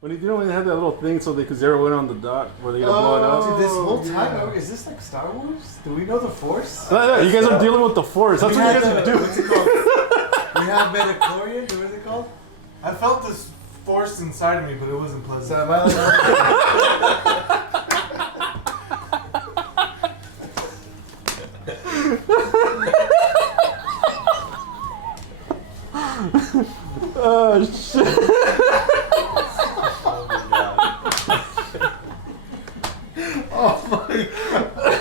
When when they had that little thing so they could zero in on the dot where they gotta blow it up. Dude, this whole time, is this like Star Wars? Do we know the Force? No, you guys are dealing with the Force. That's what you guys are doing. What's it called? We have Metachlorian? What is it called? I felt this force inside of me, but it wasn't pleasant. So am I Oh shit. Oh my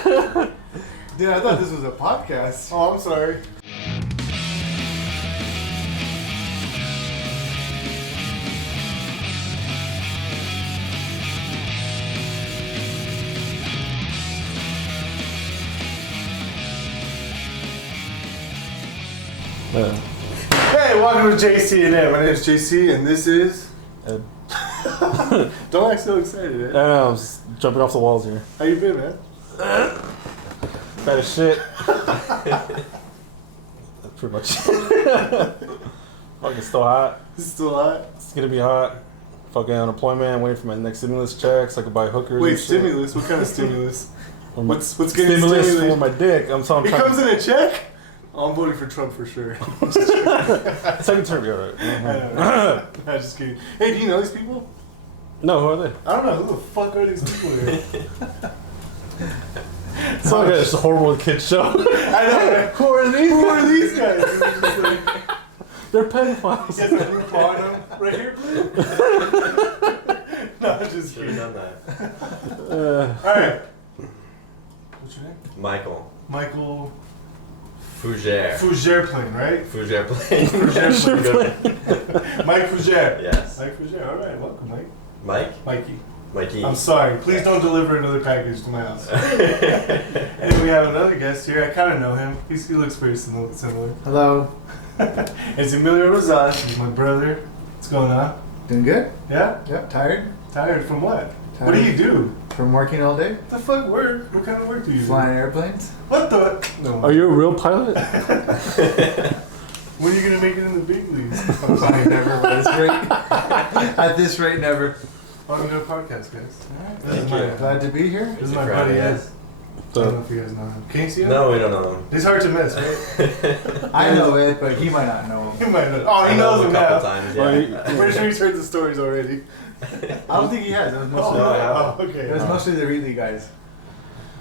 god. Dude, I thought this was a podcast. Oh, I'm sorry. Hey, welcome to JC&ED. My name is JC, and this is Ed. Don't act so excited, Ed. I know, I'm just jumping off the walls here. How you been, man? Bad as shit. That's pretty much it. Fucking still hot. This is still hot. It's gonna be hot. Fucking unemployment. I'm waiting for my next stimulus check so I can buy hookers. Wait, and shit. stimulus? What kind of stimulus? What's getting stimulus stimulated? for my dick? It comes in a check? I'm voting for Trump for sure. Second term, you're right. I know. I'm just kidding. Hey, do you know these people? No, who are they? I don't know. Who the fuck are these people here? It's like it's a horrible kid show. I know. Right? Who are these guys? They're pedophiles. Yes, I'm on them. Right here, please. No, I'm just kidding. Done that. Alright. What's your name? Michael. Michael Fougere. Fougere plane, right? Fougere plane. Fougere plane. Mike Fougere. Yes. Mike Fougere. Alright, welcome, Mike. Mike? Mikey. Mikey. I'm sorry. Please don't deliver another package to my house. And we have another guest here. I kind of know him. He looks pretty similar. Hello. It's Emilio Rosas. He's my brother. What's going on? Doing good? Yeah? Yep. Tired? Tired from what? Tired. What do you do? From working all day? What the fuck work? What kind of work do you do? Flying airplanes? What the? No. Are you a real pilot? When are you going to make it in the big leagues? Probably never at this rate. At this rate, never. Welcome to the podcast, guys. Alright. Thank you. Glad to be here. This is my for buddy having Ed. us. I don't know if you guys know him. Can you see him? No, we don't know him. He's hard to miss, right? I know it, but he might not know him. You might know. Oh, he I know knows him a couple now. times, Well, yeah. I'm pretty sure he's heard the stories already. I don't think he has. It was Oh, mostly, okay. it was mostly the Reedley guys.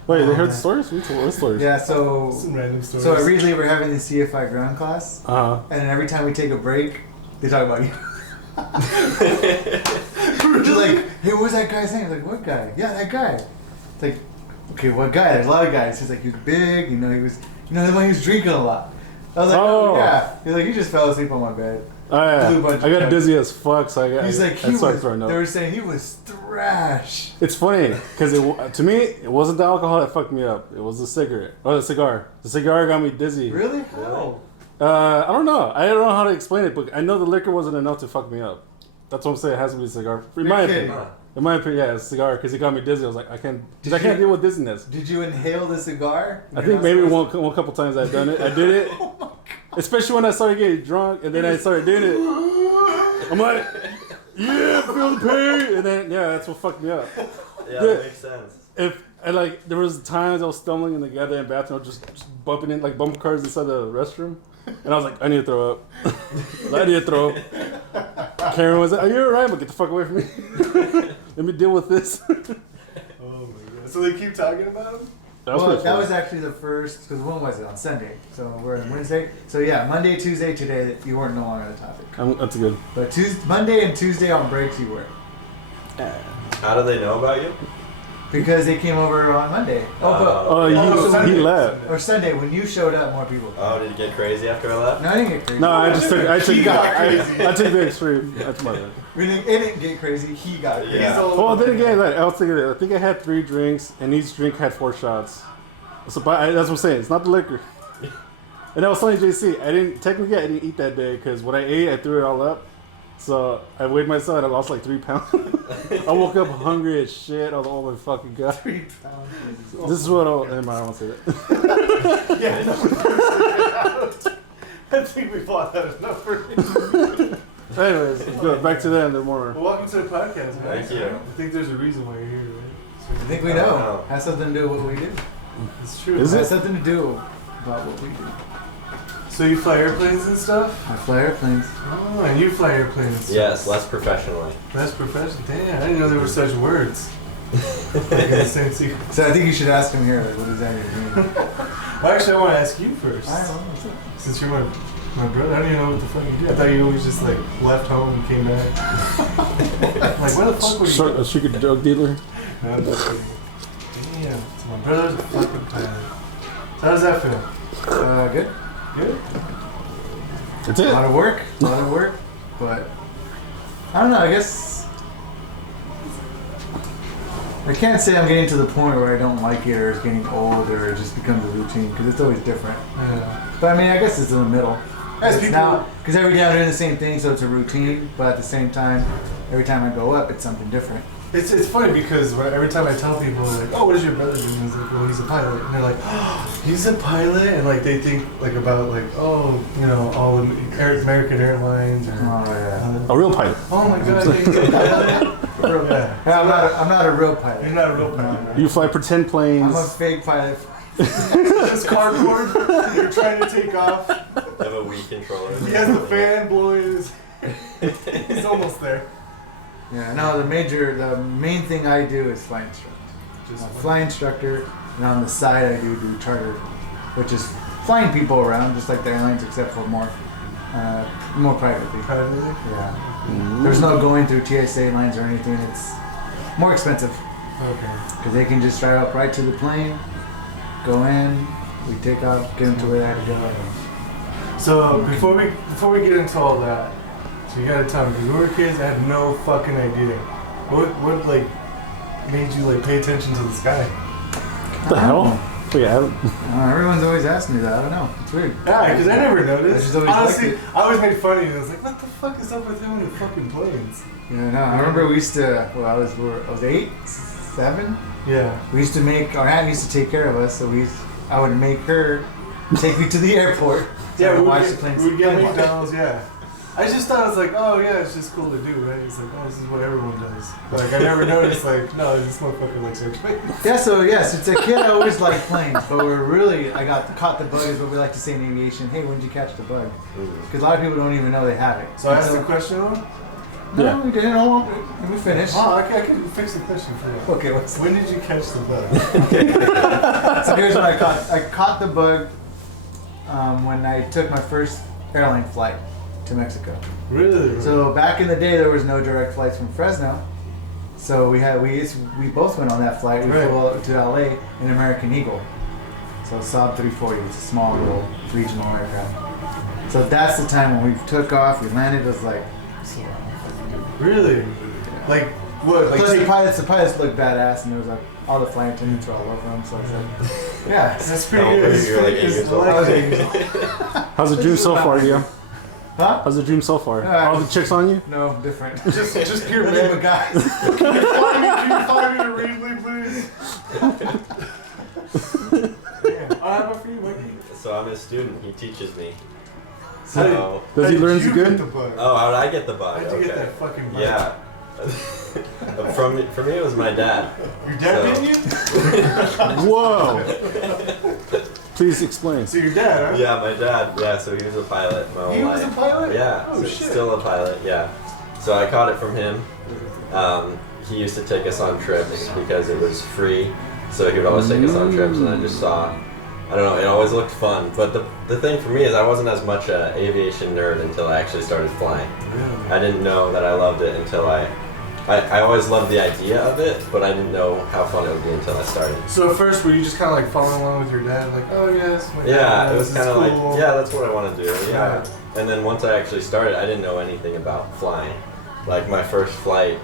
Wait, they heard the stories? What stories? Yeah, so Some random stories. at Reedley we're having the CFI ground class, Uh-huh. and then every time we take a break, they talk about you. We're just like, hey, what was that guy's name? Like, what guy? Yeah, that guy. It's like, okay, what guy? There's a lot of guys. He's like, he was big, he was, the one he was drinking a lot. I was like, oh yeah. He's like, he just fell asleep on my bed. Oh, yeah. Blew a bunch I got of dizzy as fuck, so I got. He's like, I started throwing up. they were saying he was thrash. It's funny because to me it wasn't the alcohol that fucked me up. It was the cigarette or the cigar. The cigar got me dizzy. Really? How? I don't know. I don't know how to explain it, but I know the liquor wasn't enough to fuck me up. That's what I'm saying. It has to be a cigar. In my opinion, yeah, it's a cigar because it got me dizzy. I was like, I can't deal with dizziness. Did you inhale the cigar? I think maybe one couple times I've done it. I did it, especially when I started getting drunk, and then I started doing it. I'm like, yeah, feel the pain, and then that's what fucked me up. Yeah, that makes sense. There was times I was stumbling in the goddamn bathroom, just bumping in like bumper cars inside the restroom, and I was like, I need to throw up. I need to throw up. Karen was like, are you alright? But get the fuck away from me. Let me deal with this. Oh my god. So they keep talking about him? That was actually the first, because when was it? On Sunday. So we're on Wednesday. So yeah, Monday, Tuesday, today, you weren't no longer the topic. That's good. But Monday and Tuesday on breaks, you were. How do they know about you? Because they came over on Monday. He left. Or Sunday, when you showed up, more people. Oh, did it get crazy after I left? No, I didn't get crazy. No, I took the extreme. That's my bad. It didn't get crazy, he got crazy. Yeah. Well, then again, I was thinking, I think I had 3 drinks, and each drink had 4 shots. So, that's what I'm saying. It's not the liquor. And I was telling JC, I didn't eat that day because when I ate, I threw it all up. So I weighed myself and I lost like 3 pounds. I woke up hungry as shit. I was like, oh my fucking god. 3 pounds. This is what I don't want to say that. Yeah. I think we fought that enough for Anyways, go back to them. They're more. Well, welcome to the podcast, man. Thank you. I think there's a reason why you're here, right? I think we I don't know. know. Has something to do with what we do. It's true. Is It it? has something to do about what we do. So you fly airplanes and stuff? I fly airplanes. Oh, and you fly airplanes. Yes, less professionally. That's professional. Damn, I didn't know there were such words. Like in the same sequence. So I think you should ask him here, like, what does that mean? Well, actually, I want to ask you first. I don't know. What's up? Since you're my brother, I don't even know what the fuck you do. I thought you always just like left home and came back. Like, where the fuck were you? A secret drug dealer. No, I'm just kidding. Damn, so my brother's a fucking pilot. So how does that feel? Good. Good? That's A it. lot of work, but I don't know. I guess I can't say I'm getting to the point where I don't like it or it's getting old or it just becomes a routine because it's always different. Yeah. But I mean, I guess it's in the middle. As It's people- now because every day I'm doing the same thing, so it's a routine. But at the same time, every time I go up, it's something different. It's funny because every time I tell people like, oh, what does your brother do? And he's like, well, he's a pilot, and they're like, oh, he's a pilot, and like they think like about like, oh, you know, all American Airlines or Oh yeah. A real pilot. oh my god, he's a pilot. Yeah. Yeah, I'm not a real pilot. You're not a real pilot. No. Right? You fly pretend planes. I'm a fake pilot. This cardboard, you're trying to take off. I have a Wii controller. He has the fan blowing his. He's almost there. Yeah. No, the main thing I do is flight instructor. Just I'm a flight instructor, and on the side I do charter, which is flying people around just like the airlines, except for more privately. privately. Yeah. There's no going through TSA lines or anything. It's more expensive Okay. because they can just drive up right to the plane, go in, we take off, get them to where they have to go. So before we get into all that, so you gotta tell me, because we were kids, I had no fucking idea. What like made you like pay attention to the sky? What the hell? Yeah. Everyone's always asking me that. I don't know. It's weird. Yeah, because I never I noticed. just always Honestly, liked I always made fun of you. I was like, what the fuck is up with him and the fucking planes? Yeah, no. I remember we used to. Well, I was 8, 7. Yeah. We used to make. Our aunt used to take care of us, so I would make her take me to the airport. Yeah, to we watch would the planes. get plane watch. McDonald's, yeah. I just thought it was like, oh yeah, it's just cool to do, right? It's like, oh, this is what everyone does. But like, I never noticed, like, no, this motherfucker likes airplanes. Yeah, so yes, it's a kid. I always liked planes, but I caught the bug is what we like to say in aviation. Hey, when did you catch the bug? Because a lot of people don't even know they have it. So I asked the question on? No, Yeah. we didn't. Oh, let me finish. Oh, I can fix the question for you. Okay, what's When did you catch the bug? So here's what I caught. I caught the bug when I took my first airline flight to Mexico. Really? So back in the day, there was no direct flights from Fresno. So we both went on that flight. We Right. flew out to LA in American Eagle. So Saab 340. It's a small little regional aircraft. So that's the time when we took off. We landed. It was like. Really? Like what? Like Plus take- the pilots looked badass, and there was like all the flight attendants were all over them. So I was like, yeah. that's pretty How old good. were you? You're like 8 years old. I was 8 years old. How's the dream so far, Leo? Huh? How's the dream so far? Uh, All the chicks on you? No, different. Just pure Nothing man. but guys. Can you find me to Reedley, please? Damn. I'll have it for you, Mikey. So I'm a student. He teaches me. How did- So, Does how he did learn you good? get the bug? oh, how did I get the bug? How'd you Okay. get that fucking bug? Yeah. For me, it was my dad. Your dad So- bit you? Whoa! Please explain. So your dad, huh? Yeah, my dad. Yeah, so he was a pilot my whole He was life. a pilot? Yeah, Oh, so shit. still a pilot. Yeah. So I caught it from him. He used to take us on trips because it was free. So he would always take us on trips, and I just saw. I don't know. It always looked fun. But the thing for me is I wasn't as much an aviation nerd until I actually started flying. Really? I didn't know that I loved it until I always loved the idea of it, but I didn't know how fun it would be until I started. So at first, were you just kind of like following along with your dad, like, oh yes, my Yeah, dad it does, was it's kind of cool. like, yeah, that's what I want to do. Yeah. Right. And then once I actually started, I didn't know anything about flying. Like my first flight,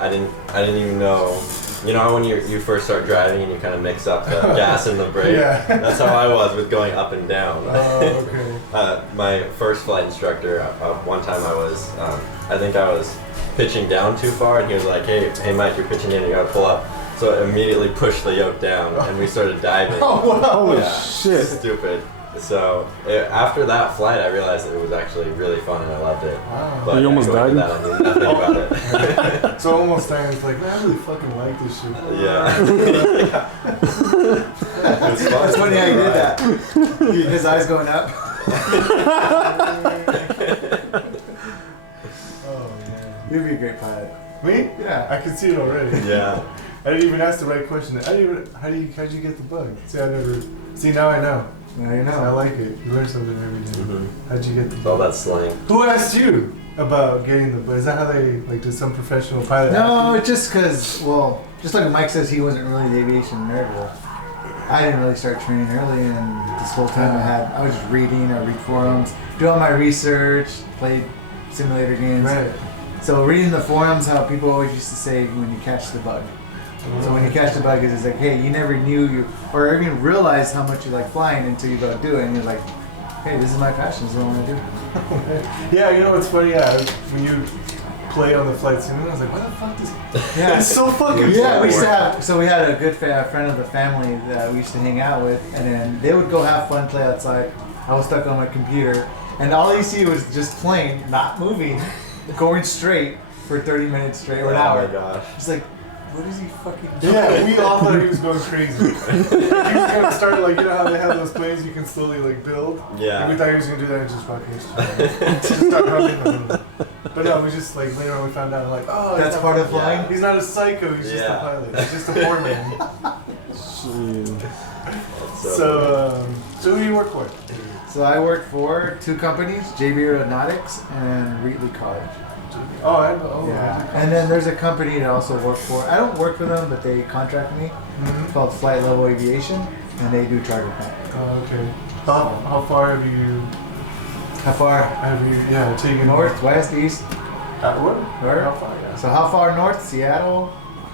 I didn't even know. You know how when you first start driving and you kind of mix up the gas and the brake? Yeah. That's how I was with going up and down. Oh, okay. My first flight instructor, one time I think I was pitching down too far, and he was like, hey Mike, you're pitching in, you gotta pull up. So I immediately pushed the yoke down, and we started diving. Oh, wow. Holy Yeah, shit. Stupid. So after that flight, I realized that it was actually really fun and I loved it. Wow. But You almost going died? to that, I knew nothing about it. So almost dying. It's like, man, I really fucking like this shit. Yeah. It was fun. It's funny how you did that. His eyes going up. Oh man. You'd be a great pilot. Me? Yeah. I can see it already. Yeah. I didn't even ask the right question. How'd you get the bug? See, now I know. Now you I know. like it. You learn something every day. Mm-hmm. How'd you get the It's all bug? that slang. Who asked you about getting the bug? Is that how they, like, did some professional pilot No, ask it's just because, well, just like Mike says, he wasn't really the aviation nerd. Well, I didn't really start training early, and this whole time I was just reading, I read forums, do all my research, played simulator you? games. Right. So reading the forums, how people always used to say when you catch the bug. So when you catch the bug, it's like, hey, you never knew you, or even realized how much you like flying until you go do it, and you're like, hey, this is my passion, this is what I want to do. Yeah, you know what's funny? Yeah, when you play on the flight simulator, I was like, why the fuck does Yeah. it's so fucking Yeah, we used to fun. have, so we had a good friend of the family that we used to hang out with, and then they would go have fun, play outside. I was stuck on my computer, and all you see was just plane, not moving, going straight for 30 minutes straight, or an Oh hour. my gosh. It's like, what is he fucking doing? Yeah, we all thought he was going crazy. He was gonna start, like, you know how they have those planes you can slowly, like, build? Yeah. And we thought he was gonna do that and just fucking just start running. But no, we just, like, later on we found out, like, oh, That's he's part not, of flying? he's not a psycho, he's just a Yeah. pilot. He's just a poor man. Shit. That's So who do you work for? So I worked for 2 companies, JB Aeronautics and Wheatley College. Oh, I know. Oh, Yeah. And then there's a company that I also work for. I don't work for them, but they contract me. It's called Flight Level Aviation, and they do charter flight. Oh, okay. How far have you, How far? taken? North, west, east? What? North? How far, yeah. So how far north? Seattle.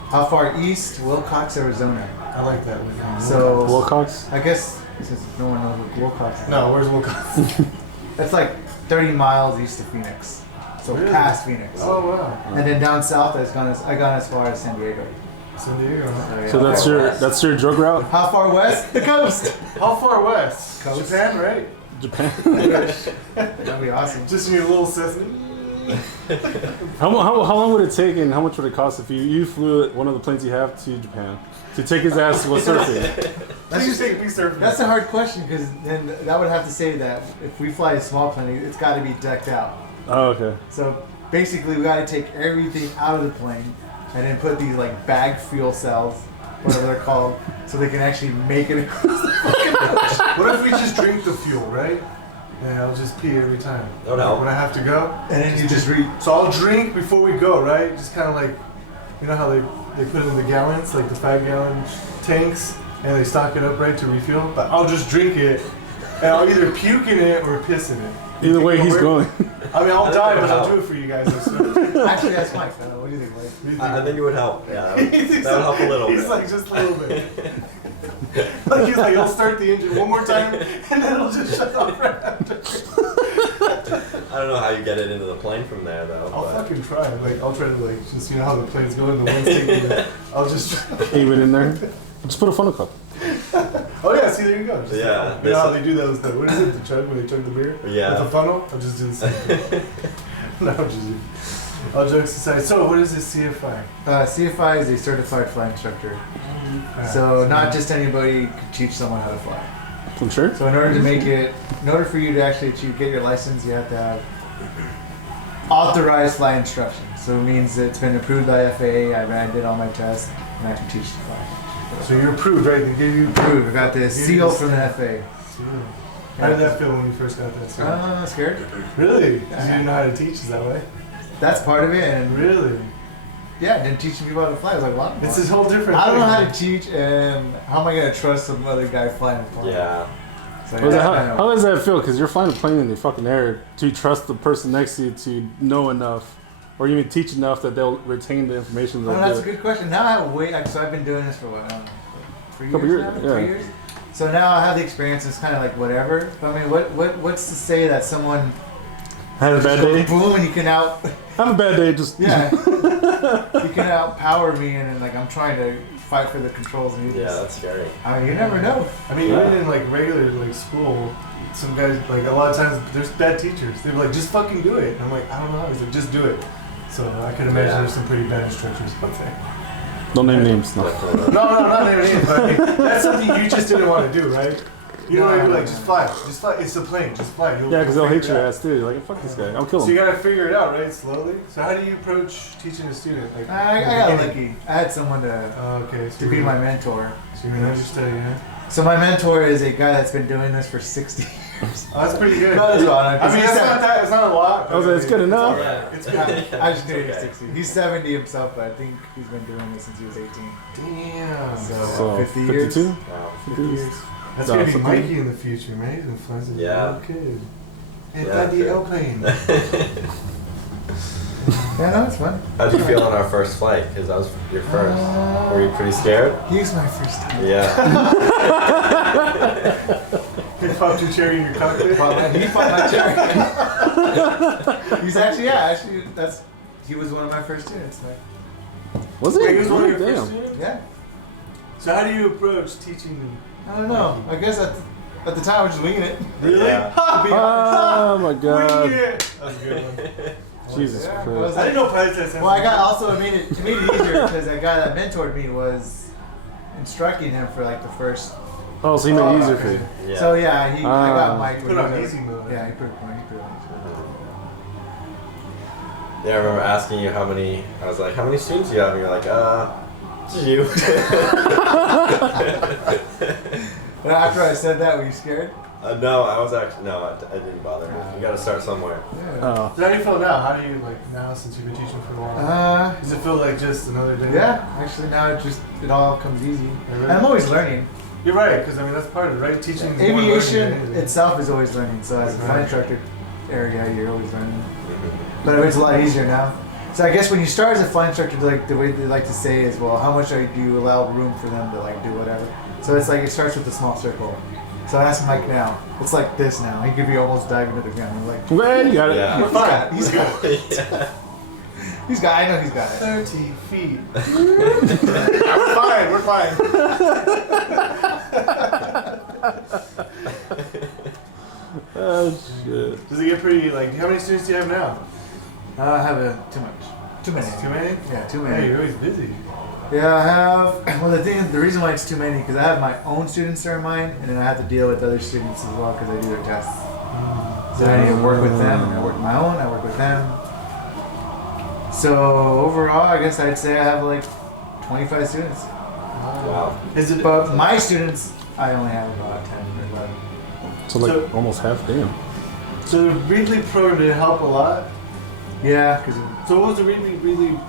How far east? Wilcox, Arizona. I like that one. So Wilcox? I guess since no one knows what Wilcox is. No, where's Wilcox? It's like 30 miles east of Phoenix. So Really? past Phoenix. Oh, wow. And then down south, I gone as far as San Diego. San Diego. yeah. So that's your drug route? How far west? The coast. How far west? Coast. Japan, right? Japan. That'd be awesome. Just in your little Cessna. How long would it take and how much would it cost if you flew one of the planes you have to Japan to take his ass to go surfing? Please take me surfing. That's a hard question because then that would have to say that if we fly a small plane, it's got to be decked out. Oh, okay. So basically, we got to take everything out of the plane and then put these like bag fuel cells, whatever they're called, so they can actually make it across the fucking ocean. What if we just drink the fuel, right? Yeah, I'll just pee every time. That would help. When I have to go. And then you just read. So I'll drink before we go, right? Just kind of like, you know how they put it in the gallons, like the 5-gallon tanks, and they stock it up, right, to refuel? But I'll just drink it, and I'll either puke in it or piss in it. Either way, he's Where- going. I mean, I'll I think die, that but would I'll help. do it for you guys. I swear. Actually, that's Mike. What do you think, Mike? What do you I think it would help. Yeah, that would He's help a little He's bit. like, just a little bit. Like, he's like, he'll start the engine one more time, and then it'll just shut off right after. I don't know how you get it into the plane from there, though. I'll but fucking try. Like, I'll try to, like, just, you know how the planes go in the wind's taking it. I'll just Leave it in there. Just put a funnel cup. Oh, yeah, see, there you go. Just, Yeah, you know how they do those, what is it, the chug, when they chug the beer? Yeah. With the funnel? I'll just do the same thing. No, I'm just all jokes aside. So, what is this CFI? CFI is a certified flight instructor. So not just anybody could teach someone how to fly. I'm sure. So in order to make it, in order for you to actually get your license, you have to have authorized flight instruction. So it means it's been approved by FAA. I did all my tests, and I can teach the fly. So you're approved, right? They gave you Approved. I got this You seal just- from the FAA. How did that feel when you first got that? Seal? Scared. Really? Because you didn't know how to teach, is that way? That's part of it, and Really? yeah, then teaching people how to fly. I was like, wow. It's this whole different I don't know thing. how to teach, and how am I gonna trust some other guy flying a plane? Yeah. So, How does that feel? Because you're flying a plane in the fucking air. Do you trust the person next to you to know enough, or you even teach enough that they'll retain the information? Oh, They'll that's a do it? good question. Now I have so I've been doing this for what, 3 Couple years years, now? yeah. 3 years? So now I have the experience. It's kind of like whatever. But I mean, what's to say that someone Had a bad day. boom and you can out? Have a bad day. Just Yeah. he can outpower me, and then like I'm trying to fight for the controls. And Yeah, that's scary. I mean, you never know. I mean, even in like regular like school, some guys like a lot of times there's bad teachers. They're like, just fucking do it. And I'm like, I don't know. He's like, just do it. So I could imagine there's some pretty bad instructors out there. Don't name names. No. No, not naming names. But I mean, that's something you just didn't want to do, right? You know what I mean? Like, just fly. It's a plane. Just fly. Yeah, because they'll hate your ass too. You're like, fuck this guy. I'll kill him. So you gotta figure it out, right? Slowly. So how do you approach teaching a student? Like, I got lucky. I had someone to be my mentor. So you're not just studying, huh? So my mentor is a guy that's been doing this for 60 years. Oh, that's pretty good. No, that's fine. I mean, it's not a lot. I was like, it's good enough. Yeah. It's good. I just did it 60. He's 70 himself, but I think he's been doing this since he was 18. Damn. So 50 years. 52? Wow. 50 years. That's gonna be Mikey in the future, man. He's gonna fly as a little kid. Hey, Yeah. the airplane. Yeah, no, it's fun. How'd you feel on our first flight? Because that was your first. Were you pretty scared? He was my first time. Yeah. He popped your cherry in your cockpit. He fought my cherry. He's actually, he was one of my first students. Like, Was Wait, it? he was one of your Damn. first students? yeah. So how do you approach teaching them? I don't know. I guess at the time I was just winging it. Really? Yeah. To be honest. Oh my god. Yeah. That was a good one. Jesus Yeah, Christ. I didn't know Pilotage. Well, I got also it made it easier because that guy that mentored me was instructing him for like the first. Oh, so he made it easier for you. Yeah. So yeah, I got Mike. Put on easy mode. Yeah, he put it on easy. Yeah, I remember asking you how many. I was like, how many students do you have? And you're like, it's you. But after I said that, were you scared? No, I was actually I didn't bother. You got to start somewhere. Yeah. Oh. So how do you feel now? How do you like now since you've been teaching for a while? Does it feel like just another day? Yeah, actually now it all comes easy. Really? And I'm always learning. You're right, because I mean that's part of it, right? Teaching. is more learning Aviation than anything. itself is always learning. So as a flight instructor area, you're always learning. Mm-hmm. But it's a lot easier now. So I guess when you start as a flight instructor, like the way they like to say is, well, how much do you allow room for them to like do whatever? So it's like it starts with a small circle. So ask Mike now. It's like this now. He could be almost diving to the ground. I'm like, Well, you got it. Yeah. he's got it. He's got it. Yeah. He's got. I know he's got it. 30 feet. We're fine. Oh shit. Does it get pretty like? How many students do you have now? I have too much. Too many. Too many? Yeah, too Hey, many. you're always busy. Yeah, I have. Well, the reason why it's too many because I have my own students that are mine, and then I have to deal with other students as well because I do their tests. So I need to work with them, and I work my own. I work with them. So overall, I guess I'd say I have like 25 students. Wow. Is it? But my students, I only have about 10 or 11. So like So- almost half. Damn. So the Readly program did it help a lot? Yeah, because So what was the Readly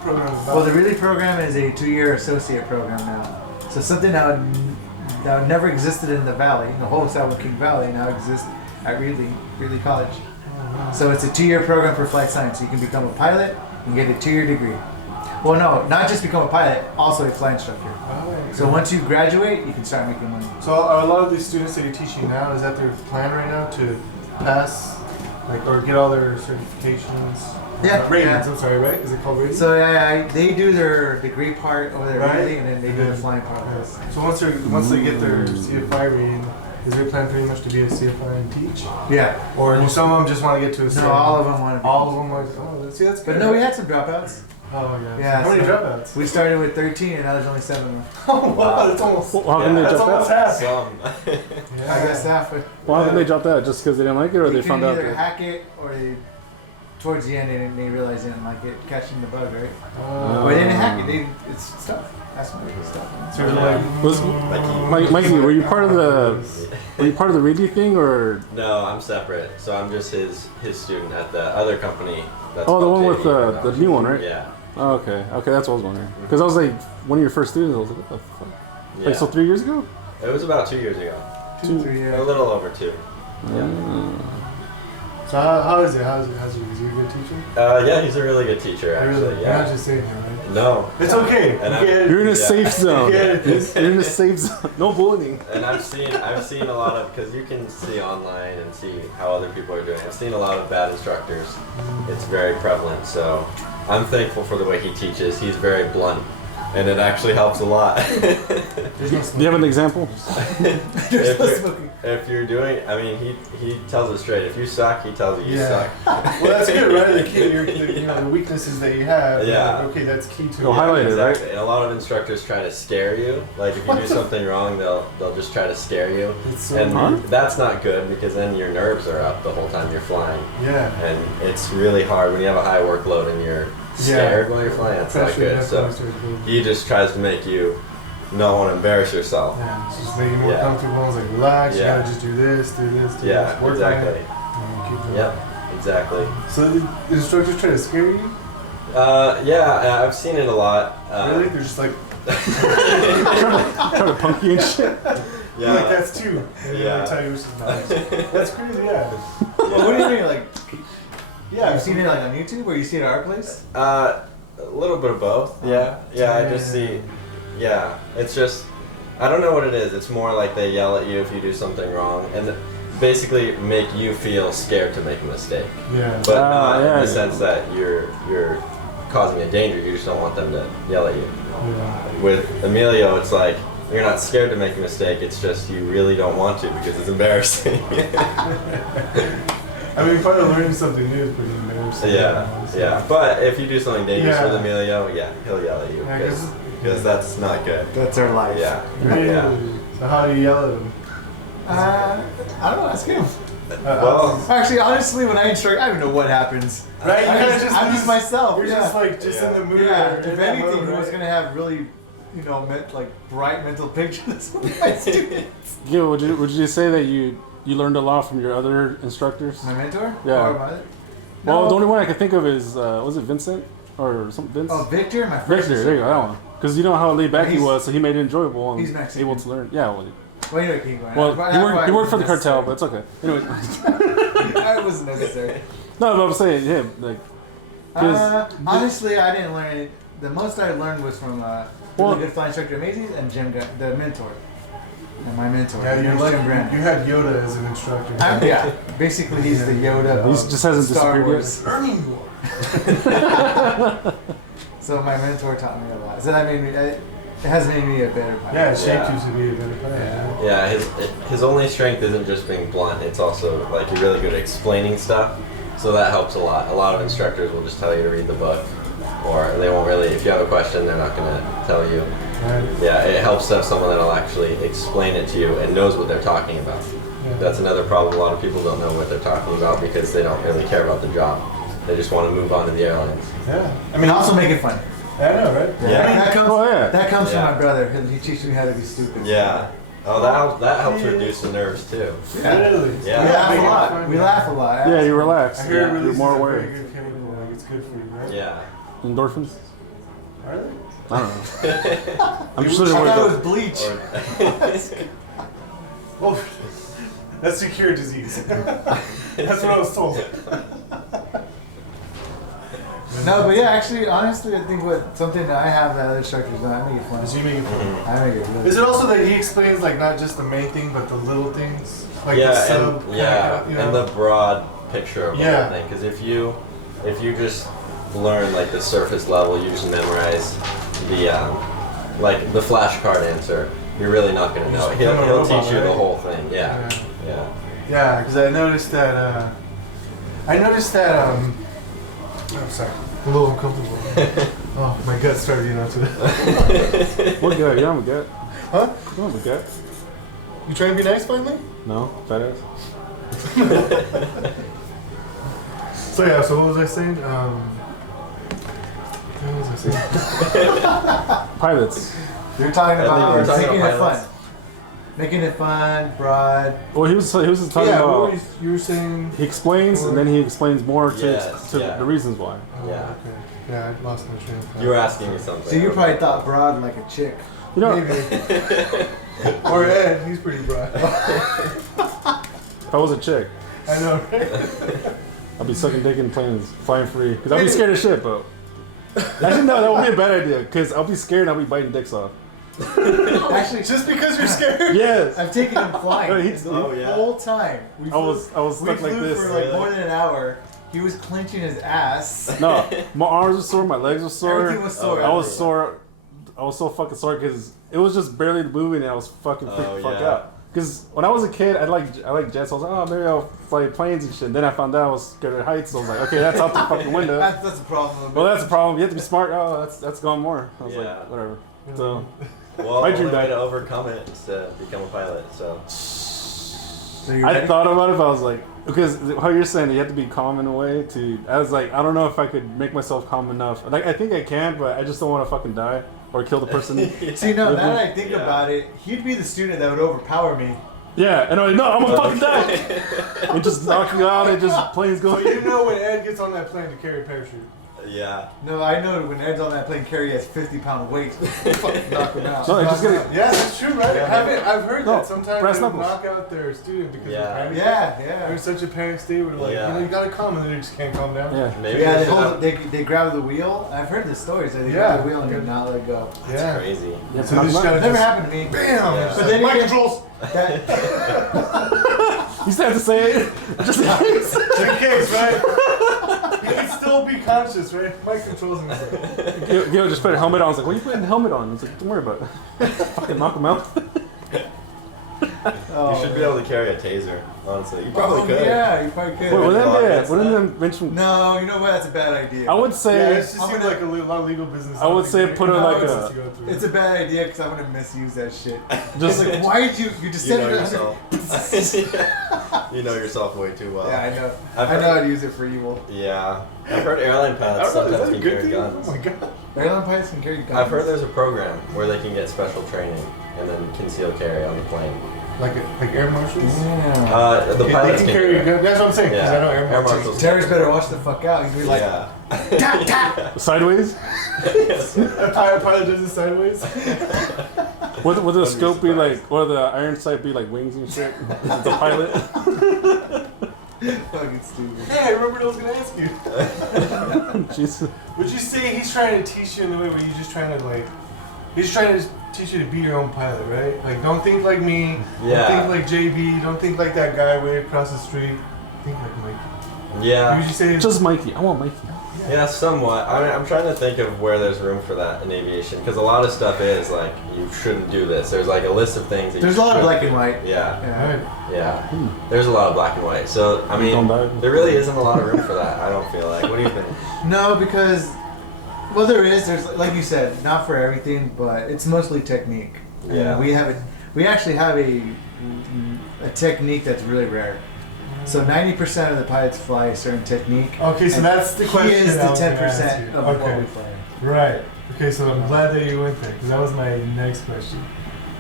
program about? well, the Readly program is a 2-year associate program now. So something that never existed in the Valley, the whole South King Valley, now exists at Readly College. So it's a 2-year program for flight science. You can become a pilot and get a 2-year degree. Well, no, not just become a pilot, also a flight instructor. Oh, So once you graduate, you can start making money. So are a lot of these students that you're teaching now, is that their plan right now to pass, like, or get all their certifications? Yeah, ratings, yeah. I'm sorry, right? Is it called ratings? So yeah, they do their degree part over there, Right. Readly, and then they do the flying part. So once they get their CFI rating, is their plan pretty much to be a CFI and teach? Yeah. Or do some of them just want to get to a No, all of them want to. All of them like, see, that's good. But no, we had some dropouts. Oh, yeah. Yeah, How many so- dropouts? We started with 13, and now there's only 7 of them. Oh, wow, that's almost, Well, how come they that's dropped almost out? half. Some. Yeah. I guess half. Well, how come they dropped out? Just because they didn't like it, or they can found out either that? hack it, or towards the end they realized they didn't like it, catching the bug, right? But they didn't hack it. It's stuff. That's what it's stuff. So they're like, Was Mikey? Were you part of the? Were you part of the Readly thing, or? No, I'm separate. So I'm just his student at the other company. That's Oh, the called one with JD&ED. the new one, right? Yeah. Oh, okay, that's what I was wondering. Because I was like, one of your first students. I was like, what the fuck? Yeah. Like, so 3 years ago? It was about 2 years ago. 2, 3 A years. little over 2. so how is it? How's he? Is he a good teacher? Yeah, he's a really good teacher, actually. Really? Yeah. You're not just saying it, right? No. It's okay. And You're in a safe zone. Yeah. You're in a safe zone. No bullying. And I've seen a lot of, because you can see online and see how other people are doing. I've seen a lot of bad instructors. It's very prevalent. So I'm thankful for the way he teaches. He's very blunt, and it actually helps a lot. There's no Do you have an example? If you're doing, I mean, he tells it straight. If you suck, he tells you you suck. Well, that's good, right? The weaknesses that you have. Yeah. Like, okay, that's key to You'll highlight it, right? Exactly. And a lot of instructors try to scare you. Like if you do something wrong, they'll just try to scare you. It's so And hard. that's not good because then your nerves are up the whole time you're flying. Yeah. And it's really hard when you have a high workload and you're scared while you're flying. That's not good. So he just tries to make you not want to embarrass yourself. Yeah, it's just making you more comfortable. It's like relax. You gotta just do this, do this, do this. Work exactly. on it, and keep doing Yep, exactly. So the instructors try to scare you? Yeah, I've seen it a lot. Really? They're just like, Trying to punk you and shit. Yeah. like that's two. And Yeah. they tell you which is nice. That's crazy, yeah. Well, what do you mean? Like, Yeah. you've seen it like on YouTube, or you see it at our place? A little bit of both. Yeah. I just see. Yeah, it's just, I don't know what it is. It's more like they yell at you if you do something wrong, and basically make you feel scared to make a mistake. Yeah. But not in yeah. the sense that you're causing a danger. You just don't want them to yell at you. Yeah. With Emilio, it's like you're not scared to make a mistake. It's just you really don't want to because it's embarrassing. I mean, part of learning something new is pretty embarrassing. Yeah. But if you do something dangerous Yeah. with Emilio, he'll yell at you Yeah, because that's not good. That's our life. Yeah. Really? Yeah. So how do you yell at them? I don't know. Ask him. Well, Actually, honestly, when I instruct, I don't know what happens. Right? You I'm kinda I'm just myself. You're yeah. just like in the mood. Yeah. or in If that anything, mode, who was right? gonna have really, like bright mental pictures of my students? Gil, would you say that you learned a lot from your other instructors? My mentor? Yeah. Or my, Well, the only one I could think of is was it Vincent or something? Vince? Oh, Victor, my first. Victor. There you go, that one. Because you know how laid back he He's- was, so he made it enjoyable and he's Mexican. able to learn. Yeah. Well, you know, keep going. Well, That's he why worked for the it cartel, wasn't but it's okay. Anyway, necessary. That wasn't necessary. no, but I'm saying him like. 'cause- Honestly, I didn't learn it. The most I learned was from Well- really good flying instructor Macy's and Jim, the mentor. And my mentor. Yeah, His you're name's lucky. Jim Brand. You had Yoda as an instructor. Yeah, basically he's the Yoda He of just hasn't Star disappeared Wars. Learning more. So my mentor taught me a lot. So that made me. It has made me a better pilot. Yeah, it shaped Yeah. you to be a better player. yeah, his only strength isn't just being blunt. It's also like you're really good at explaining stuff, so that helps a lot. A lot of instructors will just tell you to read the book, or they won't really. If you have a question, they're not gonna tell you. Right? Yeah, it helps to have someone that'll actually explain it to you and knows what they're talking about. Yeah. That's another problem. A lot of people don't know what they're talking about because they don't really care about the job. They just want to move on to the airlines. Yeah. I mean, also make it fun. I know, right? Yeah. That comes. Oh, yeah. That comes Yeah. from my brother. He teaches me how to be stupid. Yeah. Oh, that helps reduce the nerves too. Really? Yeah. We laugh Make a it lot. fun, We yeah. laugh a lot. Yeah, you relax. I hear it You're releases more a aware. very good chemical. Like it's good for you, right? Yeah. Endorphins? Are they? I don't know. I'm I sure thought it they're was bleach. Oh, that's a cure disease. That's what I was told. No, but yeah, actually, honestly, I think something that I have that other instructors don't. I make it fun. Is he making fun? I make it really. Is it also that he explains like not just the main thing, but the little things, like the yeah, sub? and, yeah, you know? and the broad picture of the Yeah. whole thing. Because if you just learn like the surface level, you just memorize the like the flashcard answer. You're really not gonna know. Just He'll become a robot, teach you the right? whole thing. Yeah, yeah. Yeah, because I noticed that. Oh, sorry. A little uncomfortable. Oh, my gut started getting onto it. What gut? You don't have a gut. Huh? You don't have a gut. You trying to be nice finally? No, fat ass. So yeah, so what was I saying? What was I saying? Pilots. You're talking I think about we're talking making about it pilots. fun. Making it fun, broad. Well, he was just talking Yeah, what about. were you were saying? He explains, and then he explains more to Yes, yeah. the reasons why. Oh, Yeah. Okay. Yeah, I lost my train of thought. You were asking me something. So you probably thought broad like a chick. You know, Maybe. Or Ed, he's pretty broad. if I was a chick, I know, right? I'll be sucking dick in planes, flying free. Because I'll be scared of shit, but... Actually, no, that would be a bad idea. Because I'll be scared and I'll be biting dicks off. Actually, Just because you're scared? Yes. I've taken him flying. Oh, yeah. The whole time. I was stuck like this. For like more than an hour. He was clenching his ass. No, my arms were sore, my legs were sore. Everything was sore. I was sore. I was so fucking sore because it was just barely moving and I was fucking freaked the fuck out. Because when I was a kid, I like jets. I was like, oh, maybe I'll fly planes and shit. And then I found out I was scared of heights. So I was like, okay, that's out the fucking window. That's a problem. Well, that's a problem. You have to be smart. Oh, that's gone more. I was Yeah. like, whatever. So Well, my the dream only way died. to overcome it is to become a pilot. So So you're I ready? thought about it, but I was like, because how you're saying you have to be calm in a way to. I was like, I don't know if I could make myself calm enough. Like I think I can, but I just don't want to fucking die or kill the person. See, no, now that I think about it, he'd be the student that would overpower me. Yeah, and I'm like, no, I'm gonna fucking die. And just knock you out and just planes So going. you know when Ed gets on that plane to carry a parachute. yeah. No, I know when Ed's on that plane, carry has 50-pound weight. Fucking knock him out. No, just get it. Yeah, that's true, right? Yeah. I've heard No, that sometimes brass they knuckles. knock out their student because Yeah. they're panicked. Yeah, They're in yeah. such a panic state where like, Yeah. you know, you gotta calm, and then they just can't calm down. Yeah. Maybe Yeah, they they, should hold, they grab the wheel. I've heard the stories that they grab the wheel and do not let go. That's Yeah. crazy. Yeah, So they just knock gotta It never just, happened to me. bam! Yeah. Just But then mic again- controls. That, You still have to say it. Just in case. Just in case, right? He can still be conscious, right? Mic controls in his head. Gil just put a helmet on. I was like, what are you putting the helmet on? I was like, don't worry about it. Fucking knock him out. oh, You should be able to carry a taser. Honestly, you probably could. Yeah, you probably could. Wait, Rockets, wouldn't them mention? No, you know what? That's a bad idea. I would Yeah, say. it just seems like a lot of legal business. I would say put it like a- It's a bad idea because I'm gonna misuse that shit. Just It's like, why did you just You said know it? yourself. You know yourself way too well. Yeah, I know. I've I know heard- how to use it for evil. Yeah. I've heard airline I pilots don't know, is sometimes that a can good carry thing? guns. Oh my god. Airline pilots can carry guns. I've heard there's a program where they can get special training and then conceal carry on the plane. Like air marshals? Yeah. The pilots they can carry do a it. gun. That's what I'm saying. Because Yeah. I know air marshals. Terrorists better watch the fuck out. He's gonna be like, Yeah. tap, tap. Sideways? A pilot does it sideways. Would the scope be like, or the iron sight be like wings and shit? The pilot? Fucking stupid. Hey, I remembered I was gonna ask you. Jesus. Would you say he's trying to teach you in the way where you're just trying to like, he's trying to teach you to be your own pilot, right? Like, don't think like me. Yeah. Don't think like JB. Don't think like that guy way across the street. Think like Mike. Yeah. Would you say Just Mikey. I want Mikey. Yeah, somewhat. I mean, I'm trying to think of where there's room for that in aviation because a lot of stuff is like you shouldn't do this. There's like a list of things. That There's a you lot of shouldn't black do. and white. Yeah, Right. yeah. There's a lot of black and white. So I Don't mean, die. there really isn't a lot of room for that. I don't feel like. What do you think? No, because, well, there is. There's, like you said, not for everything, but it's mostly technique. And Yeah. we actually have a technique that's really rare. So 90% of the pilots fly a certain technique. Okay, so and that's the question. He is I the was gonna 10% ask you. of what Okay. we fly. Right. Okay, so I'm glad that you went there because that was my next question.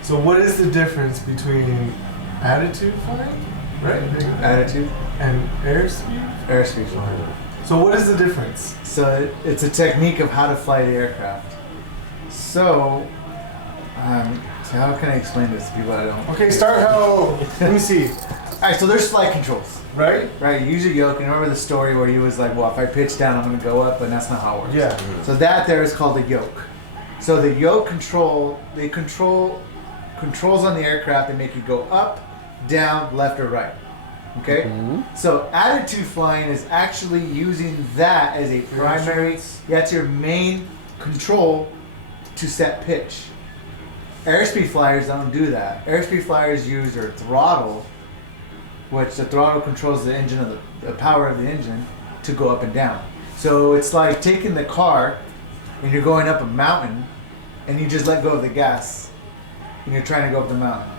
So, what is the difference between attitude flying, right, Attitude, and airspeed? airspeed flying. So, what is the difference? So it's a technique of how to fly the aircraft. So, so how can I explain this to people that don't? Okay, start how. Let me see. All right, so there's flight controls, Right? right? You use a yoke. And remember the story where he was like, "Well, if I pitch down, I'm going to go up," but that's not how it works. Yeah. So that there is called a yoke. So the yoke controls on the aircraft that make you go up, down, left, or right. Okay. Mhm. So attitude flying is actually using that as a primary. That's your main control to set pitch. Airspeed flyers don't do that. Airspeed flyers use their throttle, which the throttle controls the engine of the power of the engine to go up and down. So it's like taking the car and you're going up a mountain and you just let go of the gas and you're trying to go up the mountain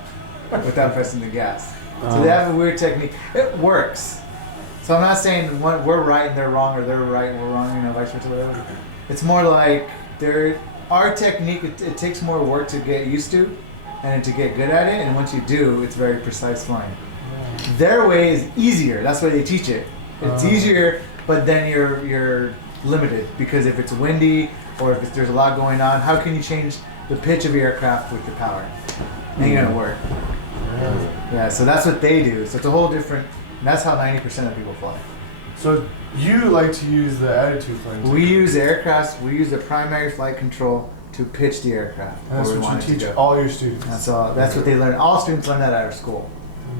without pressing the gas. So they have a weird technique. It works. So I'm not saying we're right and they're wrong, or they're right and we're wrong, vice versa, whatever. It's more like our technique. It takes more work to get used to, and to get good at it. And once you do, it's very precise flying. Their way is easier. That's why they teach it. It's easier, but then you're limited because if it's windy or if there's a lot going on, how can you change the pitch of your aircraft with the power? Ain't gonna work. Yeah, so that's what they do. So it's a whole different. And that's how 90% of people fly. So you like to use the attitude flight? We use aircraft. We use the primary flight control to pitch the aircraft. And that's where we what want you it to teach go. all your students. That's all. That's what they learn. All students learn that at our school.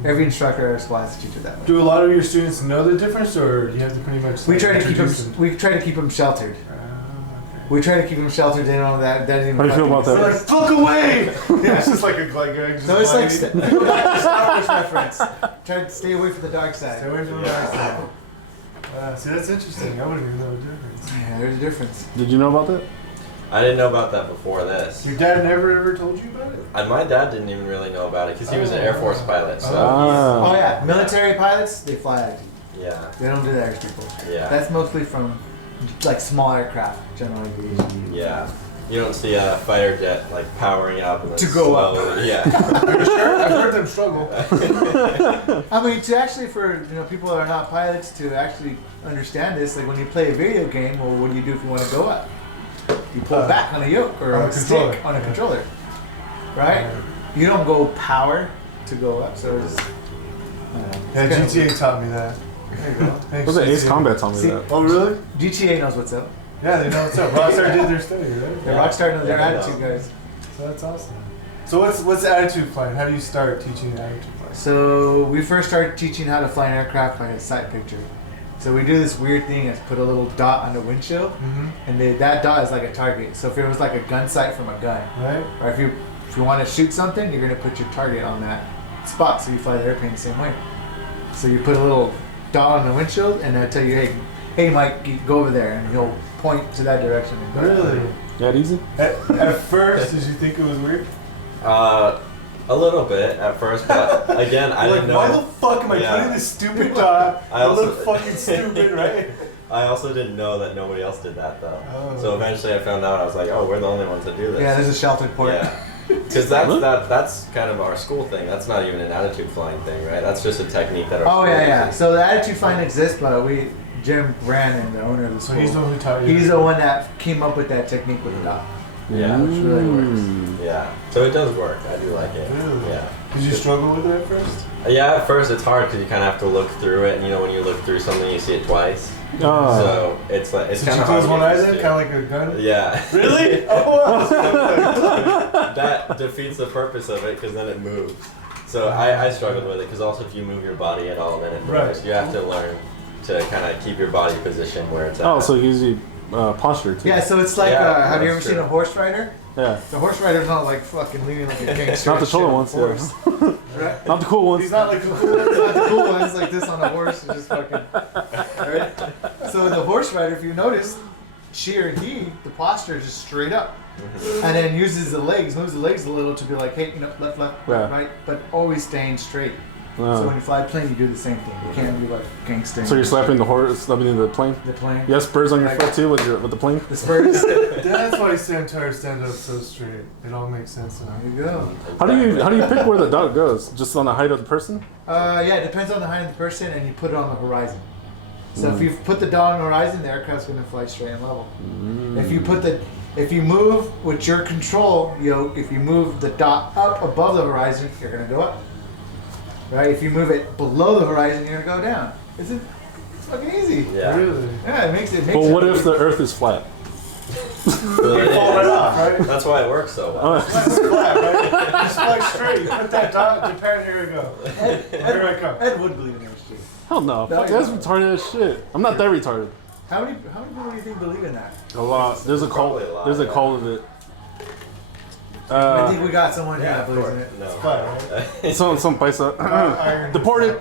Every instructor at our school has to teach it that way. Do a lot of your students know the difference, or do you have to pretty much? We try to keep them. introduce We try to keep them sheltered. Okay. We try to keep them sheltered. They don't know that. That even. How do you feel about They're that? like, look away! Yeah, it's just like a just So it's like gliding. Star Wars reference. Try to stay away from the dark side. Stay away from the dark side. See, that's interesting. I wouldn't even know the difference. Yeah, there's a difference. Did you know about that? I didn't know about that before this. Your dad never ever told you about it? And my dad didn't even really know about it because he was an Air Force pilot. So Oh yeah, military pilots they fly attitude. yeah, They don't do that as people. yeah, That's mostly from like small aircraft, general aviation. yeah. You don't see a fighter jet like powering up and then To go up. slowly, Yeah. I've heard them struggle. I mean, to actually for people that are not pilots to actually understand this, like when you play a video game, well, what do you do if you want to go up? You pull back on a yoke or on a a controller. stick on a controller, right? You don't go power to go up, so it's. Yeah, GTA taught me that. There you go. Thanks, Was it Ace GTA. Combat told me See- that? Oh, really? GTA knows what's up. Yeah, they know what's up. Rockstar did their study, right? The Rockstar knows their Yeah, they attitude, know. guys. So that's awesome. So what's attitude flight? How do you start teaching attitude flight? So we first started teaching how to fly an aircraft by a sight picture. So we do this weird thing is put a little dot on the windshield, Mm-hmm. and that dot is like a target. So if it was like a gun sight from a gun, Right? or if you want to shoot something, you're gonna put your target on that spot. So you fly the airplane the same way. So you put a little dot on the windshield, and they'll tell you, hey, Mike, you go over there, and he'll point to that direction. And go. Really? That easy? At first, did you think it was weird? A little bit at first, but again, I You're didn't like, know. why the fuck am I Yeah. putting this stupid dot? I I also- look fucking stupid, right? I also didn't know that nobody else did that though. Oh. So eventually, I found out. I was like, oh, we're the only ones that do this. Yeah, there's a sheltered port. Yeah. Because that's kind of our school thing. That's not even an attitude flying thing, right? That's just a technique that our Oh school yeah. uses. So the attitude flying exists, but Jim Brandon, the owner of the So school, he's the one who taught you. he's the one that came up with that technique with the dot. Yeah. Which really works. Yeah. So it does work. I do like it. Really? Yeah. Did you struggle with it at first? Yeah, at first it's hard because you kind of have to look through it, and when you look through something, you see it twice. So it's like it's Did kind you of hard. close to one get eye used then, to. kind of like a gun? Yeah. Really? Oh wow. That defeats the purpose of it because then it moves. So I struggled with it because also if you move your body at all, then it moves. Right. You have to learn to kind of keep your body positioned where it's at. Oh, so it gives you posture too. Yeah, so it's like, Yeah, have you ever that's seen true. a horse rider? Yeah. The horse rider's not like fucking leaning like a gangster. Not the shit shoulder on ones, the horse. Right? Not the cool ones. He's not like a cool. It's not the cool ones like this on a horse. It's just fucking. Right? So the horse rider, if you notice, she or he, the posture is just straight up. And then moves the legs a little to be like, hey, left, Yeah. right, but always staying straight. Oh. So when you fly a plane, you do the same thing. You can't be like gangster. So you're slapping the horse, slapping the plane. the plane. You have spurs on your foot too with the plane. The spurs. there That's why Santar stand up so straight. It all makes sense now. you go. How do you pick where the dot goes? Just on the height of the person? Yeah, it depends on the height of the person, and you put it on the horizon. So if you put the dot on the horizon, the aircraft's going to fly straight and level. If you move with your control yoke, if you move the dot up above the horizon, you're going to go up. Right? If you move it below the horizon, you're going to go down. It's fucking easy. Yeah. Really? Yeah, it makes it. But what if the Earth is flat? Well, it Fall right is. off, right? That's why it works so well. Just flat, right? Just fly straight. You put that dot, Japan, here we go. Here I come. Ed would believe in that shit. Hell no. No, Fuck, you that's don't. retarded as shit. I'm not that retarded. How many people do you think believe in that? A lot. There's a cult. Probably a lot, There's a yeah. cult of it. I think we got someone here Yeah, that of believes in course. it. No. Flat, right? Some paisa. Iron. Deported.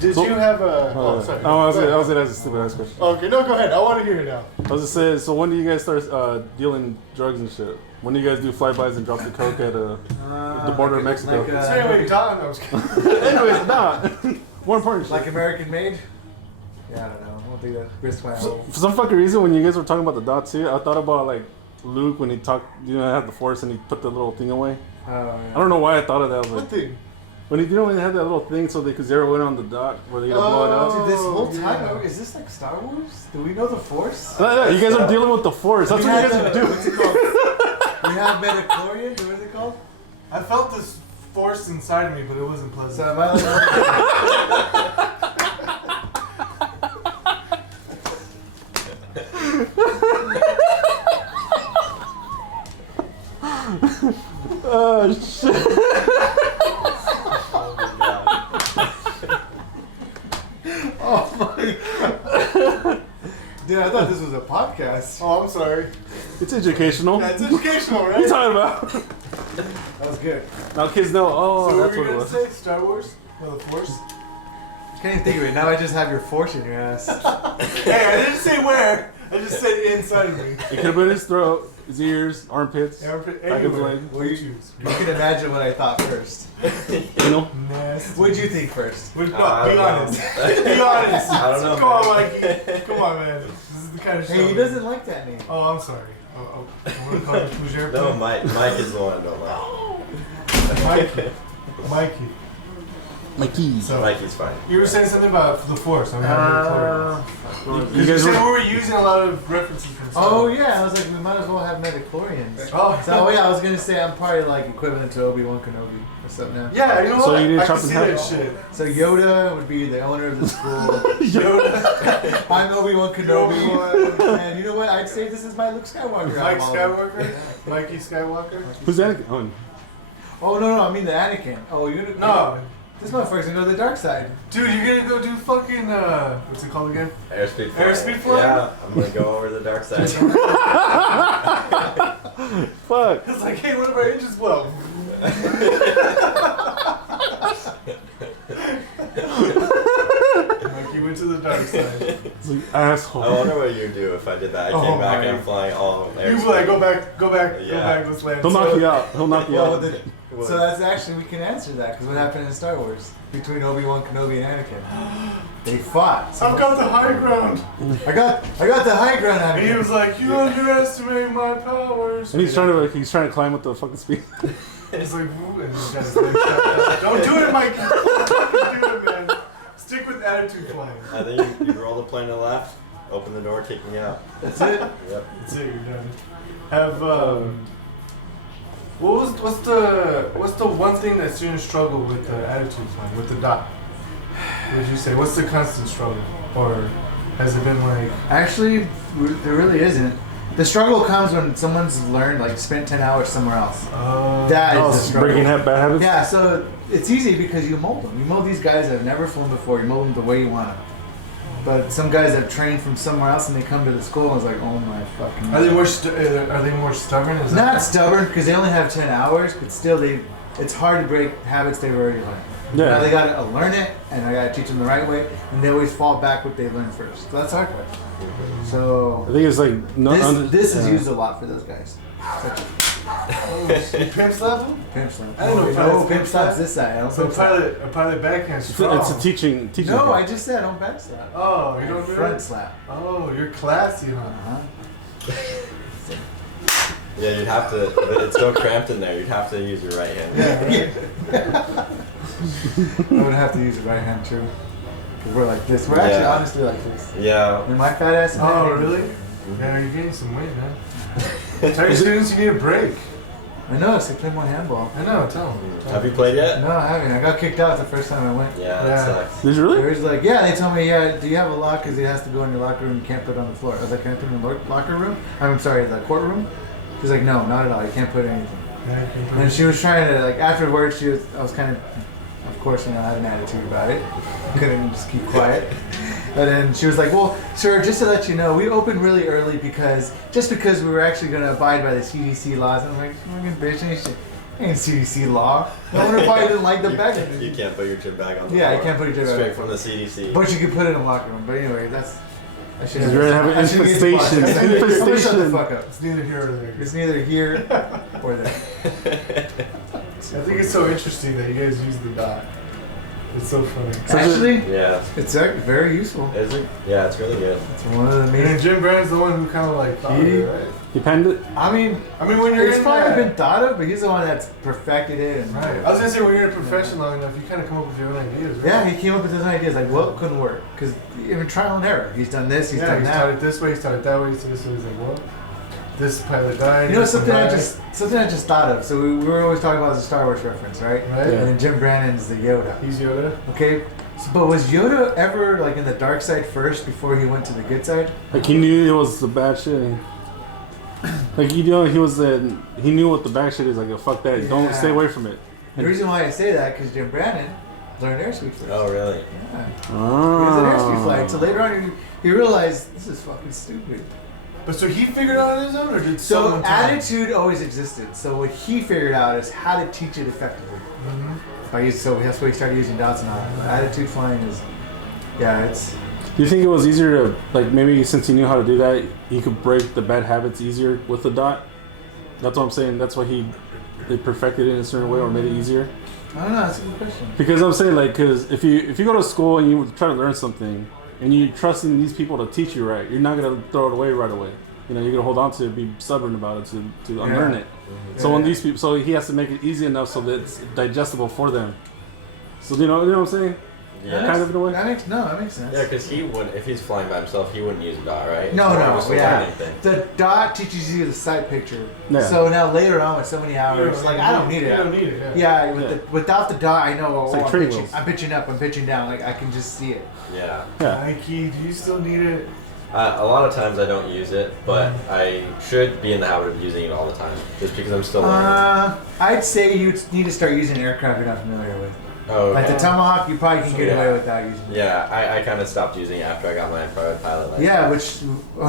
Did you have a... Oh, sorry. I was gonna ask a stupid ass question. Okay, no, go ahead. I want to hear it now. I was just saying, so when do you guys start dealing drugs and shit? When do you guys do flybys and drop the coke at the border of Mexico? Like, So anyway, Don, I was kidding. Anyways, nah. More important shit. like American Made? Yeah, I don't know. I don't think that risk my whole. For some fucking reason, when you guys were talking about the dot too, I thought about like Luke when he talked, have the force and he put the little thing away. Yeah. I don't know why I thought of that. I was What like, thing? when he had that little thing so they could zero in on the dot where they gotta blow it up. Dude, this whole yeah. time, is this like Star Wars? Do we know the Force? Yeah, you guys are dealing with the force. That's We what you have guys are doing. What's it called? We have Metachlorian. What is it called? I felt this force inside of me, but it wasn't pleasant. So am I like, Oh shit! oh my god. Dude, I thought this was a podcast. Oh, I'm sorry. It's educational. Yeah, it's educational, What are you right? talking about? That was good. Now kids know. Oh, So what that's were what you it gonna was. say? Star Wars? No, the Force? Can't even think of it. Now I just have your force in your ass. Hey, I didn't say where. I just said inside of me. It could have been his throat, his ears, armpits, Armpit, back of his anywhere. leg. Well, you choose. can imagine what I thought first. You know. Nasty. What'd you think first? Be I don't know. honest. Be honest. I don't know, Come on, man. Mikey. Come on, man. This is the kind of show. Hey, he doesn't like that name. Oh, I'm sorry. Oh, I'm gonna call you who's your No, Mike is the one I don't like. Mikey. Mikey. So, Mikey's fine. you were saying something about the Force. I'm having You guys said were. we were using a lot of references from Star Oh Wars. yeah, I was like, we might as well have metachlorians. Oh, So yeah, I was gonna say I'm probably like equivalent to Obi-Wan Kenobi or something now. yeah, you know So what? you need to I can chop in see half? that shit. So Yoda would be the owner of the school. Yoda. I'm Obi-Wan Kenobi. Obi-Wan. And you know what? I'd say this is my Luke Skywalker. Mike out of all of them. Skywalker? Mikey Skywalker? Who's Anakin? Oh, Oh no, I mean the Anakin. Oh, you No. This motherfucker's gonna go to the dark side. Dude, you're gonna go do fucking, what's it called again? Airspeed flying. Airspeed flying? Yeah, I'm gonna go over the dark side. fuck. It's like, hey, what if our engines blow? Mikey went to the dark side. It's like asshole. I wonder what you'd do if I did that. I Oh came back my. and I'm flying all You be like, go back, go back, Yeah. let's land. He'll knock you out. He'll knock you Well, out. so that's actually we can answer that because what happened in Star Wars between Obi-Wan Kenobi and Anakin? They fought. So I've got the high ground. I got the high ground. And he was like, you underestimate my powers. And he's trying to climb with the fucking speed. He's like, woo, and he's got his legs shot down. Don't do it, Mikey. Don't do it, man. Stick with attitude flying. I think you roll the plane to the left, open the door, kick me out. That's it. Yep. That's it, you're done. Have, what's the one thing that students struggle with the attitude flying, with the dot? What would you say? What's the constant struggle? Or has it been like... Actually, there really isn't. The struggle comes when someone's learned, like, spent 10 hours somewhere else. That is the struggle. breaking bad habits. Yeah, so it's easy because you mold them. You mold these guys that have never flown before. You mold them the way you want them. But some guys have trained from somewhere else and they come to the school and it's like, oh my fucking... Are they more stubborn? Is Not that stubborn because they only have 10 hours, but still it's hard to break habits they've already learned. Yeah. Now they gotta learn it, and I gotta teach them the right way, and they always fall back what they learned first. So that's hard part. So I think it's like this is used a lot for those guys. you pimp slap them? Pimp slap. I don't know if No, pilots pimp slap's this side. I don't So pimp slap. a pilot backhand strong. It's a teaching. No, I just said I don't back slap. Oh, you I don't do front it? slap. Oh, you're classy, huh? Uh-huh. Yeah, you'd have to, but it's so cramped in there, you'd have to use your right hand. I would have to use the right hand too. Because we're like this. We're actually Yeah. honestly like this. Yeah. And my fat ass. Oh, really? Yeah, you're gaining some weight, man. Tell your students you need a break. I know, so play more handball. I know, tell them. Have you played yet? No, I haven't. I got kicked out the first time I went. Yeah, Yeah. that sucks. Did you really? There's like, yeah, they told me, yeah, do you have a lock? Because it has to go in your locker room. You can't put it on the floor. I was like, can I put it in the locker room? I'm sorry, the courtroom? She's like, no, not at all. You can't put anything. And then she was trying to, like, afterwards, I was kind of course, I had an attitude about it. Couldn't just keep quiet. And then she was like, well, sir, just to let you know, we opened really early because we were actually going to abide by the CDC laws. And I'm like, fucking bitch, ain't CDC law. I wonder if I didn't like the bag. You can't put your gym bag on the Yeah, floor. you can't put your gym bag Straight on from the CDC. But you can put it in the locker room. But anyway, that's... I should You're gonna have an infestation. Shut the Infestation. fuck up. It's neither here or there. It's neither here or there. I think it's so interesting that you guys use the dot. It's so funny. Actually, Yeah. it's very useful. Is it? Yeah, it's really good. It's one of the And main... Jim Brand's the one who kind of like thought of it, right? Dependent. I mean, when you're it's in probably that, been thought of, but he's the one that's perfected it. And right. I was gonna say when you're in a profession long enough, you kind of come up with your own ideas, right? yeah, he came up with his ideas like what couldn't work because even trial and error. He's done this, he's done he's that. taught it this way, he's taught it that way, he's taught it this way. He's like, what? this pilot died. You know, this something one I died. just thought of. So we were always talking about the Star Wars reference, right? Right. Yeah. And then Jim Brannan's the Yoda. He's Yoda. Okay, so, but was Yoda ever like in the dark side first before he went to the good side? Like he knew it was the bad shit. Like he knew what the bad shit is. Like fuck that, don't Yeah. stay away from it. The reason why I say that because Jim Brannan learned airspeed first. Oh, really? Yeah. He was an airspeed flight. So later on, he realized this is fucking stupid. But so he figured it out on his own, or did So someone tell him? attitude always existed. So what he figured out is how to teach it effectively. So that's why he started using dots and all. Attitude flying is, yeah, it's. Do you think it was easier to like maybe since he knew how to do that, he could break the bad habits easier with the dot? That's what I'm saying. That's why they perfected it in a certain way or made it easier. I don't know. That's a good question. Because I'm saying like, because if you go to school and you try to learn something and you're trusting these people to teach you right, you're not gonna throw it away right away. You know, you're gonna hold on to it, be stubborn about it to unlearn it. So when these people, so he has to make it easy enough so that it's digestible for them. So you know what I'm saying? Yeah. Kind of in a way. That makes sense. Yeah, because he wouldn't, if he's flying by himself, he wouldn't use a dot, right? No, yeah. Anything. The dot teaches you the sight picture. Yeah. So now later on with so many hours, You like don't I don't need You it. don't need it. Yeah, without the dot, I know. It's like I'm tree pitching, wheels. I'm pitching up. I'm pitching down. Like I can just see it. Yeah. Yeah. Nike, do you still need it? A lot of times I don't use it, but I should be in the habit of using it all the time, just because I'm still learning. I'd say you need to start using aircraft you're not familiar with. Oh, Like okay. the Tomahawk, you probably can get Yeah. away without using it. Yeah, I kind of stopped using it after I got my private pilot license. Yeah,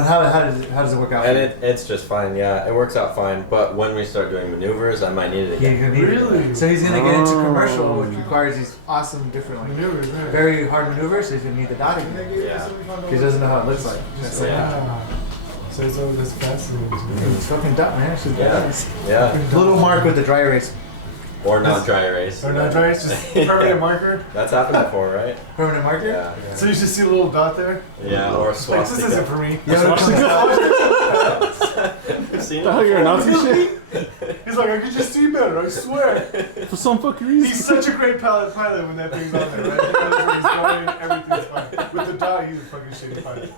how does it work out? And for you? it's just fine, yeah. It works out fine, but when we start doing maneuvers, I might need it You're again. gonna need it. Really? So he's gonna get into Oh. commercial, which requires these awesome different like Maneuvers, right? very hard maneuvers. So he's gonna need the dot again. Yeah. He doesn't know how it looks like. Just That's Yeah. wow. So it's always this fascinating. It's fucking dot, man. It's just Yeah. badass. Yeah. Little mark with the dry erase. Or not dry erase. Or not dry, it's just permanent marker. That's happened before, right? Permanent marker? Yeah. So you just see a little dot there? Yeah, or a Like, this isn't swastika. for me. Yeah, it comes out. You've seen The hell, you're it? Nazi shit? He's like, I can just see better, I swear. For some fucking reason. He's such a great pilot when that thing's on there, right? He knows where he's going, everything's fine. With the dot, he's a fucking shitty pilot.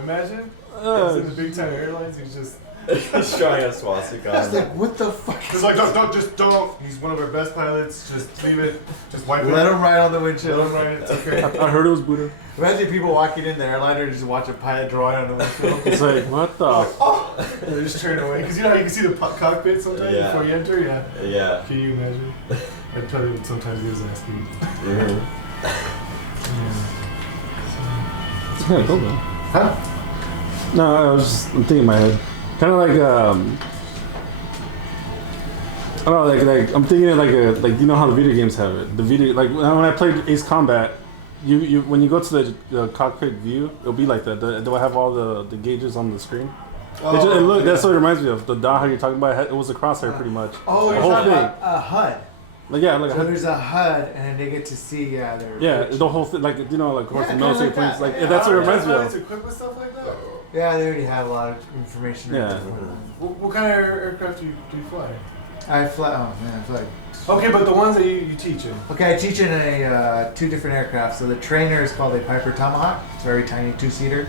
Imagine, he's in the big time airlines, he's just... He's showing a swastika. It's like, what the fuck? He's like, don't. He's one of our best pilots, just leave it, just wipe it. Let him ride on the Let windshield. him ride, it's okay. I heard it was Buddha. Imagine people walking in the airliner and just watch a pilot drawing on the windshield. It's like, what the? And they just turn away. Because you know how you can see the cockpit sometimes Yeah. before you enter? Yeah. Yeah. Can you imagine? I'd probably sometimes get his ass beat. Mhm. It's kind of cool though. Huh? No, I was just I'm thinking in my head. Kind of like I don't know, like I'm thinking of like you know how the video games have it. The video like when I played Ace Combat, you when you go to the cockpit view, it'll be like that. They'll have all the gauges on the screen. That's what it reminds me of. The dot how you're talking about. It was a crosshair pretty much. Oh, the you're whole talking thing. about a HUD. Like yeah, like So there's a HUD, and then they get to see, their the whole thing. Like you know, like of course Yeah, the kinda military like planes. that. Like Yeah. that's what it reminds me Pilots of. equipped with stuff like that? Yeah, they already have a lot of information. Yeah. What kind of aircraft do you fly? I fly. Oh man, I fly. Okay, but the ones that you teach in. Okay, I teach in a two different aircraft. So the trainer is called a Piper Tomahawk. It's a very tiny 2-seater.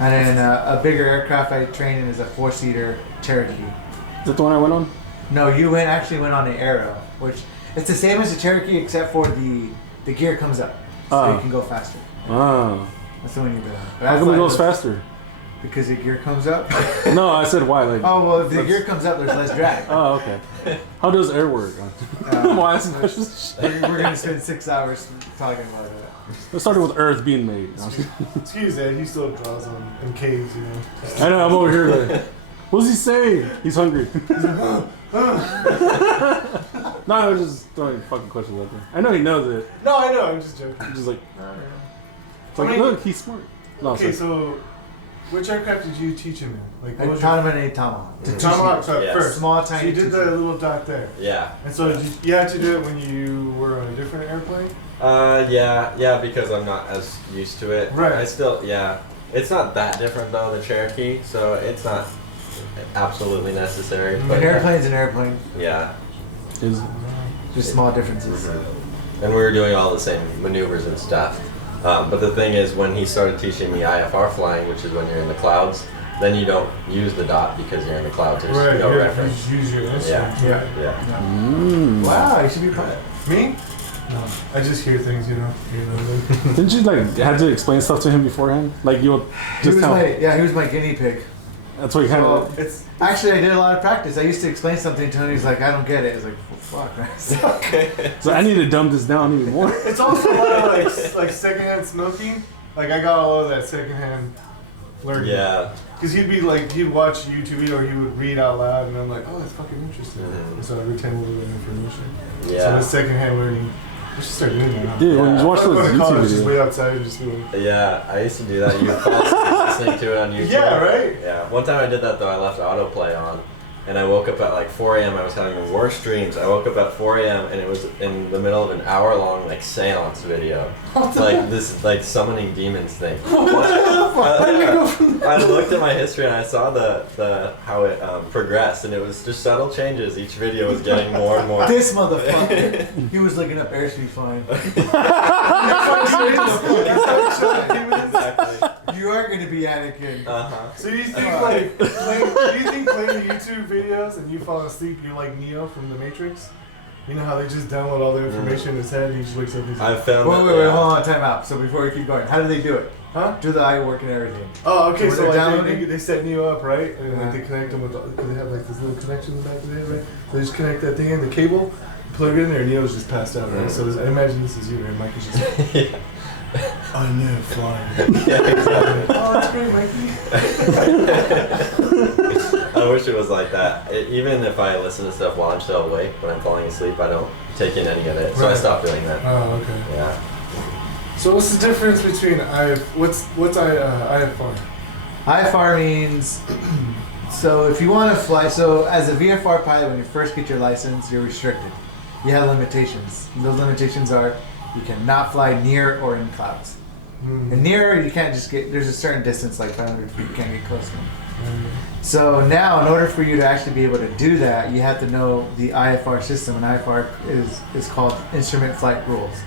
And then a bigger aircraft I train in is a 4-seater Cherokee. Is that the one I went on? No, you actually went on the Arrow, which it's the same as the Cherokee except for the gear comes up, so you can go faster. Oh. That's the one you've been on. But How I come it fly goes with- faster? Because the gear comes up. No, I said why. Like. Oh well, if the gear comes up, there's less drag. Oh, okay. How does air work? I'm asking questions. We're gonna spend 6 hours talking about that. Let's start with Earth being made. Excuse Ed, he still draws them in caves, you know. I know, I'm over here like, what's he saying? He's hungry. No, I was just throwing fucking questions out there. I know he knows it. No, I know, I'm just joking. He's just like, it's like I mean- look, he's smart. No, Okay, sorry. so which aircraft did you teach him in? Like, I what was taught him an Tomahawk. your Tomahawk Yes. first? Small, So tiny. you did the 2-seater. little dot there. Yeah. And so did you had to do it when you were on a different airplane? Yeah, because I'm not as used to it. Right. I still, yeah. It's not that different though, the Cherokee, so it's not absolutely necessary. An But airplane's an airplane. yeah. Is Just small differences. And we were doing all the same maneuvers and stuff. But the thing is, when he started teaching me IFR flying, which is when you're in the clouds, then you don't use the dot because you're in the clouds. There's Right, no you reference. just use your instrument. Yeah. Wow, you should be pilot. Me? No, I just hear things, you know. Didn't you like had to explain stuff to him beforehand? Like you'll He just was tell. he was my guinea pig. That's what you kind So of. it's actually I did a lot of practice. I used to explain something to him. He's like, I don't get it. It's like, well, fuck. Okay. So I need to dumb this down even more. It's also a lot of like secondhand smoking. Like I got all of that secondhand learning. Yeah. Because he'd watch YouTube video or he would read out loud, and I'm like, oh, that's fucking interesting. Mhm. So I retain a little bit of information. So Yeah. it's secondhand learning. We should start doing that. Huh? Dude, when you watch I go those to college, YouTube just wait videos. outside and just be like, Yeah, I used to do that. You would fall asleep listening to it on YouTube. yeah, right? Yeah. One time I did that though. I left autoplay on, and I woke up at like 4 a.m. I was having the worst dreams. I woke up at 4 a.m. and it was in the middle of an hour-long like seance video, like this like summoning demons thing. I looked at my history and I saw the how it progressed, and it was just subtle changes. Each video was getting more and more. This motherfucker. He was looking up airspeed flying. Exactly. You are going to be Anakin. So do you think like playing the YouTube videos and you fall asleep, you're like Neo from the Matrix? You know how they just download all the information in his head and he just wakes up and he's like, I found. Wait, hold on, time out. So before we keep going, how do they do it? huh? Do the eye work and everything. Oh, okay. So So when they're like downloading? they set Neo up, right? And like Yeah. they connect him with, because they have like this little connection in the back of the head, right? They just connect that thing in the cable, plug it in there, and Neo's just passed out, right? So I imagine this is you, and Mike is just like, I know flying. Yeah, exactly. Oh, that's great, Mikey. I wish it was like that. Even if I listen to stuff while I'm still awake, when I'm falling asleep, I don't take in any of it. So I Right. stopped doing that. Oh, okay. Yeah. So what's the difference between IFR? IFR means, so if you want to fly, so as a VFR pilot, when you first get your license, you're restricted. You have limitations. Those limitations are you cannot fly near or in clouds. And near, you can't just get, there's a certain distance, like 500 feet, you can't get close to them. So now, in order for you to actually be able to do that, you have to know the IFR system, and IFR is called Instrument Flight Rules.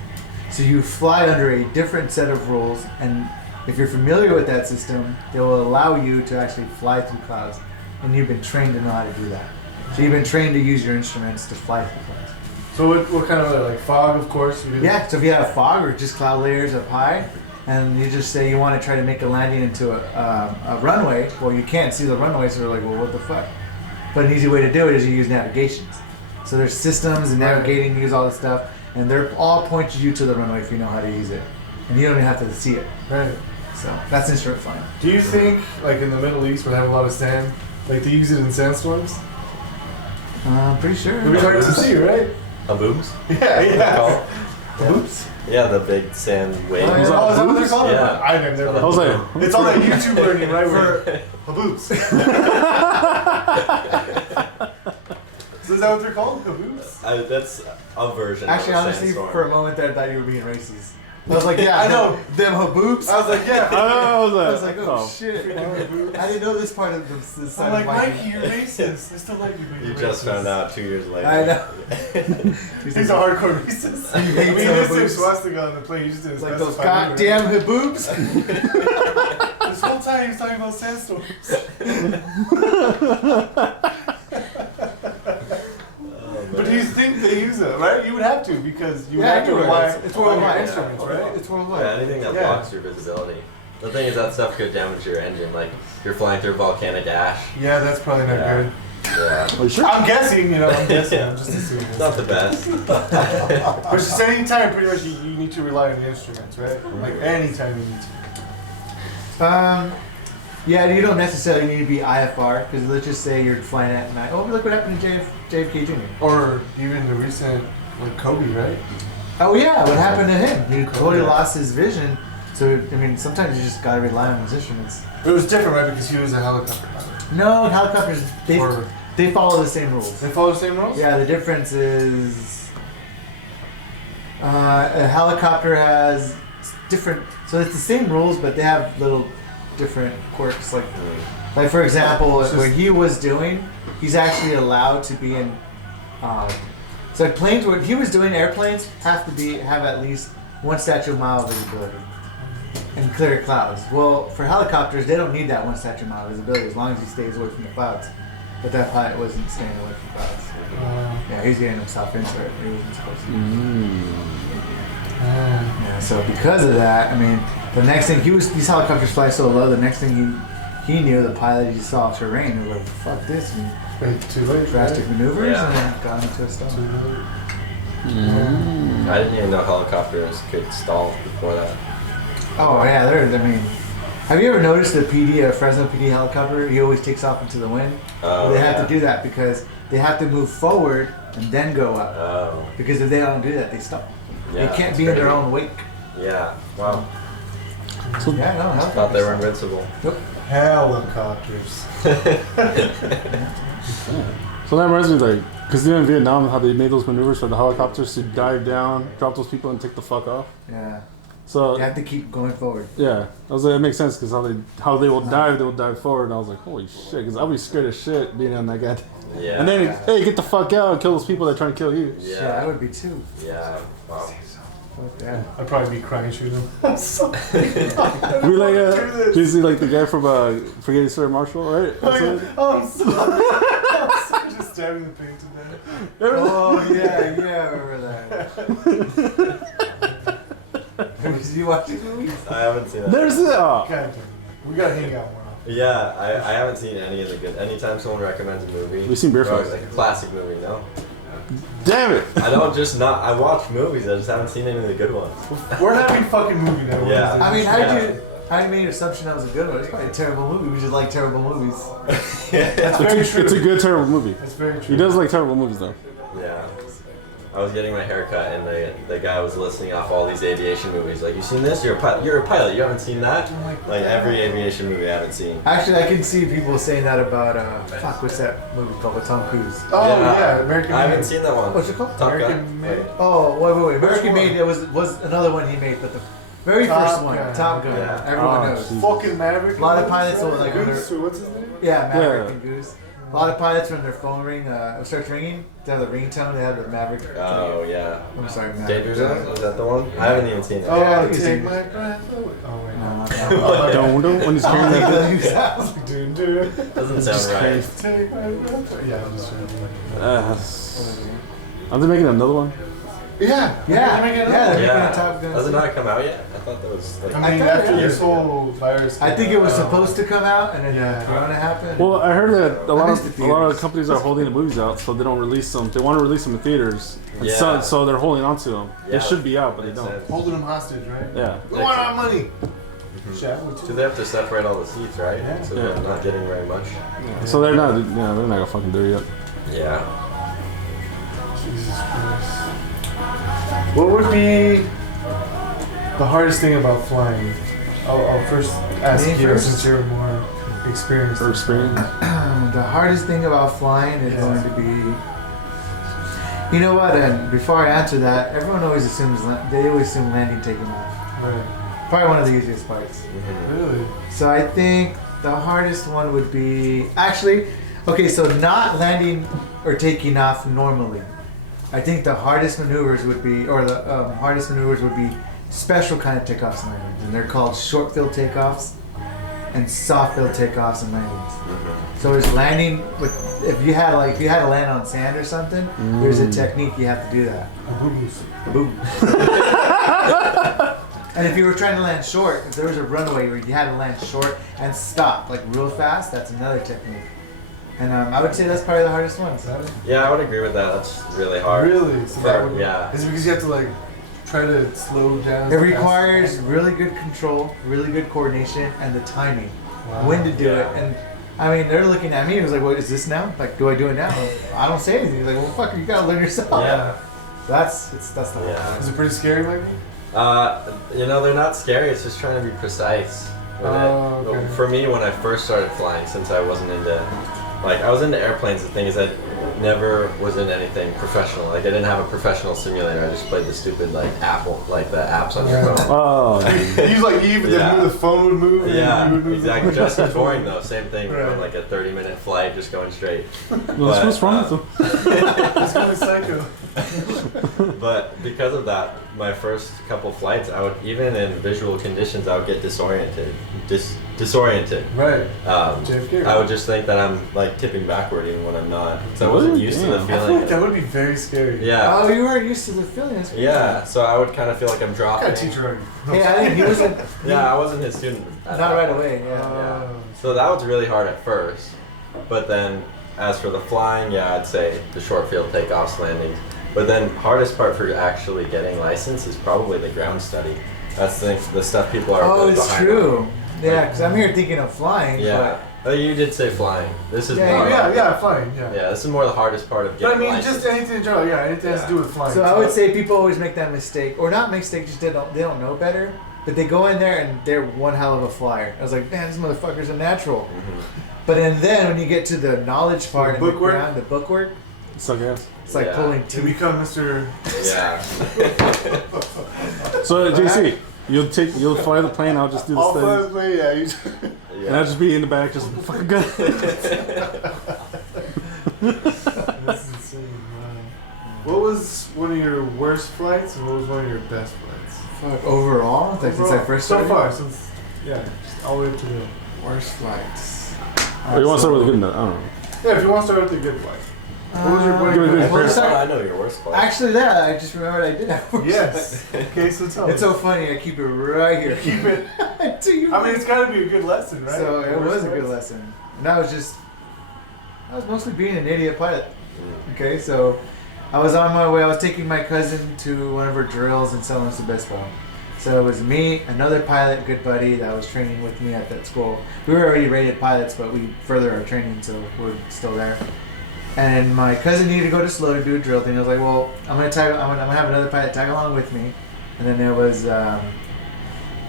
So you fly under a different set of rules, and if you're familiar with that system, it will allow you to actually fly through clouds, and you've been trained to know how to do that. So you've been trained to use your instruments to fly through clouds. So what kind of like fog, of course? Yeah, so if you have fog or just cloud layers up high, and you just say you want to try to make a landing into a runway, well, you can't see the runway, so they're like, well, what the fuck? But an easy way to do it is you use navigations. So there's systems and navigating, you use all this stuff, and they're all pointing you to the runway if you know how to use it. And you don't even have to see it. Right. So that's instrument flying. Do you think, like in the Middle East, where they have a lot of sand, like they use it in sandstorms? I'm pretty sure. It'd be hard to see, right? Haboobs? Yeah, yeah. Oops. Yeah, the big sand waves. Oh, yeah. Oh, is that what they're called? Yeah. I've never. I was like, It's all that YouTube learning, right? Where haboobs. So is that what they're called? Haboobs? That's a version Actually, of a honestly, sandstorm. for a moment there, I thought you were being racist. I was like, yeah, I know. Them haboobs. I was like, yeah. I was I was like, oh, shit. Haboobs. I didn't know this part of this side I'm like, of my Mikey, you're racist. I still like you, but You you're just racist. found out 2 years later. I know. He's a hardcore racist. I hates mean, he did say haboobs. swastika on the plane. He just didn't It's like those specify who, goddamn haboobs. right? This whole time he was talking about sandstorms. But do you think they use it, right? You would have to, because you have to rely It's on worldwide. your instruments, right? It's Yeah, worldwide. anything that Yeah. blocks your visibility. The thing is that stuff could damage your engine. Like you're flying through volcanic ash. Yeah, that's probably not Yeah. good. Yeah. Are you sure? I'm guessing, I'm guessing. I'm just assuming. It's not the best. But just anytime, pretty much, you need to rely on the instruments, right? Like anytime you need to. Yeah, you don't necessarily need to be IFR, because let's just say you're flying at night. Oh, look what happened to JFK Jr. Or even the recent, like Kobe, right? Oh yeah, what happened to him? He totally lost his vision. So I mean, sometimes you just gotta rely on his instruments. It was different, right? Because he was a helicopter pilot. No, helicopters Or they follow the same rules. they follow the same rules? Yeah, the difference is a helicopter has different. So it's the same rules, but they have little different quirks. Like for example, what he was doing, he's actually allowed to be in. So like planes, what he was doing, airplanes have at least one statute mile of visibility. and clear clouds. Well, for helicopters, they don't need that one statute mile visibility as long as he stays away from the clouds. But that pilot wasn't staying away from clouds. Yeah, he was getting himself into it. He wasn't supposed to. Yeah, so because of that, I mean, the next thing these helicopters fly so low. The next thing he knew, the pilot he saw terrain. He was like, "Fuck this!" And Too late. drastic maneuvers, Yeah. and then got into a stall. I didn't even know helicopters could stall before that. Oh yeah, I mean, have you ever noticed the Fresno PD helicopter? He always takes off into the wind. Oh, They have yeah. to do that because they have to move forward and then go up. Oh. Because if they don't do that, they stop. Yeah, They can't that's be in their crazy. own wake. Yeah. Wow. Yeah, no, helicopters. Thought they were invincible. Helicopters. So that reminds me, like, because in Vietnam, how they made those maneuvers for the helicopters to dive down, drop those people, and take the fuck off. Yeah. So You have to keep going forward. yeah, I was like, it makes sense because how they will dive forward. And I was like, holy shit, because I'll be scared as shit being on that guy. Yeah. And then, hey, get the fuck out and kill those people that are trying to kill you. Yeah, I Yeah. would be too. Yeah. Wow. Fuck that. I'd probably be crying shooting him. I'm sorry. We like, JC, like the guy from Forgetting Sarah Marshall, right? That's it? Oh, I'm sorry. I'm sorry. Just stabbing the paint to death. Oh yeah, I remember that. Did you watch these movies? I haven't seen that. There's it. Oh. God damn. We gotta hang out more often. Yeah, I haven't seen any of the good. Anytime someone recommends a movie, We've seen Beer or Fest. like a classic movie, no. Damn it! I don't just not. I watch movies. I just haven't seen any of the good ones. We're having fucking movie night. Yeah. I mean, how Yeah. did you make an assumption that was a good one? It's probably a terrible movie. We just like terrible movies. That's very true. It's a good terrible movie. That's very true. He does like terrible movies though. Yeah. I was getting my hair cut and the guy was listing off all these aviation movies. Like, you seen this? You're a pilot. You haven't seen that? Like every aviation movie I haven't seen. Actually, I can see people saying that about what's that movie called with Tom Cruise? Oh yeah, American I haven't Made. seen that one. What's it called? Top American Gun. Made. Oh, wait. American Which one? Made. It was another one he made, but the very Top first one, Gun. Top Gun. Yeah. Everyone Oh, knows. geez. Fucking Maverick. A lot of pilots will like Goose, or what's his name? Yeah, Maverick Yeah. and Goose. A lot of pilots when their phone starts ringing, they have the ringtone. They have the Maverick. Oh yeah. I'm sorry, Maverick. Danger Zone? Is that the one? I haven't even seen it. Oh, Yeah, I think it's take in- my breath away. Oh wait, no. Don't when he's carrying that. Dude. Doesn't sound right. Take my breath away. Yeah, I'm just trying to. Are they making another one? Yeah. Yeah, Make it up. yeah. They're Yeah. making a Top Gun. Has it not come out yet? I thought that was like. I I mean, thought after it this was. whole virus. I think it was supposed to come out, and then Yeah. Corona happened. Well, I heard that a lot missed the of theaters. companies are holding the movies out, so they don't release them. They want to release them in theaters, and Yeah. so they're holding on to them. Yeah. They should be out, but they Makes don't. sense. holding them hostage, right? Yeah. We want our money. Shall we So too? they have to separate all the seats, right? Yeah. So Yeah. they're not getting very much. So they're not. Yeah, they're not gonna fucking do it yet. Yeah. Jesus Christ. What would be the hardest thing about flying? I'll first ask Me you first? since you're more experienced. For experience. The hardest thing about flying is Yeah. going to be. You know what? And before I answer that, everyone always assumes they always assume landing, taking off. Right. Probably one of the easiest parts. Really? So I think the hardest one would be actually okay. So not landing or taking off normally. I think the hardest maneuvers would be, or the hardest maneuvers would be special kind of takeoffs and landings, and they're called short field takeoffs and soft field takeoffs and landings. So it's landing with if you had to land on sand or something. There's a technique you have to do that. A boo-boos. Boom. And if you were trying to land short, if there was a runway where you had to land short and stop like real fast, that's another technique. And I would say that's probably the hardest one. Is that it? Yeah, I would agree with that. That's really hard. Really? So that would, Yeah. Is it because you have to like try to slow down? It requires really good control, really good coordination, and the timing. Wow. When to do Yeah. it. And I mean, they're looking at me. It was like, "What is this now? Like, do I do it now?" I don't say anything. He's like, "Well, fuck, you gotta learn yourself." Yeah. That's the hard Yeah. part. Is it pretty scary, Mikey? They're not scary. It's just trying to be precise with Oh, it. okay. For me, when I first started flying, since I wasn't into, I was into airplanes. The thing is that never was in anything professional. Like I didn't have a professional simulator. I just played the stupid like Apple, like the apps on your phone. Oh. He's like even the phone would move. Yeah, and move exactly. Just for touring though, same thing. We're on like a 30-minute flight, just going straight. What's wrong with them? It's kind of psycho. But because of that, my first couple flights, I would even in visual conditions, I would get disoriented. Right. I would just think that I'm like tipping backward even when I'm not. So I wasn't used to the I feeling. feel like that would be very scary. Yeah. Oh, you weren't used to the feeling. That's crazy. Yeah. So I would kind of feel like I'm dropping. Got a teacher. Hey, I think he wasn't. Yeah, I wasn't his student. at Not that right point. away. Yeah. Yeah. So that was really hard at first, but then as for the flying, yeah, I'd say the short field takeoffs, landings. But then hardest part for actually getting license is probably the ground study. That's the stuff people are. Oh, really it's behind true. on. Yeah, because I'm here thinking of flying. Yeah. Oh, you did say flying. This is Yeah, more. Yeah, flying. Yeah. Yeah, this is more the hardest part of But getting I mean, license. just anything in general. Yeah, anything has to do with flying. So I would say people always make that mistake, or not mistake, just they don't know better. But they go in there and they're one hell of a flyer. I was like, man, this motherfucker's a natural. Mhm. But and then when you get to the knowledge part and the bookwork? ground, the bookwork, Suck ass. it's like Yeah. pulling to teeth. become Mr. Yeah. So JC, you'll fly the plane. I'll just do the All studies. play, yeah. And I'll just be in the back, just fucking good. That's insane. Wow. What was one of your worst flights, and what was one of your best flights? Fuck, overall, like since I first started. So far, since just all the way up to the. Worst flights. Or you want to start with a good note? I don't know. Yeah, if you want to start with the good flight. What was your Give me a good well, let's first. start- I know your worst flight. Actually, that I just remembered I did have worst Yes. flights. Okay, so tell It's us. so funny. I keep it right here. Keep it. Until you. I mean, it's got to be a good lesson, right? So The it worst was a good flights? lesson. And I was mostly being an idiot pilot. Okay, so I was on my way. I was taking my cousin to one of her drills in San Luis Obispo. So it was me, another pilot, good buddy that was training with me at that school. We were already rated pilots, but we further our training, so we're still there. And my cousin needed to go to SLO to do a drill thing. I was like, well, I'm gonna have another pilot tag along with me. And then there was I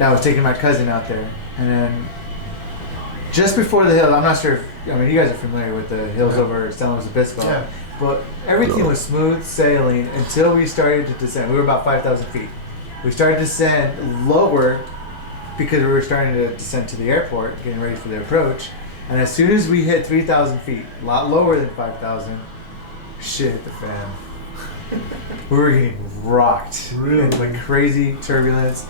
was taking my cousin out there, and then just before the hill, I'm not sure if you guys are familiar with the hills over San Luis Obispo. Yeah. But everything was smooth sailing until we started to descend. We were about 5,000 feet. We started to descend lower because we were starting to descend to the airport, getting ready for the approach. And as soon as we hit 3,000 feet, a lot lower than 5,000, shit hit the fan. We were getting rocked. Really? Like crazy turbulence,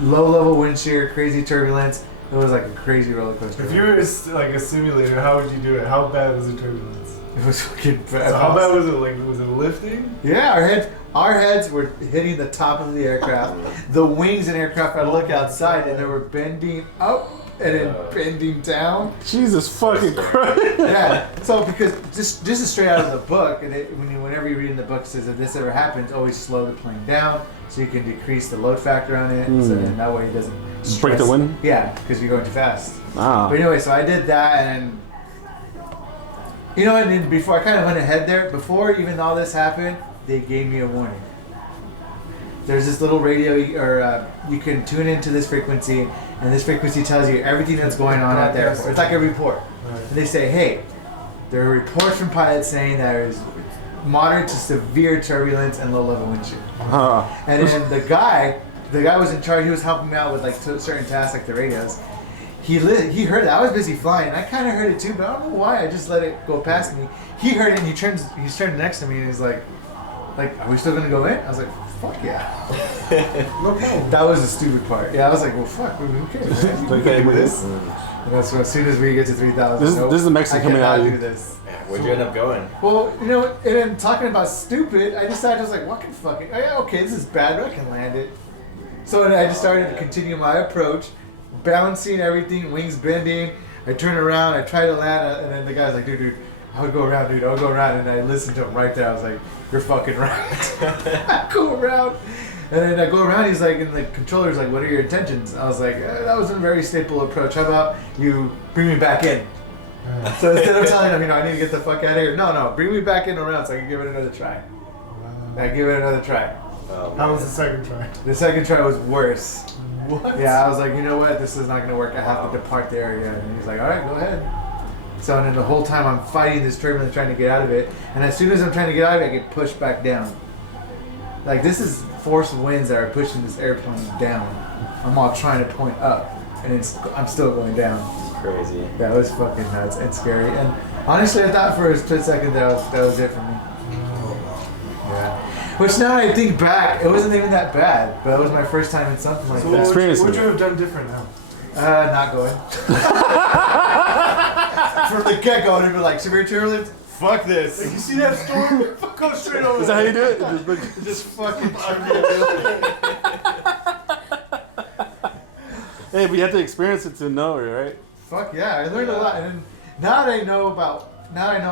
low level wind shear, crazy turbulence. It was like a crazy roller coaster. If you were like a simulator, how would you do it? How bad was the turbulence? It was fucking bad. So how bad was it? Like, was it lifting? Yeah, our heads were hitting the top of the aircraft. The wings in aircraft, I look outside and they were bending up and then bending down. Jesus fucking Christ. Yeah. So because this is straight out of the book, and whenever you read in the book, it says if this ever happens, always slow the plane down so you can decrease the load factor on it. So then that way it doesn't Break the stress- wind? Yeah, because you're going too fast. Ah. But anyway, so I did that, and and then before I kind of went ahead there, before even all this happened, they gave me a warning. There's this little radio, or you can tune into this frequency, and this frequency tells you everything that's going on at the airport. It's like a report. Right. And they say, hey, there are reports from pilots saying there's moderate to severe turbulence and low level wind shear. And then the guy was in charge. He was helping me out with like certain tasks, like the radios. He heard it. I was busy flying. I kind of heard it too, but I don't know why. I just let it go past me. He heard it, and he's turned next to me, and he's like, are we still gonna go in? I was like, fuck yeah. No problem. That was the stupid part. Yeah, I was like, well, fuck, who cares? Man? Like, Okay with this? And that's when, as soon as we get to 3,000, This is the Mexican coming out I of cannot you. do this. Where'd you end up going? Well, and then talking about stupid, I decided I was like, what can fucking, okay, this is bad, but I can land it. So then I just started to continue my approach, bouncing everything, wings bending. I turn around, I try to land, and then the guy's like, dude, I would go around, dude, I would go around. And I listened to him right there. I was like, you're fucking right. I go around. And then I go around, he's like, and the controller's like, what are your intentions? I was like, that was a very staple approach. How about you bring me back in? So instead of telling him, I need to get the fuck out of here. No, bring me back in around so I can give it another try. I give it another try. How was the second try? The second try was worse. What? Yeah, I was like, you know what? This is not going to work. I have to depart the area. And he's like, all right, go ahead. So then the whole time I'm fighting this turbulence trying to get out of it, and as soon as I'm trying to get out of it, I get pushed back down. Like this is force winds that are pushing this airplane down. I'm all trying to point up, and I'm still going down. It's crazy. That was fucking nuts and scary. And honestly, I thought for a split second that was it for me. Yeah. Which now I think back, it wasn't even that bad, but it was my first time in something like So that. what would you have done different now? Not going. From the get-go, I'd be like, severe turbulence, fuck this. Like, you see that storm? Go straight over. Is that how you do it? Just fucking Hey, but you have to experience it to know, right? Fuck yeah, I learned a lot. And then, now that I know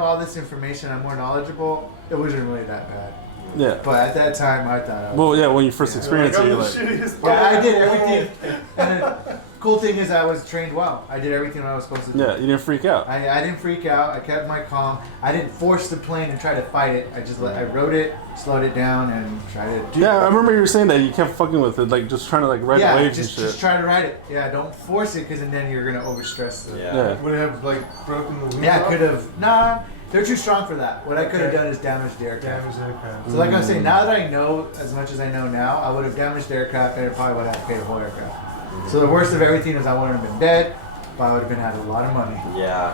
all this information, I'm more knowledgeable, it wasn't really that bad. Yeah. But at that time, I thought I was... Well, yeah, when you first experience it, you're like... Yeah, I did everything. And the cool thing is I was trained well. I did everything I was supposed to do. Yeah, you didn't freak out. I didn't freak out. I kept my calm. I didn't force the plane and try to fight it. I rode it, slowed it down, and tried to... Yeah, I remember you were saying that you kept fucking with it, like just trying to like ride waves and shit. Just try to ride it. Yeah, don't force it because then you're going to overstress it. Yeah. Would it have like broken the wings? Yeah, off? could have... Nah, they're too strong for that. What I could have done is damaged the aircraft. Damaged the aircraft. So like I was saying, now that I know as much as I know now, I would have damaged the aircraft and I probably would have to pay the whole aircraft. So the worst of everything is I wouldn't have been dead, but I would have been had a lot of money. Yeah.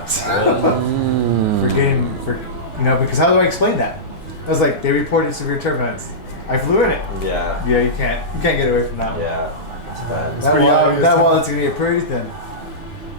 Because how do I explain that? I was like, they reported severe turbulence. I flew in it. Yeah. Yeah, you can't get away from that one. Yeah. It's bad. That wallet's gonna get pretty thin.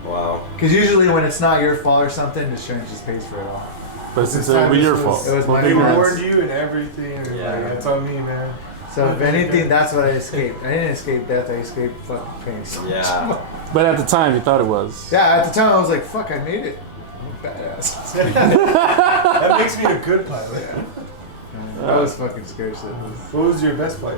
Wow. Because usually when it's not your fault or something, the insurance just pays for it all. But it's your fault. It was my They ignorance. warned you and everything. And Yeah. like, it's on me, man. So if anything, that's what I escaped. I didn't escape death. I escaped fucking pain. Yeah. But at the time, you thought it was. Yeah, at the time I was like, fuck, I made it. I'm a badass. That makes me a good pilot. That was fucking scary shit. What was your best flight?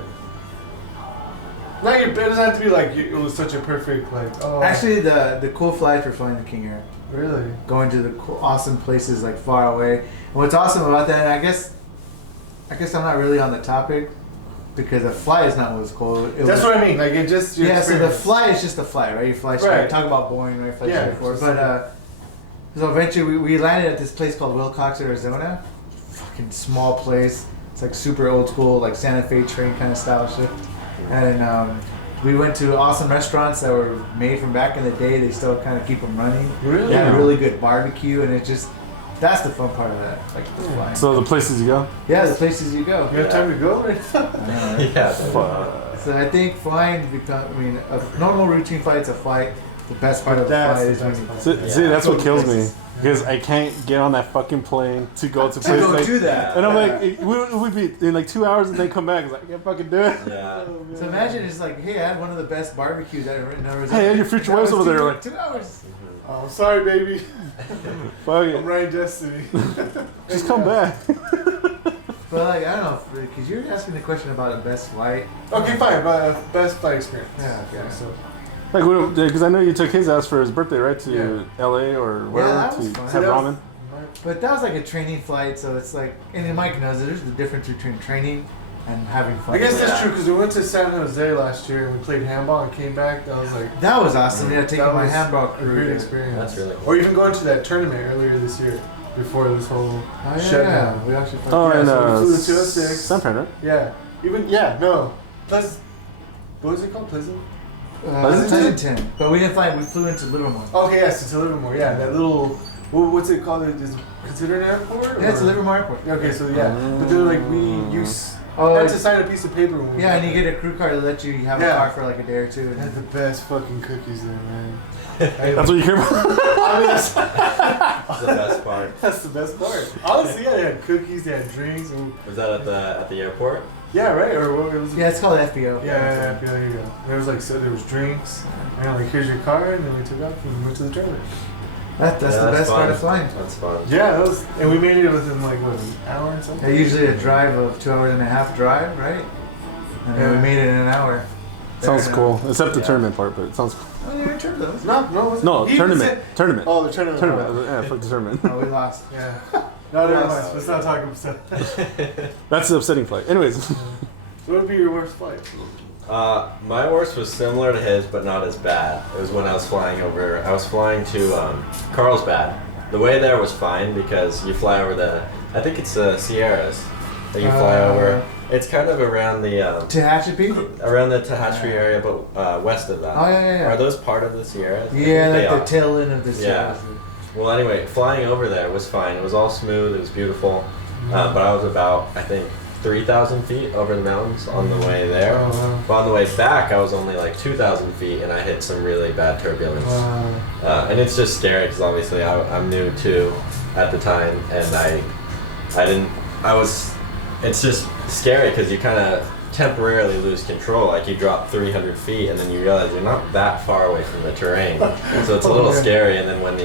Not your. It doesn't have to be like it was such a perfect like. Oh. Actually, the cool flights were flying the King Air. Really? Going to the cool, awesome places like far away. And what's awesome about that, and I guess I'm not really on the topic because the flight is not what was cool. That's what I mean. Like it just. Your so the experience. flight is just a flight, right? You fly straight. Right. Talk about Boeing, right? Fly straight forward. just- But so eventually we landed at this place called Wilcox, Arizona. Fucking small place. It's like super old school, like Santa Fe train kind of style shit. And we went to awesome restaurants that were made from back in the day. They still kind of keep them running. Really? They had really good barbecue, and that's the fun part of that, like the flying. So the places you go? Yeah, the places you go. You have time to go right now? I know, right? Yeah. So I think flying a normal routine flight's a flight. The best part of the That's flight the is when best you part. See, that's what kills me. Places. Because I can't get on that fucking plane to go to to places go like... do that. And I'm like, we'd be in like 2 hours and then come back. It's like, I can't fucking do it. Yeah. So imagine it's like, hey, I had one of the best barbecues I ever in Arizona. Hey, and your future That wife's was over there, 2 like- 2 hours. Oh, sorry, baby. Fuck I'm it. Ryan Destiny. Just come back. But like, I don't know, because you're asking the question about a best flight. Okay, fine. But best flight experience. Yeah, okay. So, Like, because I know you took his ass for his birthday, right? To Yeah. LA or wherever that to was fun. have See, that ramen. But that was like a training flight, so it's like, and Mike knows it, there's the difference between training and having fun. I guess Yeah. that's true because we went to San Jose last year and we played handball and came back. That was like That was awesome. Yeah, taking that my was handball a crew. great there. experience. That's really cool. Or even going to that tournament earlier this year before this whole Oh yeah, shutdown. we actually. Oh, Yeah, and so we flew to 206. San Fran, right? Yeah. Plus, what was it called? Pleasant? Pleasanton. But we didn't fly. We flew into Livermore. Okay, yes, it's a Livermore. Yeah, that little. What's it called? Is it considered an airport? Yeah, it's a or- Livermore Airport. Okay, so yeah, but they're like Oh, had to sign a piece of paper when we yeah, and you get a crew car to let you have a Yeah. car for like a day or two. They And had the best fucking cookies there, man. That's what you care about? I mean, That's the best part. that's the best part. Honestly, yeah, they had cookies, they had drinks, and Was that at the airport? yeah, right, or what was it? yeah, it's called FBO. Yeah, there you go. There was like there was drinks, and like here's your car, and then we took off and went to the tournament. That's Yeah, the best fun. part of flying. That's fun. Yeah, that was, and we made it within like what, an hour or something. Yeah, usually a drive of 2 hours and a half drive, right? And then we Yeah. made it in an hour. Sounds There, cool. Except the Yeah. tournament part, but it sounds cool. Oh, you returned those. No, wasn't No, it? He even tournament. said- Tournament. Oh, the tournament. Tournament. Yeah, fuck the tournament. Oh, we lost. Yeah. No, never mind. Let's not talk about stuff. That's the upsetting flight. Anyways. So what would be your worst flight? My worst was similar to his, but not as bad. It was when I was flying to Carlsbad The way there was fine because you fly over I think it's the Sierras that you fly over. It's kind of around the Tehachapi? around the Tehachapi area, but west of that. Oh yeah. Are those part of the Sierras? Yeah, like the tail end of the Yeah. Sierras. Well, anyway, flying over there was fine. It was all smooth. It was beautiful. But I was about, I think, 3,000 feet over the mountains on the way there. Oh, wow. But on the way back, I was only like 2,000 feet, and I hit some really bad turbulence. And it's just scary because obviously I'm new too at the time, and it's just scary because you kind of temporarily lose control. Like you drop 300 feet, and then you realize you're not that far away from the terrain. So it's a little scary, and then when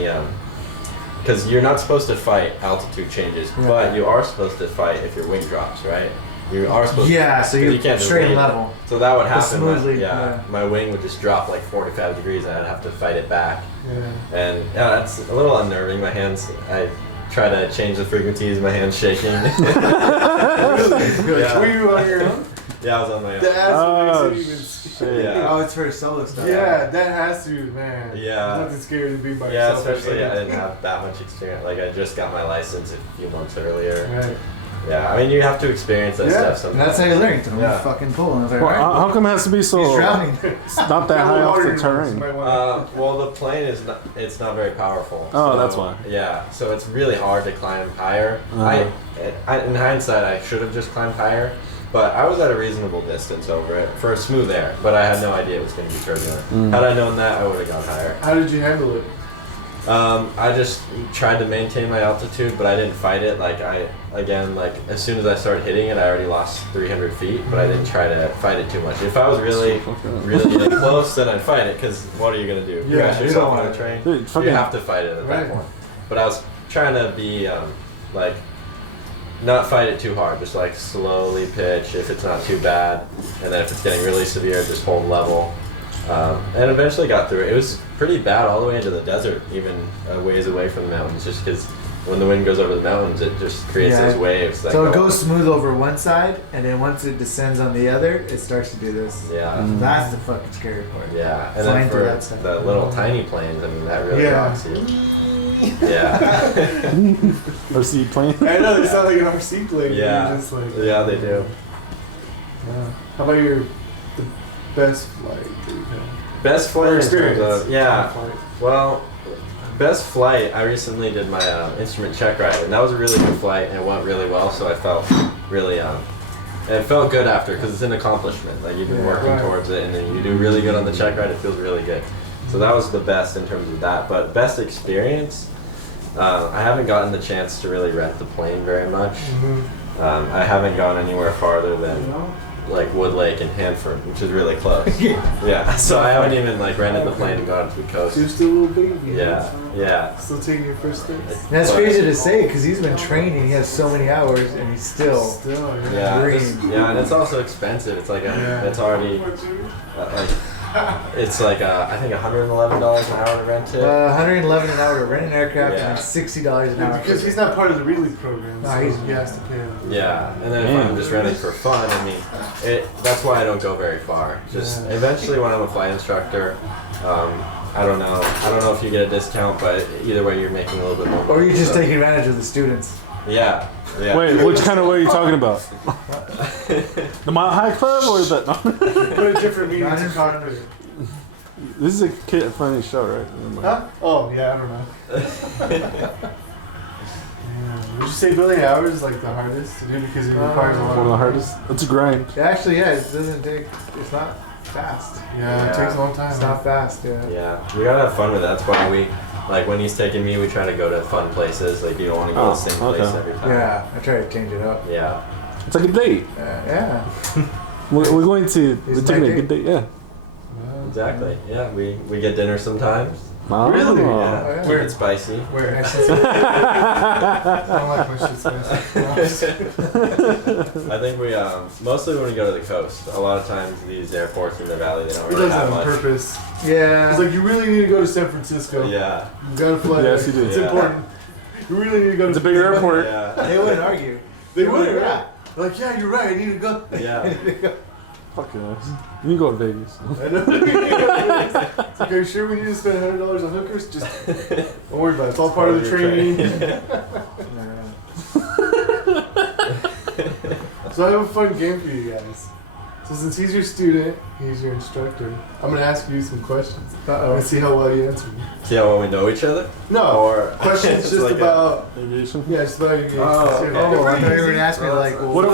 because you're not supposed to fight altitude changes, but you are supposed to fight if your wing drops, right? You are supposed to. So you can't straight level. So that would happen. Smoothly, My wing would just drop like 45 degrees and I'd have to fight it back. Yeah. And that's a little unnerving. My hands, I try to change the frequencies, my hands shaking. Really? Were you on your own? Yeah, I was on my own. That's what makes it even Yeah. Oh, it's for solo stuff. Yeah, that has to, man. Yeah. There's nothing scary to be by Yeah, yourself. especially I didn't have that much experience. Like I just got my license a few months earlier. Right. Yeah, I mean you have to experience that stuff And sometimes. that's how you learn. Don't Yeah. fucking pull. And I was like, Well, all right, how come it has to be so he's drowning. not that high off the terrain? Well, the plane is not. It's not very powerful. Oh, so, that's why. Yeah, so it's really hard to climb higher. In hindsight, I should have just climbed higher, but I was at a reasonable distance over it for a smooth air. But I had no idea it was going to be turbulent. Had I known that, I would have gone higher. How did you handle it? I just tried to maintain my altitude, but I didn't fight it. Like as soon as I started hitting it, I already lost 300 feet, but I didn't try to fight it too much. If I was really getting close, then I'd fight it, because what are you going to do? Yeah, Crash yourself on a train? Dude, You have to fight it at that point. But I was trying to be, not fight it too hard, just like slowly pitch if it's not too bad, and then if it's getting really severe, just hold level. And eventually got through it. It was pretty bad all the way into the desert, even a ways away from the mountains, just because when the wind goes over the mountains, it just creates those waves. That So go it goes smooth over one side, and then once it descends on the other, it starts to do this. Yeah. That's the fucking scary part. Yeah, and Flying then through for that stuff. the little tiny planes, I mean, that really rocks you. Yeah. RC plane. I know, they sound like an RC plane. Yeah. You're just like, Yeah, they do. Yeah. How about the best flight that you've had? Best flight Or in terms experience? of, yeah. Flight. Well, best flight, I recently did my instrument check ride, and that was a really good flight, and it went really well, so I felt really, and it felt good after, because it's an accomplishment. Like, you've been working towards it, and then you do really good on the check ride, it feels really good. So that was the best in terms of that. But best experience, I haven't gotten the chance to really rent the plane very much. I haven't gone anywhere farther than like Wood Lake and Hanford, which is really close. Yeah. So I haven't even like rented the plane and gone to the coast. So you're still a little baby. Yeah. Still taking your first steps. That's crazy to say, because he's been training. He has so many hours, and he's still. Yeah. Green. And it's also expensive. It's like it's already like it's like I think $111 an hour to rent it. $111 an hour to rent an aircraft, and then $60 an hour. Because he's not part of the relief program, so he has to pay him. Yeah, and then if I'm just renting for fun, I mean, that's why I don't go very far. Just eventually, when I'm a flight instructor, I don't know if you get a discount, but either way, you're making a little bit more money. Or you just take advantage of the students. Yeah. Wait, which kind of way are you talking about? The Mile High Club or the? No. Put a different meaning to cockpit. This is a kid-friendly show, right? Huh? Oh, yeah, I don't know. Would you say building hours is like the hardest to do because it requires a lot One of the hardest. It's a grind. Actually, it doesn't take. It's not fast. Yeah, it takes a long time. It's not fast. Yeah, we gotta have fun with it. That's why we, like when he's taking me, we try to go to fun places. Like you don't want to go to the same place every time. Yeah, I try to change it up. Yeah. It's like a date. Yeah. We're going to. We're taking a good date. Yeah. Exactly. Yeah, we get dinner sometimes. Oh. Really? Yeah. Keep it spicy. Where? I don't like my shit spicy. I think we mostly when we go to the coast. A lot of times these airports in the valley they don't He really does have that on much. purpose. Yeah. It's like you really need to go to San Francisco. Yeah. You gotta fly. Yes, you do. It's Yeah. important. You really need to go to. It's a big airport. Yeah. They wouldn't argue. They would, right? Like, yeah, you're right. I need to go. Yeah. Fuck yeah. You can go to Vegas. I know. It's like, are you sure we need to spend $100 on hookers? Just don't worry about it. It's all part of the training. So I have a fun game for you guys. So since he's your student, he's your instructor, I'm going to ask you some questions. And see how well you answer them. See how well we know each other? No, Or questions it's just like about... Aviation. Yeah, just about your game. Oh, I thought you were going to ask me, like, What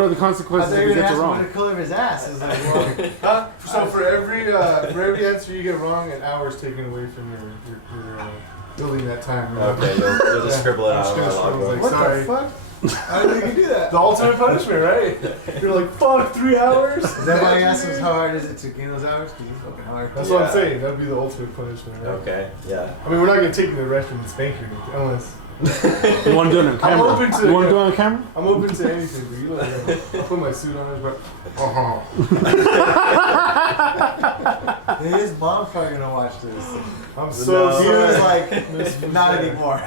are the I consequences thought if you you were going to get ask it me what wrong? the color of his ass is. Like, well, Huh? So for every answer you get wrong, an hour is taken away from your building that time. Right? Okay, you'll just scribble it I'm out just on gonna my logbook. scribble, like, what sorry. the fuck? How did you can do that? The ultimate punishment, right? You're like, fuck, 3 hours? Is that why you asked us how hard is it to gain those hours? Because it's fucking hard. That's what I'm Yeah. saying. That'd be the ultimate punishment, right? Okay, yeah. I mean, we're not gonna take you to the restroom and spank you, unless You want to do it on I'm camera? open to You want to it. do it on camera? I'm open to anything. But you let me know. I'll put my suit on, but His mom's probably gonna watch this. I'm so No. He sorry. was like, not anymore.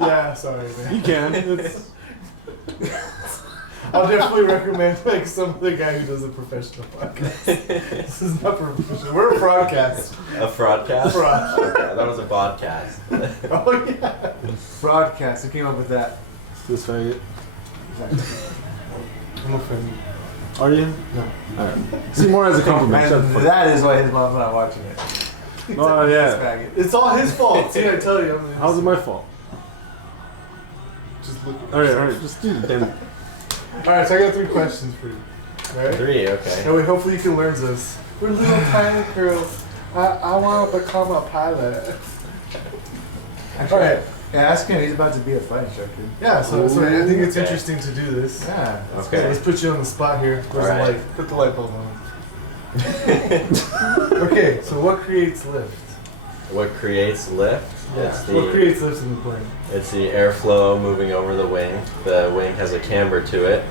Yeah, sorry, man. You can. It's, I'll definitely recommend like some of the guy who does a professional podcast. This is not professional. We're a broadcast. A fraudcast? Fraud. Okay, that was a vodcast. Oh yeah. Broadcast. Who came up with that? this faggot. I'm offended. Are you? No. Alright. See more as a compliment. Shut the And fuck that is why his mom's not watching it. up. Oh, yeah. Faggot. It's all his fault. See, I tell you. How's it my fault? Just look. Alright. Just do it. Damn. All right, so I got 3 questions for you. All right. 3, okay. And hopefully you can learn this. We're little tiny girls. I want to become a pilot. All right. Yeah, ask him. He's about to be a flight instructor. Yeah, so I think it's Okay. interesting to do this. Yeah. So Okay. let's put you on the spot here. There's All a right. light. Put the light bulb on. Okay, so what creates lift? What creates lift? What creates lift in the plane? It's the airflow moving over the wing. The wing has a camber to it,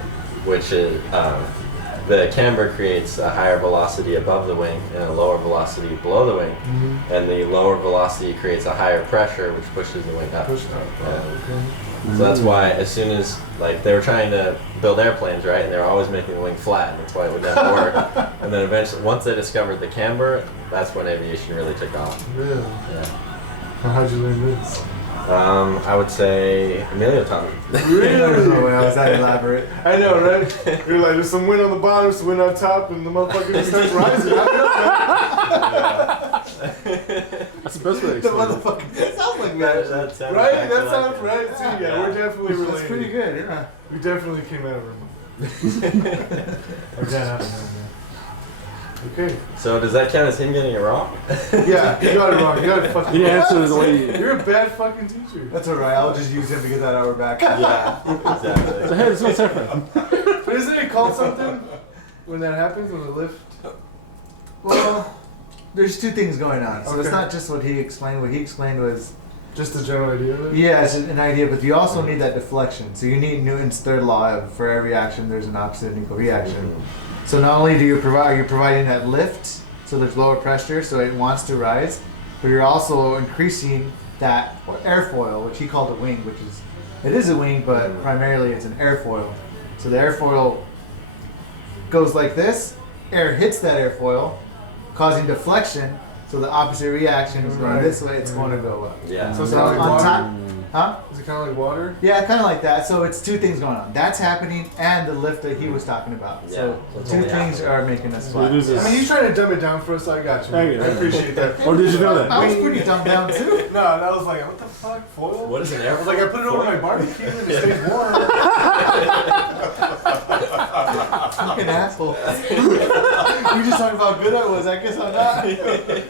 which is the camber creates a higher velocity above the wing and a lower velocity below the wing. Mm-hmm. And the lower velocity creates a higher pressure, which pushes the wing up. Push it up. Yeah. Okay. So that's why as soon as like they were trying to build airplanes, right, and they were always making the wing flat, and that's why it would never work. And then eventually, once they discovered the camber, that's when aviation really took off. Really? Yeah. How'd you learn this? I would say Emilio taught me. There's no way I was that elaborate. I know, right? You're like, there's some wind on the bottom, some wind on top, and the motherfucker just starts rising. I That's the best way to The explain it. motherfucker. That sounds like That that. sounds know, right? exactly That like sounds it. right too. Yeah, Yeah. we're definitely related. That's pretty good, yeah. We definitely came out of room. Okay. Okay. So does that count as him getting it wrong? Yeah, you got it wrong. You got it fucking You wrong. answer the way you. You're a bad fucking teacher. That's alright, I'll just use him to get that hour back. Yeah, So exactly. hey, this is what's happening. But isn't it called something when that happens, when the lift? Well, there's 2 things going on. So it's Okay. not just what he explained. What he explained was, Just a general idea of it? yeah, it's an idea, but you also need that deflection. So you need Newton's third law of for every action there's an opposite and equal reaction. So not only do you you're providing that lift, so there's lower pressure, so it wants to rise, but you're also increasing that airfoil, which he called a wing, it is a wing, but primarily it's an airfoil. So the airfoil goes like this, air hits that airfoil, causing deflection, so the opposite reaction is going Right. this way, it's going to go up. Yeah. So it's So kind of like on water? top, huh? Is it kind of like water? Yeah, kind of like that. So it's 2 things going on. That's happening, and the lift that he was talking about. Yeah, So that's 2 all things happening. are making us So you fly. lose I this. mean, he's trying to dumb it down for us, so I got you. Thank you. I appreciate that. Or did you know that? I was pretty dumbed down too. No, that was like, what the fuck, foil? What is an air? I was like, I put it over my barbecue and it stays warm. Fucking asshole. You just talking about how good I was. I guess I'm not.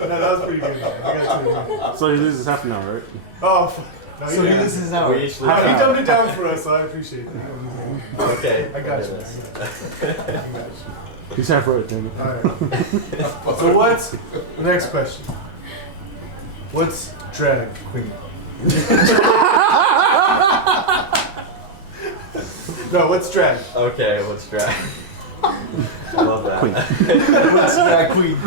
No, that was pretty good. Man. I got to So he loses half an hour, right? Oh, fuck. No, So he he didn't. loses We out. each He lose half. dumbed it down for us, so I appreciate that. Okay. I got you. Yes. I got you. He's half right, damn it. Alright. So what's the next question? What's drag queen? No, what's drag? Okay, let's try. I love that. Queen. What's drag queen?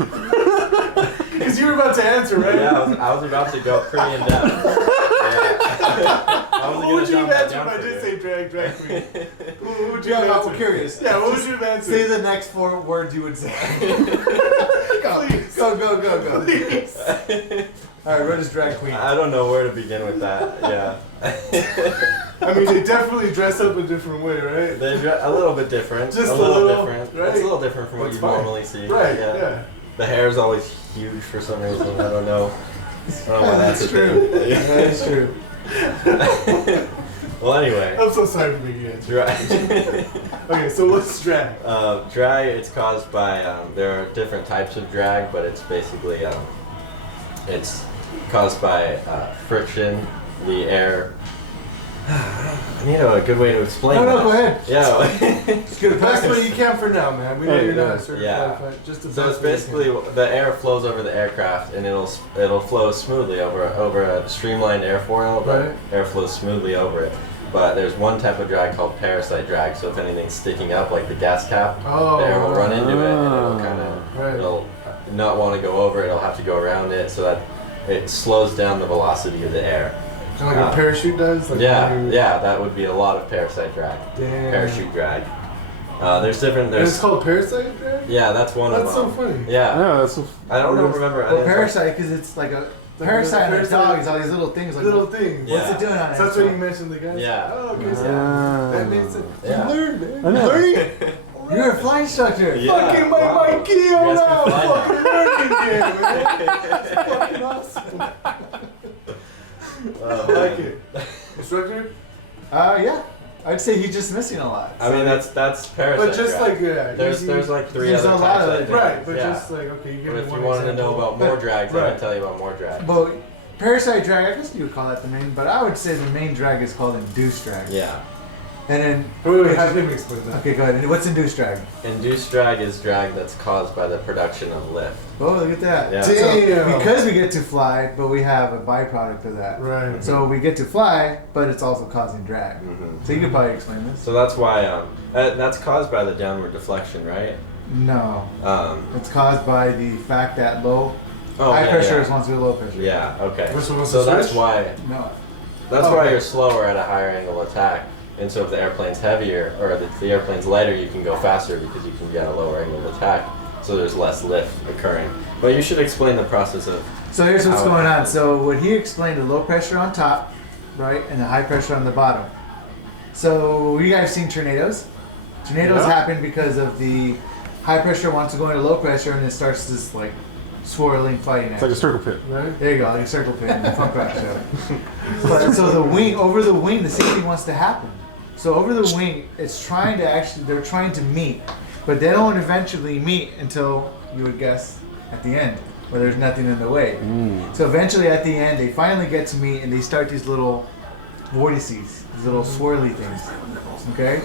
Because you were about to answer, right? Yeah, I was about to go pretty in depth. Yeah. I wasn't What would you gonna have dumb that answered down if I for did you. say drag queen. Who would you Yeah, answer? I'm curious. Yeah, what would you answer? Say the next 4 words you would say. Please. Go. Please. Alright, what is drag queen? I don't know where to begin with that. Yeah. I mean, they definitely dress up a different way, right? They're a little bit different. Just a little little, different. right? It's a little different from what That's you fine. normally see. Right, yeah. The hair is always huge for some reason. I don't know. I don't know why that's a true. thing. That's true. Well, anyway. I'm so sorry for making it. Drag. Okay, so what's drag? Drag, it's caused by, there are different types of drag, but it's basically, it's caused by friction, the air. I need a good way to explain that. No, go ahead. Yeah. It's good The best practice. way you can for now, man. We know Hey, you're not yeah. a certified Yeah. pilot. Just the So it's best way you basically can. the air flows over the aircraft and it'll flow smoothly over a streamlined airfoil. But Right. air flows smoothly over it. But there's one type of drag called parasite drag. So if anything's sticking up, like the gas cap, Oh, the air will run into it and it'll Ah. kind of Right. it'll not want to go over it. It'll have to go around it so that it slows down the velocity of the air. Kind of like a parachute does? Like Yeah, when you- yeah, that would be a lot of parasite drag. Damn. Parachute drag. There's different. And it's There's called parasite drag? yeah, that's one That's of so them. funny. Yeah, Yeah, that's I don't know. Remember? I Well, think it's like- parasite, because it's like a parasite on a dog is all these little things. Like, Little things. what's Yeah. it doing on it? So that's what you mentioned the guys? Yeah. Oh, okay. So Ah. that makes sense. Yeah. You learn, man. I know. Learning. You're a flying instructor. Yeah. Fucking my Wow. Mikey You on guys can out. fly now. Fucking learning again, man. It's fucking awesome. I like it. Instructor? Yeah. I'd say he's just missing a lot. I mean, that's parasite. But just drag. like, yeah. there's easy. like 3 There's other a lot types. of I it. think. Right, but yeah. just like, okay, you give But me if one you wanted to know example. about more drags, I Right. can tell you about more drags. But parasite drag, I guess you would call that the main, but I would say the main drag is called induced drag. Yeah. And then, Wait, have him explain that. okay, go ahead. And what's induced drag? Induced drag is drag that's caused by the production of lift. Oh, look at that. Yeah. So, Damn. because we get to fly, but we have a byproduct of that. Right. So we get to fly, but it's also causing drag. Mhm. So you could probably explain this. So that's why that's caused by the downward deflection, right? No. Um, It's caused by the fact that high yeah, pressure yeah. responds to low pressure. Yeah. Okay. Which one was So the that's switch? why. No. That's Okay. why you're slower at a higher angle attack. And so if the airplane's heavier or the airplane's lighter, you can go faster because you can get a lower angle of attack. So there's less lift occurring. But you should explain the process of. So here's what's How- going on. So what he explained, the low pressure on top, right, and the high pressure on the bottom. So you guys seen tornadoes? Tornadoes Yeah. happen because of the high pressure wants to go into low pressure and it starts this like swirling fighting It's like a action. circle pit. Right? There you go, like a circle pit in the funk rock show. But so the wing, over the wing, the same thing wants to happen. So over the wing, it's trying to actually, they're trying to meet, but they don't eventually meet until, you would guess, at the end, where there's nothing in the way. So eventually at the end, they finally get to meet and they start these little vortices, these little swirly things. Okay?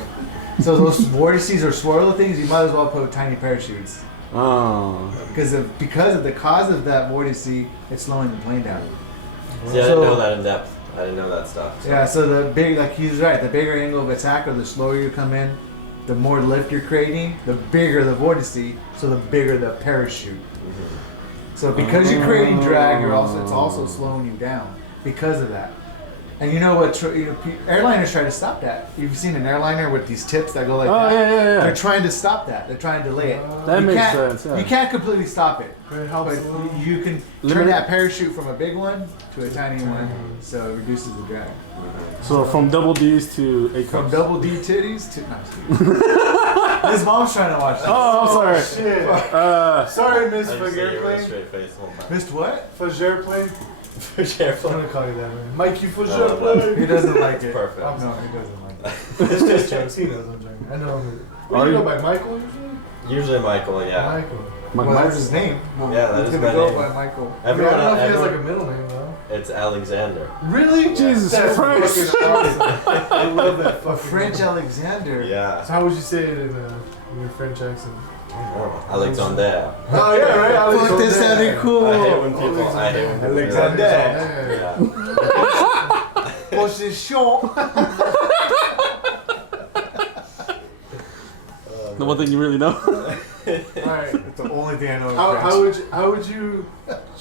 So those vortices or swirly things, you might as well put tiny parachutes. Oh. Because of the cause of that vortice, it's slowing the plane down. See, I So- didn't know that in depth. I didn't know that stuff. So. Yeah, so the big, like he's right, the bigger angle of attack or the slower you come in, the more lift you're creating, the bigger the vortice, so the bigger the parachute. So because you're creating drag, it's also slowing you down because of that. And you know what? Airliners try to stop that. You've seen an airliner with these tips that go like Oh that. yeah. They're trying to stop that. They're trying to delay it. That You makes can't- sense. Yeah. You can't completely stop it. But it helps But a little. you can Limit turn it. that parachute from a big one to a tiny one, so it reduces the drag. So from double D's to A From cups. double D titties to. No, I'm just kidding. His mom's trying to watch that. Oh, I'm sorry. Shit. Sorry, Miss I just Fudge see you with a Airplane. straight face the whole time. Missed what? Fudge Airplane. Fudge I'm Airplane. gonna call you that, man. Mikey Fudge No, no, Airplane. He doesn't like it. Perfect. No, he doesn't like it. It's just jokes. He knows I'm joking. I know him. What do you go by, Michael usually? Usually Michael, yeah. Michael. Well, that's his name. Well, Yeah, that he's is gonna my go name. by Michael. I Everyone, don't know if he has everyone- like a middle name though. it's Alexander. Really? Jesus That's Christ. fucking awesome. I love that A fucking French name. Alexander. Yeah. So how would you say it in your French accent? Oh, Alexander. Oh yeah, right. Fuck, this sounded cool. I hate when people. I hate when people. do that. Alexander. Yeah. Position. The one thing you really know. Alright. That's the only thing I know. in How French. would you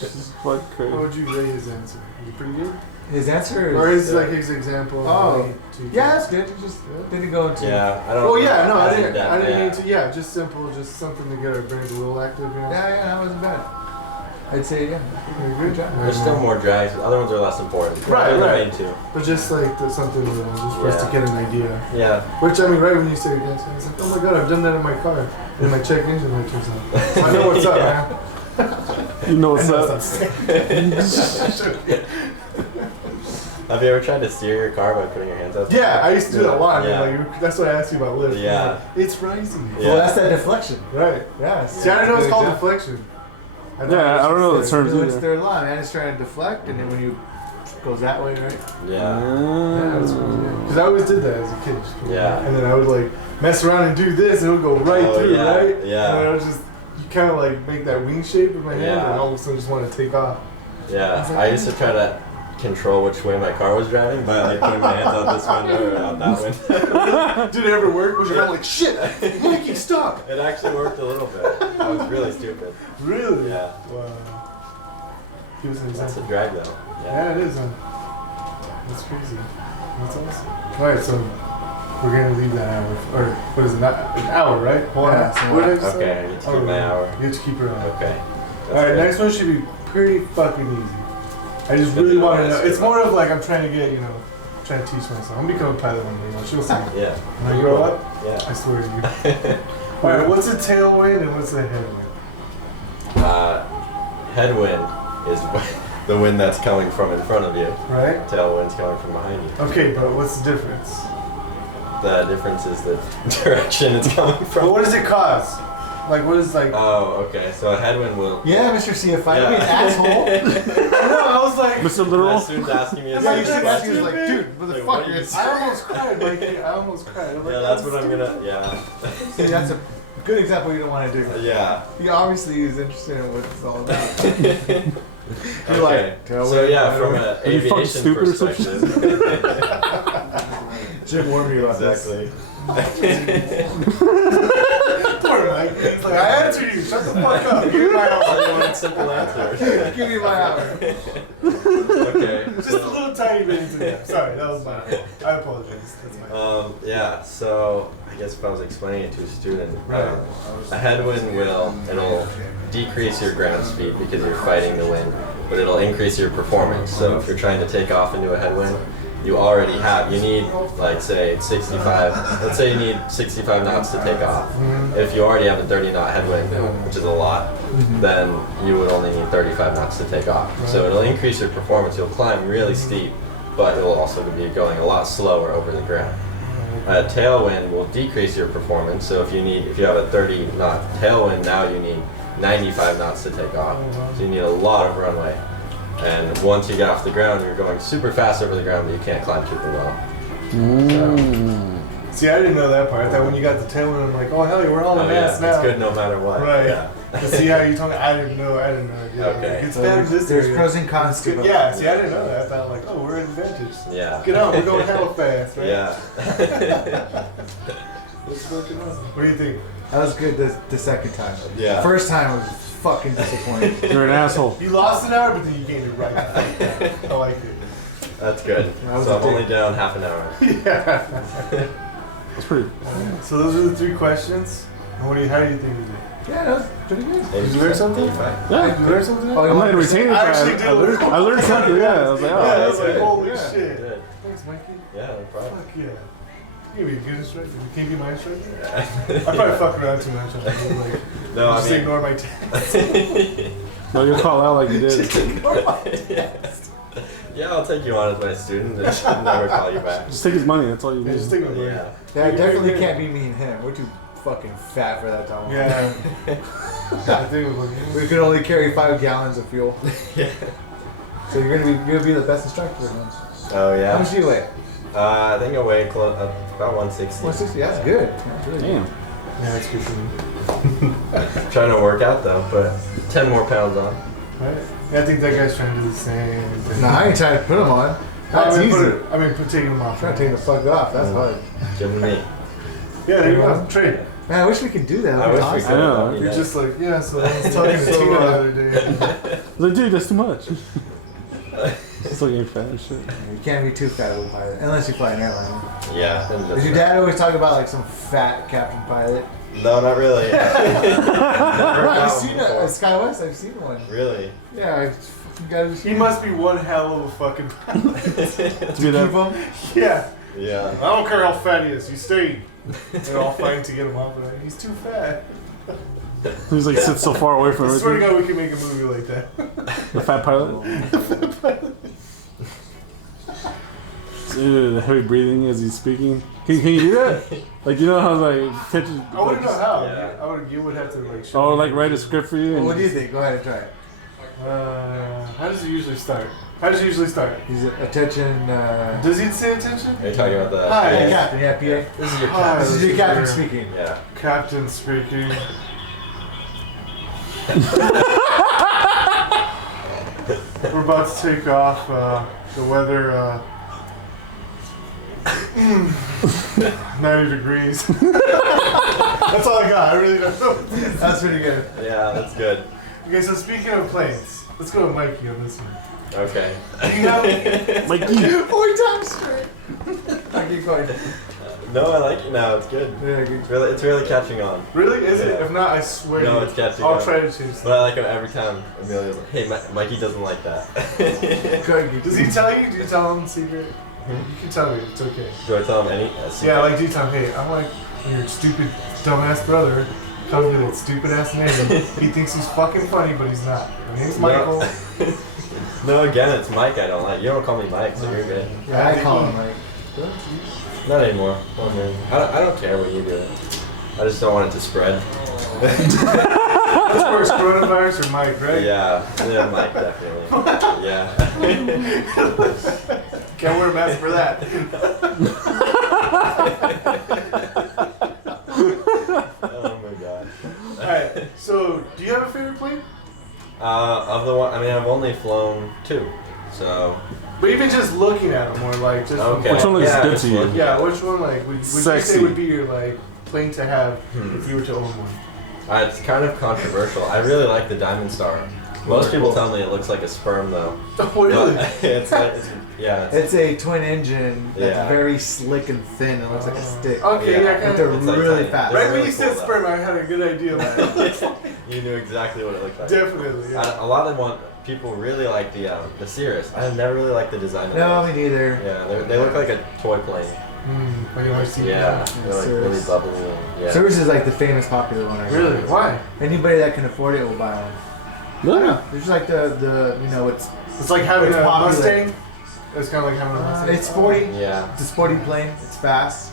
This is fucking how crazy. would you rate his answer? Is it pretty good? His answer is. Or is like his example? Oh. to- Yeah, that's good. You just didn't go into. Yeah, I don't. Oh yeah, no, I as didn't. in-depth, I didn't yeah. need to. Yeah, just simple, just something to get our brains a little active. You know? Yeah, that wasn't bad. I'd say yeah. Good job. There's still more drags. The other ones are less important. Right, They're the right. main two. But just like something little, just for us to Yeah. get an idea. Yeah. Which I mean, right when you say gas, I was like, oh my god, I've done that in my car, and my check engine light turns on. So I know what's up, Yeah. man. You know what's I know up. what's up. Have you ever tried to steer your car by putting your hands up? Yeah, I used to do that a lot. Yeah. And like, that's why I asked you about lift. Yeah. Like, it's rising. Yeah. Well, that's that deflection. Right. Yeah. See, I didn't know it's called Good job. deflection. Yeah, I don't know the terms So it's either. their line, man. It's trying to deflect, and then when you goes that way, right? Yeah. Yeah, that's what because I always did that as a kid. Just Yeah. And then I would like mess around and do this, and it would go right Oh, through, yeah, right? yeah. And I would just, you kind of like make that wing shape with my hand, Yeah. and all of a sudden just want to take off. Yeah. I used to try to control which way my car was driving by like putting my hands out this window or out that window. Did it ever work? Was your kind of like, shit, Mikey, stop? It actually worked a little bit. I was really stupid. Really? Yeah. Wow. Give us an That's a example. drag though. Yeah, it is. That's crazy. That's awesome. All right, so we're gonna leave that hour, or what is it? Not an hour, right? Hold Yeah, on. so- What did I say? Okay, I get to keep my hour. You have to keep your hour. Okay. All right, next one should be pretty fucking easy. I just really want to know. It's more of like I'm trying to get, trying to teach myself. I'm gonna become a pilot one day. You'll see. Yeah. When I grow up, Yeah. I swear to you. All right, what's a tailwind and what's a headwind? Headwind is the wind that's coming from in front of you. Right? Tailwind's coming from behind you. Okay, but what's the difference? The difference is the direction it's coming But from. what does it cause? Like, what is like? Oh, okay. So a headwind will. Yeah, Mr. CFI, Yeah. I mean, asshole. No, I was like, Mr. My Literal? student's asking me a Yeah, you should should ask ask me, me, like, dude, Like, what motherfucker. are It's, I almost cried, Mikey. I almost cried. I'm like, Yeah, that's what I'm gonna. Yeah. see, that's a good example you don't want to do. Yeah. He obviously is interested in what it's all about. You're Okay. like, tailwind, So yeah, from headwind. an Are you fucking aviation stupid or some shit? perspective. Jim warned me about this. Exactly. Poor Mike. He's like, I answered you. Shut the fuck up. Give me my hour. I want simple answers. Give me my hour. Okay. Just a little tiny bit into that. Sorry, that was my fault. I apologize. That's my fault. Yeah, so I guess if I was explaining it to a student, Right. a headwind it'll decrease your ground speed because you're fighting the wind, but it'll increase your performance. So if you're trying to take off into a headwind, you need like say 65, let's say you need 65 knots to take off. If you already have a 30 knot headwind, which is a lot, then you would only need 35 knots to take off. So it'll increase your performance, you'll climb really steep, but it'll also be going a lot slower over the ground. A tailwind will decrease your performance, so if you have a 30 knot tailwind, now you need 95 knots to take off. So you need a lot of runway. And once you get off the ground, you're going super fast over the ground, but you can't climb super well. See, I didn't know that part. I thought when you got the tailwind, I'm like, oh hell yeah, we're all in mass now. It's good no matter what. Right. Yeah. But see how you told me? I didn't know. Yeah. Okay. It's So bad in this there's area. pros and cons to both. Yeah, see, I didn't know that. I thought like, oh, we're in advantage. Yeah. Get on, we're going hella fast, right? Yeah. That's fucking awesome. What do you think? That was good the second time. Yeah. First time was fucking disappointing. You're an asshole. You lost an hour, but then you gained it right back. I like it. That's good. That was So a I'm dick. only down half an hour. Yeah. That's pretty. So those are the 3 questions. And how do you think you did? Yeah, that was pretty good. Did you learn something? Yeah. Did you learn something? Oh, I'm not even retaining I that. actually did. I learned something, yeah. I was like, Yeah, I oh. was like, good. holy Yeah. shit. Good. Thanks, Mikey. Yeah, no problem. Fuck yeah. You be a good instructor. Can you be my instructor? I probably fuck around too much. I'm like, No, I just mean. ignore my text. No, you'll call out like you did. Yeah, I'll take you on as my student and should never call you back. Just take his money, that's all you Yeah, need. just take my money. Yeah. Yeah, it definitely can't be me and him. We're too fucking fat for that time. Yeah. I think it was We could only carry 5 gallons of fuel. Yeah. So you're gonna be the best instructor then. Oh, How yeah. much do you weigh? I think I weigh about 160. 160. That's good. That's really Damn. Yeah, that's good for me. Trying to work out though, but 10 more pounds on. Right? Yeah, I think that guy's trying to do the same thing. good. Nah, I ain't trying to put them on. That's easy. Taking them off. Trying to take the fuck off. That's hard. Give me. Yeah, there you go. Trade. Man, I wish we could do that. I That'd be wish we awesome. could. I know. That'd be You're nice. just like, yeah, so I was talking to Tina the other day. I was like, dude, that's too much. Still getting fat and shit. You can't be too fat of a pilot unless you fly an airline. Yeah. Does your dad always talk about like some fat captain pilot? No, not really. I've seen a SkyWest. I've seen one. Really? Yeah, He must be one hell of a fucking pilot. To be that. Yeah. Yeah. I don't care how fat he is. He stayed. They're all fighting to get him off, but he's too fat. He's like sits so far away from I swear to everything. God, we can make a movie like that. The fat pilot. Dude, the heavy breathing as he's speaking. Can you do that? Like, you know how like catches. I wouldn't know how. Yeah. You would have to like. Show Oh, me. like write a script for you. And What do you think? Go ahead and try it. How does it usually start? He's attention. Does he say attention? Are you talking about the? Hi. Yeah, captain. Yeah, PA. This is your Hi. captain. This is your captain speaking. Yeah. Captain speaking. We're about to take off. The weather, 90 degrees. That's all I got. I really don't know. That's pretty good. Yeah, that's good. Okay, so speaking of planes, let's go to Mikey on this one. Okay. You know, Mikey. 4 times straight. I keep going. No, I like it now. It's good. Yeah, good. It's really catching on. really? Is it? Yeah. If not, I swear. No, it's catching I'll on. try to change But I like it every time. Amelia's like, hey, Mikey doesn't like that. Does he tell you? Do you tell him secret? You can tell me. It's okay. Do I tell him any? secret? Yeah, like do you tell him, hey, I'm like your stupid, dumbass brother. Tells me that stupid ass name. He thinks he's fucking funny, but he's not. My name's Michael. No, again, it's Mike I don't like. You don't call me Mike, so you're good. Yeah, I call him like. Not anymore. I don't care what you do. I just don't want it to spread. That's worse, coronavirus or Mike, right? Yeah, Mike, definitely. Yeah. Can't wear a mask for that. Oh my god. Alright, so do you have a favorite plane? Of the one, I mean, I've only flown 2, so. But even just looking at them, or like just Okay. Which one looks Yeah, good just to you? looking. yeah, which one like would you Sexy. say would be your like plane to have if you were to own one? It's kind of controversial. I really like the Diamond Star. Most people tell me it looks like a sperm, though. Oh, really? But It's a twin engine that's Yeah. very slick and thin. It looks like a stick. Okay, Yeah. yeah, But kind they're of. It's like really tiny. fast. Right It's when really you said cool, sperm, I had a good idea. You knew exactly what it looked like. Definitely. Yeah. A lot of people really like the Cirrus. I have never really liked the design of No, those. me neither. Yeah, they look like a toy plane. Like an RC. Yeah, they're like really Cirrus. bubbly. And, yeah. Service is like the famous popular one. I guess. Really? Why? Anybody that can afford it will buy one. Really? It's just like the it's It's like having It's a popular. Mustang. It's kind of like having a Mustang. it's sporty. Yeah. It's a sporty plane. It's fast.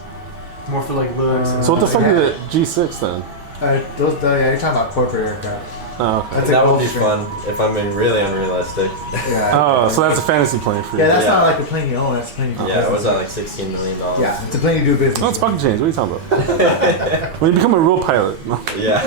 More for like looks. and So what the stuff fuck like is a G6 then? Yeah, you're talking about corporate aircraft. Oh, okay. That's That a would be Gulfstream. fun if I'm being really unrealistic. Yeah. Oh, so that's a fantasy plane for you. Yeah, that's Yeah. not like a plane you own. That's a plane you do Yeah, it was business at like $16 million. with. Yeah, it's a plane you do business. No, it's with. fucking change. What are you talking about? When you become a real pilot. No. Yeah.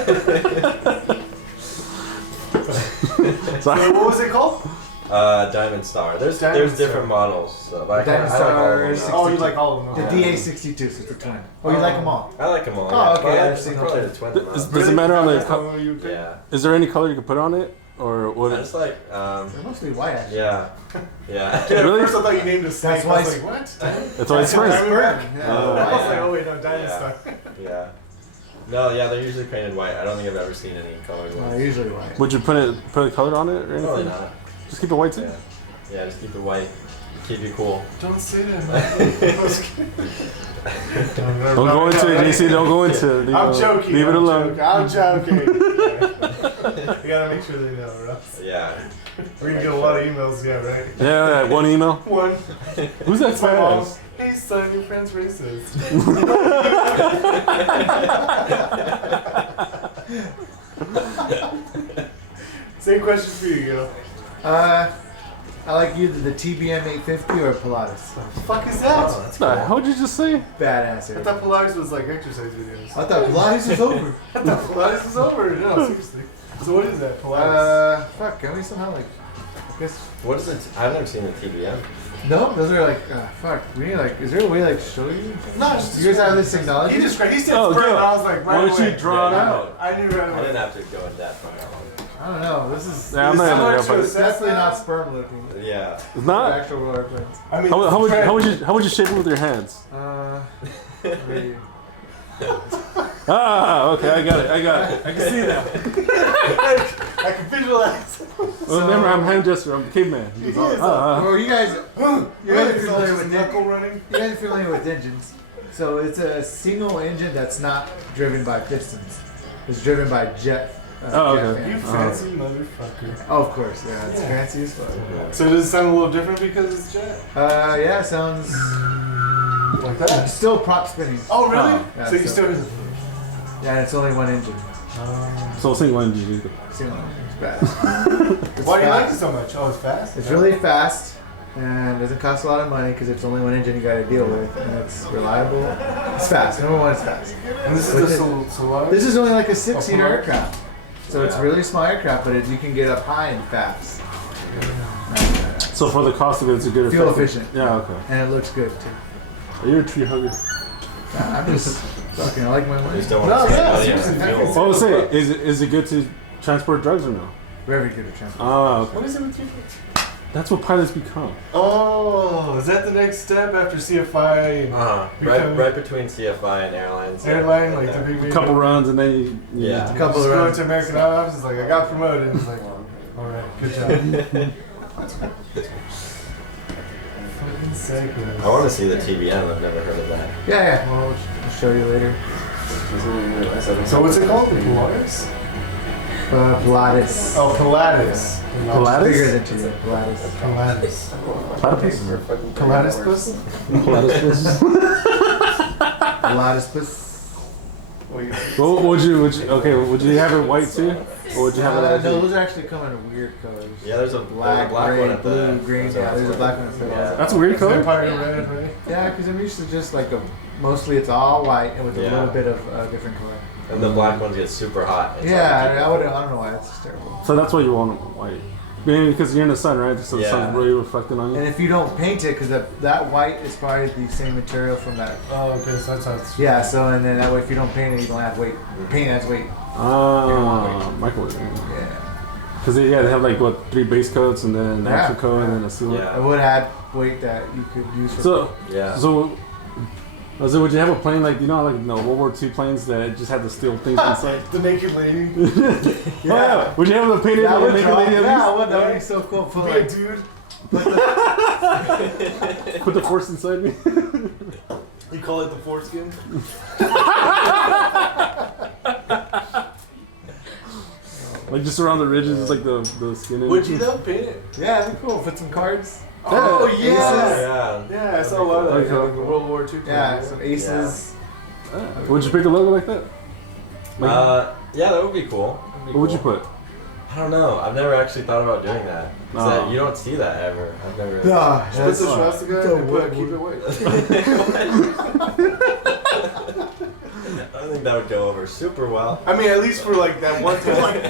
So what was it called? Diamond Star. There's Diamond different Star. models. So, but Diamond I like all Star of them. is Oh, you like all of them. The okay. DA62, so it's a twin. Oh, you like them all? I like them all. Oh, yeah. okay, But I I've like seen probably them. the twin. Does it matter on the? Oh, you okay? Yeah. Is there any color you can put on it, or what? I just like. They're mostly white, actually. Yeah. Yeah. Dude, at Really? first I thought you named a snake. That's I why was it's- like, what? That's why it's Sperm. spring. Yeah. Oh, I was like, yeah. oh wait, no, Diamond Yeah. Star. Yeah. No, yeah, they're usually painted white. I don't think I've ever seen any colored ones. Usually white. Would you put a color on it or anything? Probably not. Just keep it white too. Yeah. Yeah, just keep it white. Keep you cool. Don't say that, man. Don't go into it, JC. Don't go into it. I'm joking. Leave it I'm alone. joking. You gotta make sure they know, bro. Yeah. We're gonna get a lot of emails, yeah, right? Yeah, that one email. One. Who's that It's my mom. fast? Hey son, your friend's racist. Same question for you, yo. I like either the TBM 850 or Pilates. What the fuck is that? Oh, that's What the hell did you just say? Badass I air. thought Pilates was like exercise videos. I thought Pilates was over. I thought Pilates was over. No, seriously. So what is that? Pilates? Fuck, can we somehow like, I guess, What is it? I've never seen the TBM. no, those are like, fuck, we need like, is there a way like to show you? No, just You guys have this technology? he said Oh, sperm, yeah. and I was like, right Why don't away. you draw it Yeah, out? I knew right I away. didn't have to go in depth on that one. I don't know. This is. Yeah, I'm not It's gonna hard go to for it. assess. Definitely not sperm looking. Yeah. It's not. Actual roller planes. I mean, How would you shape it with your hands? Maybe. Ah, okay, I got it. I can see that. I can visualize. Well, remember, I'm hand gesture. I'm caveman. He's all, Well, you guys are familiar with knuckle running. You guys are familiar with engines. So it's a single engine that's not driven by pistons. It's driven by jet. Oh, jet okay. You fans. fancy motherfucker. Oh, of course, yeah. It's fancy as fuck. So does it sound a little different because it's jet? Yeah, it sounds Like that? still prop spinning. Oh, really? Yeah, so you so- still hear the... Yeah, and it's only one engine. So single engine. Single engine. It's fast. It's Why do you like it fast. so much? Oh, it's fast? It's really fast and doesn't cost a lot of money because it's only one engine you got to deal with, and it's reliable. It's fast. Number one, it's fast. And this is With the it- Solar? This is only like a 6-seater Pilotage? aircraft, so it's really small aircraft, but you can get up high and fast. So for the cost of it, it's a good Fuel effect. efficient. Yeah, okay. And it looks good too. Are you a tree hugger? I'm just fucking. I like my I money. just don't No, want to yeah, spend money on seriously. fuel. Well, I would say, is it good to transport drugs or no? Very good at transport. Ah, okay. What is it with you? That's what pilots become. Oh, is that the next step after CFI? Right between CFI and airlines. Airline, like the big A couple runs and then you Yeah. Just Couple of going runs. to American Ops, it's like, I got promoted. It's like, all right, good job. Fucking psycho. I want to see the TBM. I've never heard of that. Yeah. Well, I'll show you later. So what's it called? The Pilates? Pilates. Oh, Pilates. Pilates? Bigger than two. Pilates. Pilates. Platypus? Pilates puss? Platypus? Pilates plus. Well, would you have it white too? Or would you have it No, those actually come in weird colors. Yeah, there's a Black, black gray, one at blue, the. green. Yeah, there's a black one at the Yeah. That's a weird color? Vampire red, right? Yeah, because I'm used to just like mostly it's all white and with a Yeah. little bit of different color. And the black ones get super hot. It's Yeah, hard to keep I don't know why it's just terrible. So that's why you want it white. Maybe because you're in the sun, right? So the Yeah. sun's really reflecting on And you. if you don't paint it, because that white is probably the same material from that. Oh, okay, so that's how it's. Yeah, so and then that way if you don't paint it, you don't have weight. Paint adds weight. Ah, microwave. Yeah. Because they have like what 3 base coats and then an Yeah. actual coat and then a seal. Yeah. It would add weight that you could use for. So Yeah. so would you have a plane like World War II planes that just had the steel things inside? The naked lady. Oh, yeah. Would you have them painted that on would naked draw, lady at yeah, least? that would be so cool. Put Be a like, dude. Put the force inside me. You call it the foreskin? Like just around the ridges, it's like the skin. in Would it. you though paint it? yeah, that'd be cool. Put some cards. Oh, Aces. Yeah. Yeah, I saw a lot of that. Okay. Like the World War II. Yeah, times. some aces. Would you pick a logo like that? Yeah, that would be cool. That'd be What would you cool. put? I don't know. I've never actually thought about doing that. 'Cause Oh. you don't see that ever. I've never. No, Just put the swastika and put keep it white. I don't think that would go over super well. I mean, at least for like that one time.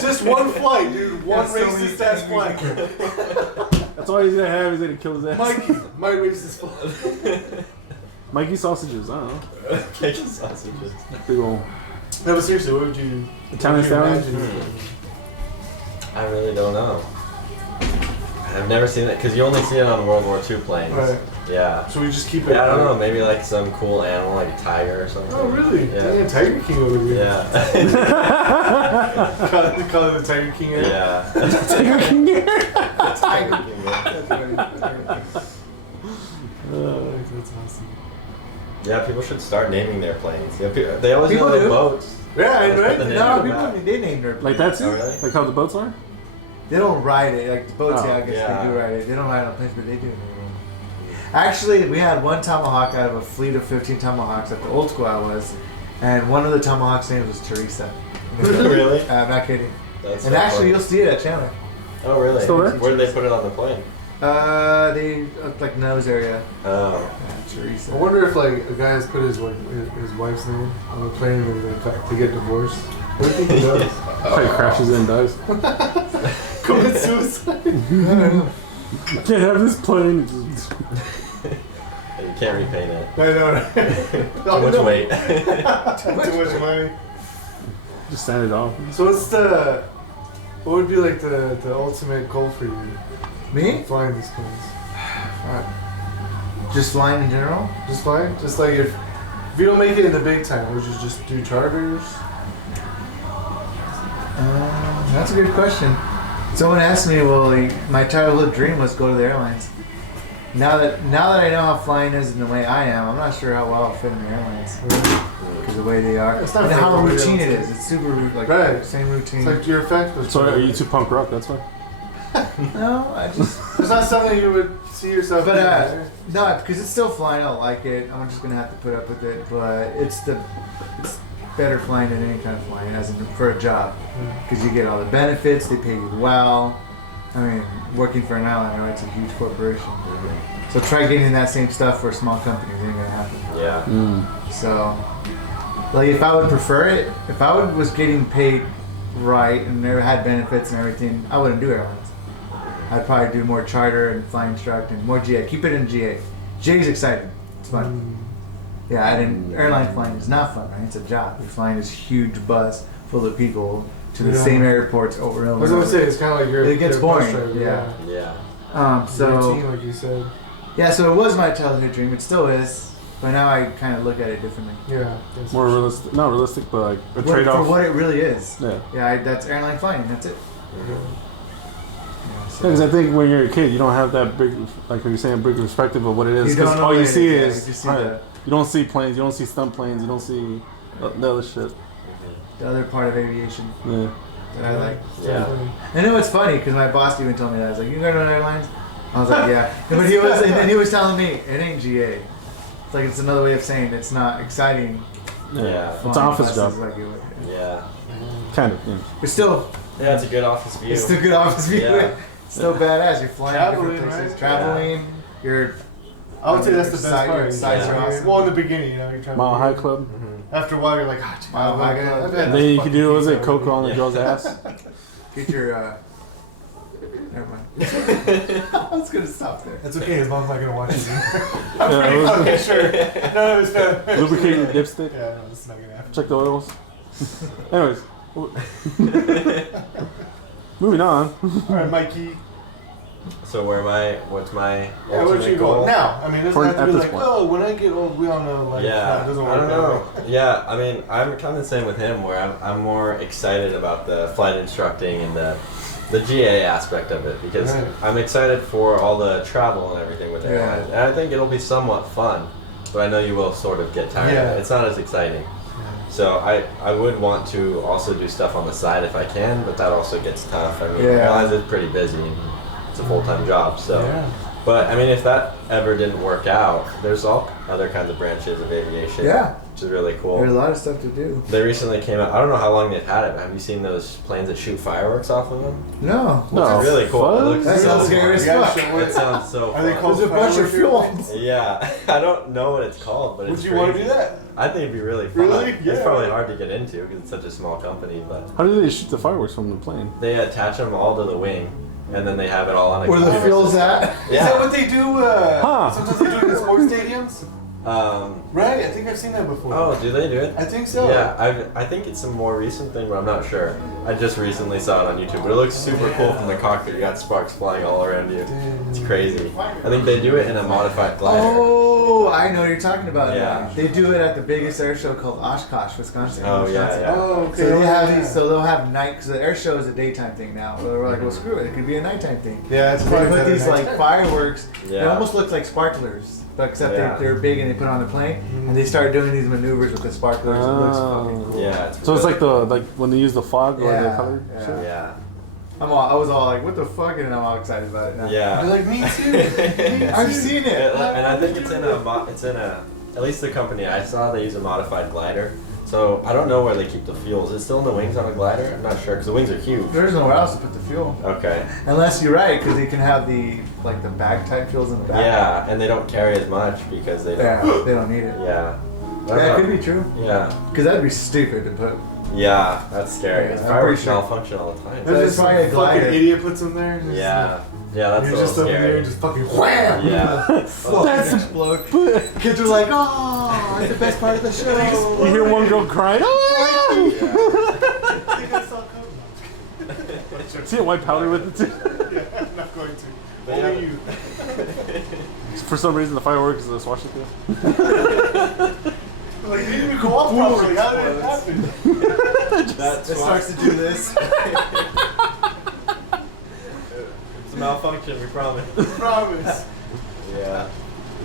Just one flight, dude. One Yeah, so racist ass flight. That's all he's gonna have is gonna kill his ass. Mikey, my racist flight. Mikey sausages. I don't know. Cake and sausages. Big old No, but seriously, what would you? Italian what style? would you I really don't know. I've never seen it because you only see it on World War II planes. Right. Yeah. Should we just keep it? Yeah, I don't know. Maybe like some cool animal, like a tiger or something. Oh, really? Yeah. Dang, Tiger King over here. Yeah. Call it the Tiger King. Air. Yeah. Tiger King here. Tiger King. That's awesome. Yeah, people should start naming their planes. Yeah, they always People know their do. boats. Yeah, Let's put right. the name No, on the people back. they name their Like that too? Oh, really? Like how the boats are? They don't ride it like the boats. Oh, Yeah, I guess yeah. they do ride it. They don't ride on planes, but they do. Actually, we had one Tomahawk out of a fleet of 15 Tomahawks at the old school I was, and one of the Tomahawks' names was Teresa. Really? I'm not kidding. That's And so actually, funny. you'll see it at Chandler. Oh, really? Still there? Where did they put it on the plane? They like nose area. Oh. Yeah, Teresa. I wonder if like a guy has put his wife's name on the plane and to get divorced. What do you think he does? Probably crashes and dies. Commit suicide. I don't know. You can't have this plane. And you can't repaint it. I know, right? Too much weight. Too much money. Just sand it off. So what's the What would be like the ultimate goal for you? Me? Flying these planes. Just flying in general? Just flying? Just like if you don't make it in the big time, would you just do charters? That's a good question. Someone asked me, well, my childhood dream was go to the airlines. Now that I know how flying is and the way I am, I'm not sure how well I'll fit in the airlines. Because the way they are. It's not and how fair. routine it is. It's super, like, Right. same routine. It's like your effect was. So are you too punk rock? That's why. No, I just... It's not something you would see yourself But doing. no, because it's still flying. I don't like it. I'm just gonna have to put up with it. But it's better flying than any kind of flying, as in for a job, because you get all the benefits. They pay you well. I mean, working for an airline, I know it's a huge corporation. So try getting that same stuff for a small company. It ain't gonna happen. Yeah. So, like, if I would prefer it, if I was getting paid right and never had benefits and everything, I wouldn't do airlines. I'd probably do more charter and flying instruct and more GA. Keep it in GA. GA is exciting. It's fun. Yeah, and airline flying is not fun, right? It's a job. You're flying this huge bus full of people to the same airports over and over. I was gonna say it's kind of like it gets boring. Driver, Yeah. Yeah. So routine, like you said. yeah, so it was my childhood dream. It still is, but now I kind of look at it differently. Yeah. More realistic, not realistic, but like a For trade-off. what it really is. Yeah. Yeah, that's airline flying. That's it. Because I think when you're a kid, you don't have that big, like you're saying, big perspective of what it is. You don't Because know all what you it see is, is, you just see right, the- you don't see planes, you don't see stunt planes, you don't see the other shit. The other part of aviation Yeah. that I like. Yeah. I know it's funny because my boss even told me that. I was like, "You go to airlines?" I was like, "Yeah." But he was telling me it ain't GA. It's like it's another way of saying it's not exciting. Yeah. It's an office job. Like it, Yeah. Kind of. Yeah. but still, Yeah, it's a good office view. it's still good office view. Yeah. It's still badass. You're flying to Traveling, different places, right? traveling. You're. I would say that's the best Side- part. sides are awesome. Well, in the beginning, you know, you're trying Mile to. High Club. After a while, you're like, ah, Mile High Club. I've had And this then you fucking can do, what was it, pizza Coco on over the here. girl's ass? Get your. Never mind. I was gonna stop there. That's okay. His mom's not gonna watch it. Yeah, it was- Okay, sure. No, it's not. Lubricate your dipstick. Yeah, no, this is not gonna happen. Check the oils. Anyways. Moving on. All right, Mikey. So what's my Yeah, where'd ultimate you goal? go now? I mean, it doesn't For- have to at be this like, point. oh, when I get old, we all know. Like, Yeah, it doesn't I work don't that know. way. Yeah, I mean, I'm kind of the same with him, where I'm more excited about the flight instructing and the GA aspect of it, because Right. I'm excited for all the travel and everything with airlines, and I think it'll be somewhat fun, but I know you will sort of get tired of Yeah. it. It's not as exciting. So I would want to also do stuff on the side if I can, but that also gets tough. I mean, Yeah. airlines is pretty busy. And it's a full-time job, so. Yeah. But I mean, if that ever didn't work out, there's all other kinds of branches of aviation. Yeah. Which is really cool. There's a lot of stuff to do. They recently came out. I don't know how long they've had it, but have you seen those planes that shoot fireworks off of them? No. No. It's really cool. It Fuck. looks That so sounds scary as fun. You fuck. gotta show It sounds so Are they fun. called There's a bunch of fireworks fuel. Yeah, I don't know what it's called, but Would it's you want to crazy. do that? I think it'd be really fun. Really? Yeah. It's probably hard to get into because it's such a small company, but How do they shoot the fireworks from the plane? they attach them all to the wing, and then they have it all on a Where the computer fuel's system. at? Is that Yeah. what they do? Huh. Sometimes they do it in sports stadiums. Um, Right? I think I've seen that before. oh, do they do it? I think so. Yeah, I think it's a more recent thing, but I'm not sure. I just recently saw it on YouTube, but it looks super cool from the cockpit. You got sparks flying all around you. It's crazy. I think they do it in a modified glider. Oh, I know what you're talking about. Yeah. They do it at the biggest air show called Oshkosh, Wisconsin. Oh, yeah, Wisconsin. yeah. Oh, okay. So they have yeah. these. So they'll have night because the air show is a daytime thing now. So they're like, well, screw it. It could be a nighttime thing. Yeah, it's So probably they put better these next like time. fireworks. It Yeah. almost looks like sparklers, but except Yeah. they're big and they put on the plane and they start doing these maneuvers with the sparklers. It looks fucking cool. Yeah. So it's really like the when they use the fog or the Yeah, color. yeah. shit? Yeah. I was all like, what the fuck, and I'm all excited about it now. Yeah. You're like, me too. I've seen it. And I think it's in at least the company I saw, they use a modified glider. So I don't know where they keep the fuel. Is it still in the wings on a glider? I'm not sure because the wings are huge. There's nowhere else to put the fuel. Okay. Unless you're right, because you can have the bag type fuels in the back. Yeah, and they don't carry as much because they don't. Yeah, they don't need it. Yeah. Yeah, it could be true. Yeah. Because that'd be stupid to put. Yeah, that's scary. Yeah, Because I'm fireworks pretty sure. malfunction all the time. There's There's probably a some glider. fucking idiot puts them there. Just Yeah. Yeah, that's You're a just little up there scary. and just fucking wham. Yeah. Fuck, That's- explode. Kids are like, oh, it's the best part of the show. You hear one girl crying. "Ah!" I think I saw Coco. See a white powder with it too. Yeah, I'm not going to. But Only yeah. you. For some reason, the fireworks is a swastika. Like, they didn't even go off properly. How did it happen? That It starts to do this. It's a malfunction, we promise. Promise. Yeah.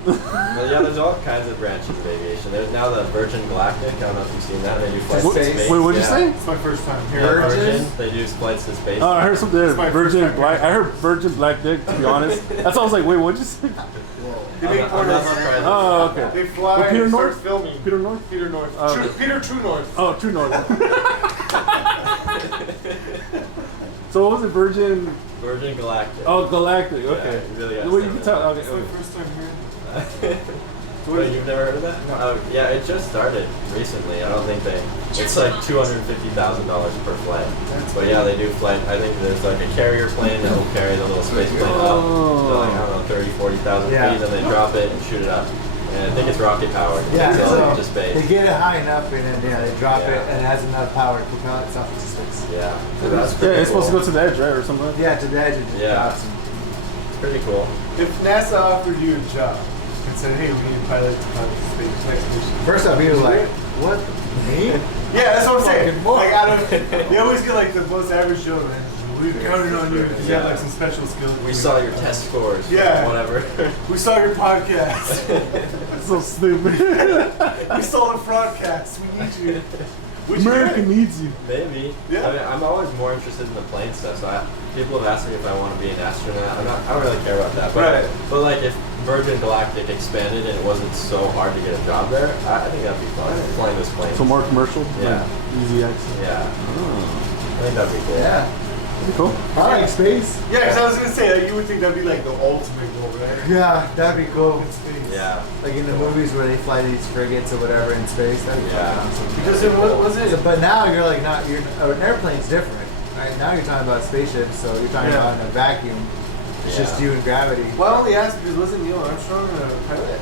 Well, yeah, there's all kinds of branches of aviation. There's now the Virgin Galactic. I don't know if you've seen that. They do flights What- to space. wait, what'd you yeah. say? It's my first time Yeah, here. Virgin? They do flights to space. Oh, I heard something there. It's my Virgin first time black. I hearing heard Virgin black dick. To be honest, that's why I was like, wait, what'd you say? They I'm make not gonna portals. try this. Oh, okay. They fly Well, Peter and start North? filming. Peter North? Peter North. Oh, True, okay. Peter True North. Oh, True North. So what was it, Virgin? Virgin Galactic. Oh, Galactic. Okay. Yeah, you really gotta Well, say you can that. tell. Okay. It's my okay. first time here. Wait, you've never heard of that? No. Yeah, it just started recently. I don't think they. It's like $250,000 per flight. But yeah, they do flight. I think there's like a carrier plane that will carry the little space plane up. Oh. So like, I don't know, 30, 40,000 Yeah. feet, and they drop it and shoot it up. And I think it's rocket powered. Yeah, It's all so into space. they get it high enough and then they drop Yeah. it and it has enough power to propel itself into space. Yeah. So that's Yeah, pretty it's supposed to cool. go to the edge, right, or something. Like that? Yeah, to the edge it just Yeah. drops and It's pretty cool. If NASA offered you a job and said, hey, we need a pilot to pilot the space next mission. first off you're like, what? Me? Yeah, that's what I'm saying. Fucking more. Like, out of, you always get like the most average show, man. We counted on you because you have like some special skills. We saw your test scores. Yeah. Whatever. We saw your podcast. It's so stupid. We saw the broadcast. We need you. Would you America do it? needs you. Maybe. Yeah. I mean, I'm always more interested in the plane stuff. So people have asked me if I want to be an astronaut. I don't really care about that. But, Right. But like if Virgin Galactic expanded and it wasn't so hard to get a job there, I think that'd be fun. Flying this plane. So more commercial. Yeah. Like, easy access. Yeah. I think that'd be cool. yeah. Pretty cool. I like space. Yeah, because I was gonna say like, you would think that'd be like the ultimate goal, right? Yeah, that'd be cool. In space. Yeah. Like in the movies where they fly these frigates or whatever in space, that'd be Yeah. fucking awesome. Because it was it. So, but now you're like not you're an airplane's different. Right? Now you're talking about spaceships, so you're talking Yeah. about in a vacuum. It's Yeah. just you and gravity. Well, I only asked because wasn't Neil Armstrong a pilot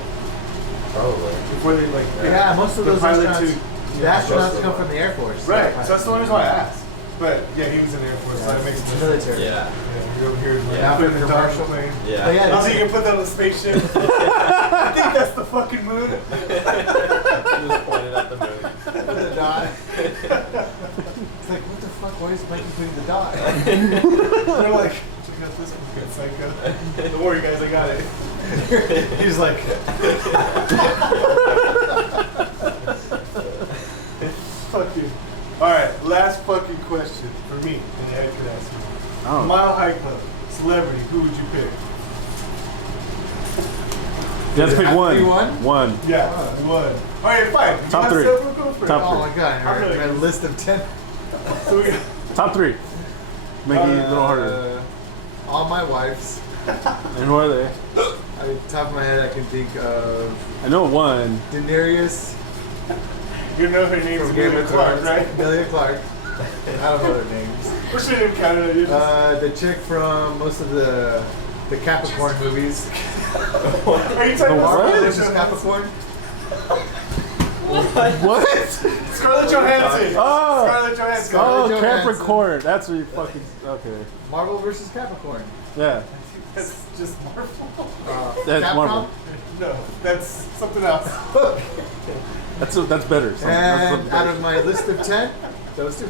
Probably. before they like? Yeah, most of the those pilot astronauts, to- the astronauts most of come them. from the Air Force. Right. So that's the only reason why I asked. But yeah, he was in the Air Force, so that makes It's sense. military. Yeah. Yeah, you're over here Yeah. putting the dog Commercial. plane. Yeah. Oh, yeah. I was thinking you can put that on the spaceship. I think that's the fucking moon. Just pointed at the moon. With the dot. It's like, what the fuck? Why is Mikey putting the dot? They're like, check out this one, good psycho. Don't worry, guys, I got it. He's like, fuck you. All right, last fucking question for me, and Ed could ask you. Oh. Mile High Club, celebrity, who would you pick? You have to pick Have to one. be one? One. Yeah, one. All right, fine. You Top want three. several? Go for it. Top Oh my god, I'm I really- got a list of 10. So we got, Top three. Make it a little harder. All my wives. And who are they? At the top of my head, I can think of I know one. Daenerys you know her name's from Game Emilia of Clarke, Thrones. right? Emalia Clarke. I don't know their names. What's your name, Canada? You just- The chick from most of the Capricorn movies. Are you talking about what? Which Scarlett is Capricorn? What? Scarlett Johansson. Oh. Scarlett Johansson. Oh, Johansson. Capricorn. That's where you fucking. Okay. Marvel versus Capricorn. Yeah. That's just Marvel. That's Capcom? Marvel. No, that's something else. That's better. Something- that's And something out better. of my list of 10, those two.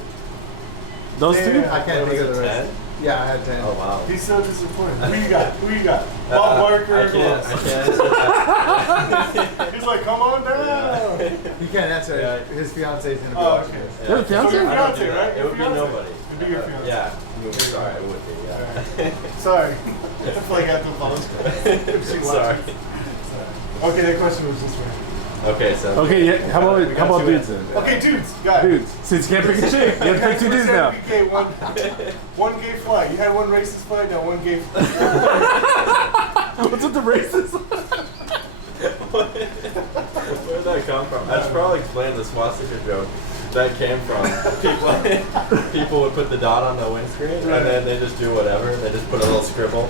Those two? Yeah. I can't think of the rest. 10? Yeah, I had 10. Oh wow. He's so disappointed. Who you got? Who you got? Bob Barker. I or who can't else? answer that. He's like, come on down. He can't answer. Yeah. His fiance is gonna be Oh, watching okay. this. You have a So fiance? your I don't do fiance, that. right? It would be Your fiance. nobody. It'd be your fiance. Yeah. Sorry, it would be. Yeah. Sorry. I feel like I have to apologize. If she Sorry. watches. Okay, that question was just right. Okay, so. Okay, yeah. How We about got two dudes in. then? Okay, dudes, got it. Dudes. Since you can't pick a chick, you have to pick two dudes now. Gay, one gay flight. You had one racist flight, now one gay flight. What's with the races? Where did that come from? I should probably explain the swastika joke. That came from people would put the dot on the windscreen and then they just do whatever. They just put a little scribble.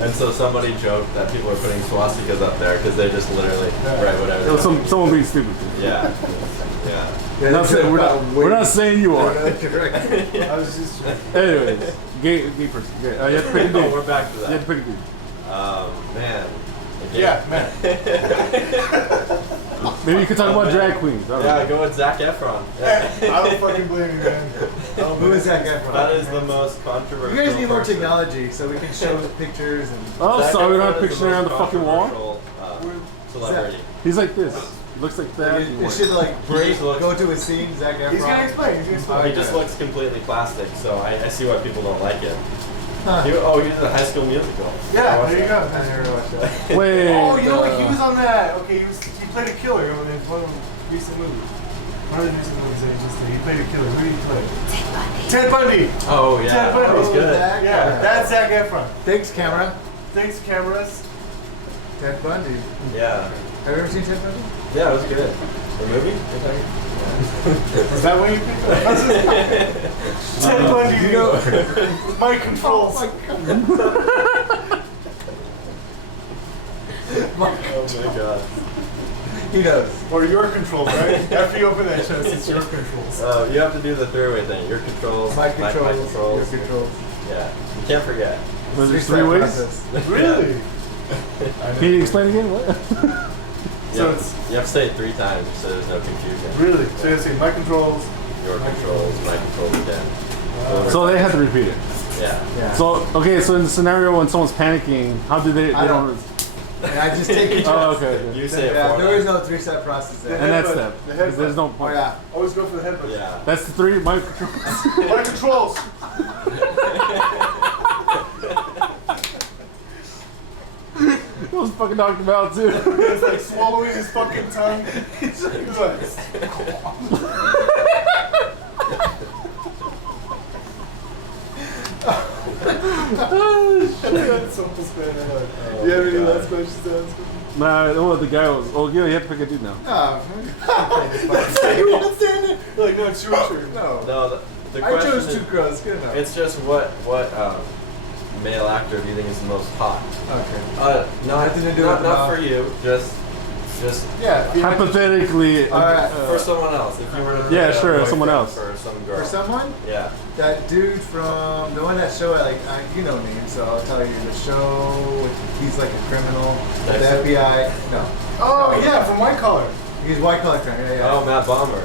And so somebody joked that people are putting swastikas up there because they just literally write whatever. It was someone being stupid. Yeah. Yeah. Yeah, Not saying, we're not saying you are. Correct. I was just. Anyways, gay person. Okay, you have to pick a dude. Oh, we're back to You have that. to pick a dude. Man. Yeah, man. Maybe you could talk about drag queens. I don't Yeah, know. go with Zac Efron. I don't fucking blame you, man. Who is that guy from? That is the most controversial. You guys need more person. technology so we can show the pictures and. Oh, Zac sorry, we don't Efron have is pictures on the most fucking wall. controversial, Celebrity. He's like this. He looks like that. It should like break, just looks- go to a scene, Zac Efron. He's gonna explain. He's gonna explain. He just looks completely plastic, so I see why people don't like him. Huh. He was in a High School Musical. Yeah, Watch there you that. go. I never watched that. Wait. Oh, you know what? He was on that. Okay, he played a killer in one of the recent movies. One of the recent movies that he just did. He played a killer. Who did he play? Ted Bundy. Oh yeah, Ted Bundy. that was good. Zac Yeah, Efron. that's Zac Efron. Thanks, camera. Thanks, cameras. Ted Bundy. Yeah, Have you ever seen Ted Bundy? yeah, it was good. The movie? You're talking? Is that what you picked up? Ted Bundy. You know, Mind controls. Oh Oh my god. he knows. Or your controls, right? After you open that chest, it's your controls. You have to do the three-way thing. Your controls, My my controls, your controls. Yeah, you can't forget. There's three ways. Process. Really? Can you explain again? What? So You have to say it 3 times so there's no confusion. Really? So you say my controls. Your controls, my controls again. So they have to repeat it. Yeah. Yeah. So okay, so in the scenario when someone's panicking, how do they? They I don't. don't. And I just take it. Oh, okay. You say it Yeah, for there is them. no 3-step process there. And that's headbutt. them. The Because there's no Oh point. yeah. Always go for the headbutt. Yeah. That's the 3 micro. My controls. He was fucking knocked him out too. It's like swallowing his fucking tongue. He's like, that's almost bad. Do you have any last questions to ask him? Nah, no, the guy was. Oh yeah, you have to pick a dude now. You won't stand there. You're like, no, it's your turn. No. No, the I question chose is, 2 girls. Good enough. it's just what male actor do you think is the most hot? Okay. Not Nothing to do not, with not the for you, just Yeah. if you had to- Hypothetically. Alright, for someone else. If you were to Yeah, pick a sure, boyfriend someone else. For some girl. For someone, Yeah. that dude from the one that show, you know names, so I'll tell you the show. He's like a criminal. The Dexter? FBI. No. Oh, No. yeah, from White Collar. He's white collar crime. Yeah, yeah. Oh, Matt Bomber.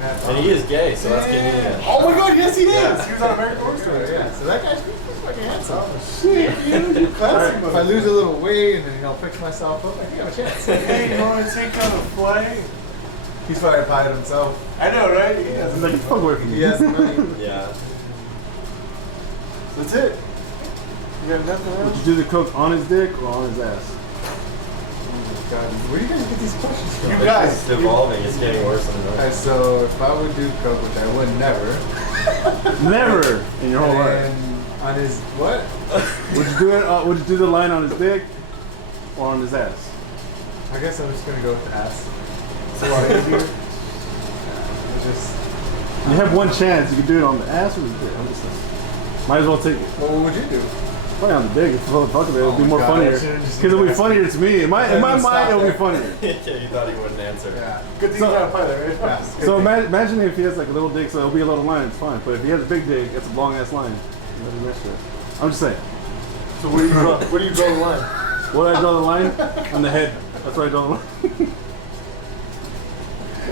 Matt And he is gay, so that's convenient. Oh my god, yes he is. Yeah. He was on American Horror Story. Yeah. So that guy's fucking handsome. Oh shit, you classy If I lose a little weight and then fix myself up, I think I have a chance. Hey, you want to take out a flight? He's probably a pilot himself. I know, right? He has Like, fuck away from me. He has the money. Yeah. That's it. You got nothing Would else? you do the coke on his dick or on his ass? God, where do you guys get these questions from? You It's guys. just evolving. It's getting worse and worse. Alright, so if I would do coke, which I would never, Never in your whole life. and on his what? Would you do it? Would you do the line on his dick or on his ass? I guess I'm just gonna go with the ass. It's a lot easier. Just You have one chance. You can do it on the ass or the dick. I'm just saying. Might as well take it. what would you do? Probably on the dick. If you fuck of it, it'll Oh be my more God, funnier. I Because should've just it'll be asked. funnier to me. In my Yeah, mind, stop it'll be there. funnier. Yeah, you thought he wouldn't answer. Yeah. Good thing So- you're not a pilot, right? Yeah. So imagine if he has like a little dick, so it'll be a little line. It's fine. But if he has a big dick, it's a long ass line. You know, mess with it. I'm just saying. So where do you draw the line? Where I draw the line? On the head. That's where I draw the line.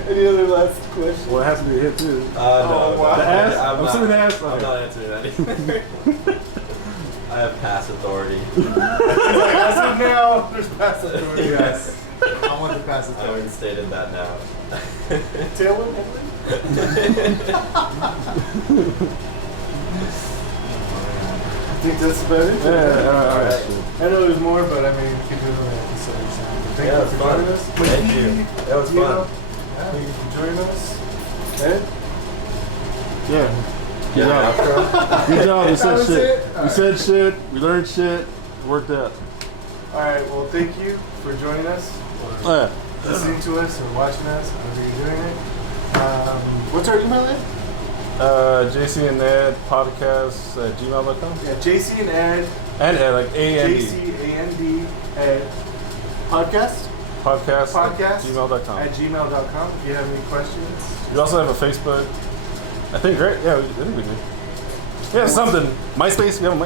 Any other last questions? Well, it has to be a hit too. No. Oh, wow. The ass? I'm I'm not, assuming the ass? I'm Okay. not answering that either. I have pass authority. He's like, as of now, there's pass authority. Yes. I want the pass I authority. haven't stated that now. Tailwind, I think that's about it. Yeah, alright. Alright. I know there's more, but I mean, keep doing the episodes. Thank Yeah, you it's for fun. joining us. Thank you. That was fun. Thank you for joining us. Ed? Yeah. Yeah, Yeah. outro. Good job. We That said was shit. it? We Alright. said shit. We learned shit. It worked out. Alright, well, thank you for joining us, or Yeah. listening to us, or watching us, however you're doing it. What's our email, Ed? JC&ED podcast at gmail.com. Yeah, JC and Ed, And like A-N-D. JC&ED Ed podcast Podcast. Podcast gmail.com. at gmail.com. If you have any questions. We also have a Facebook. I think, right? Yeah, I think we do. Yeah, something. MySpace. We have a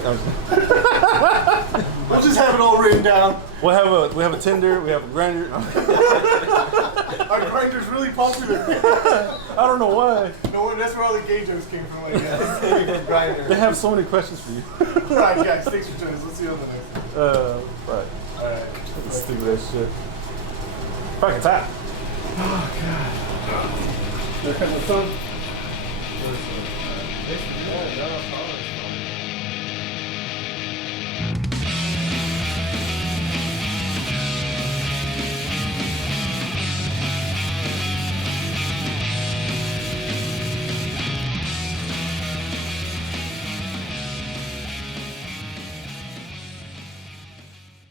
We'll just have it all written down. we have a Tinder. We have a Grindr. Our Grindr's really popular. I don't know why. No, that's where all the gay jokes came from. I guess. They have so many questions for you. All right, guys. Thanks for joining us. Let's see you on the next one. Right. All right. Let's do that shit. Fucking time. Oh god. They're kind of fun. Yeah, no,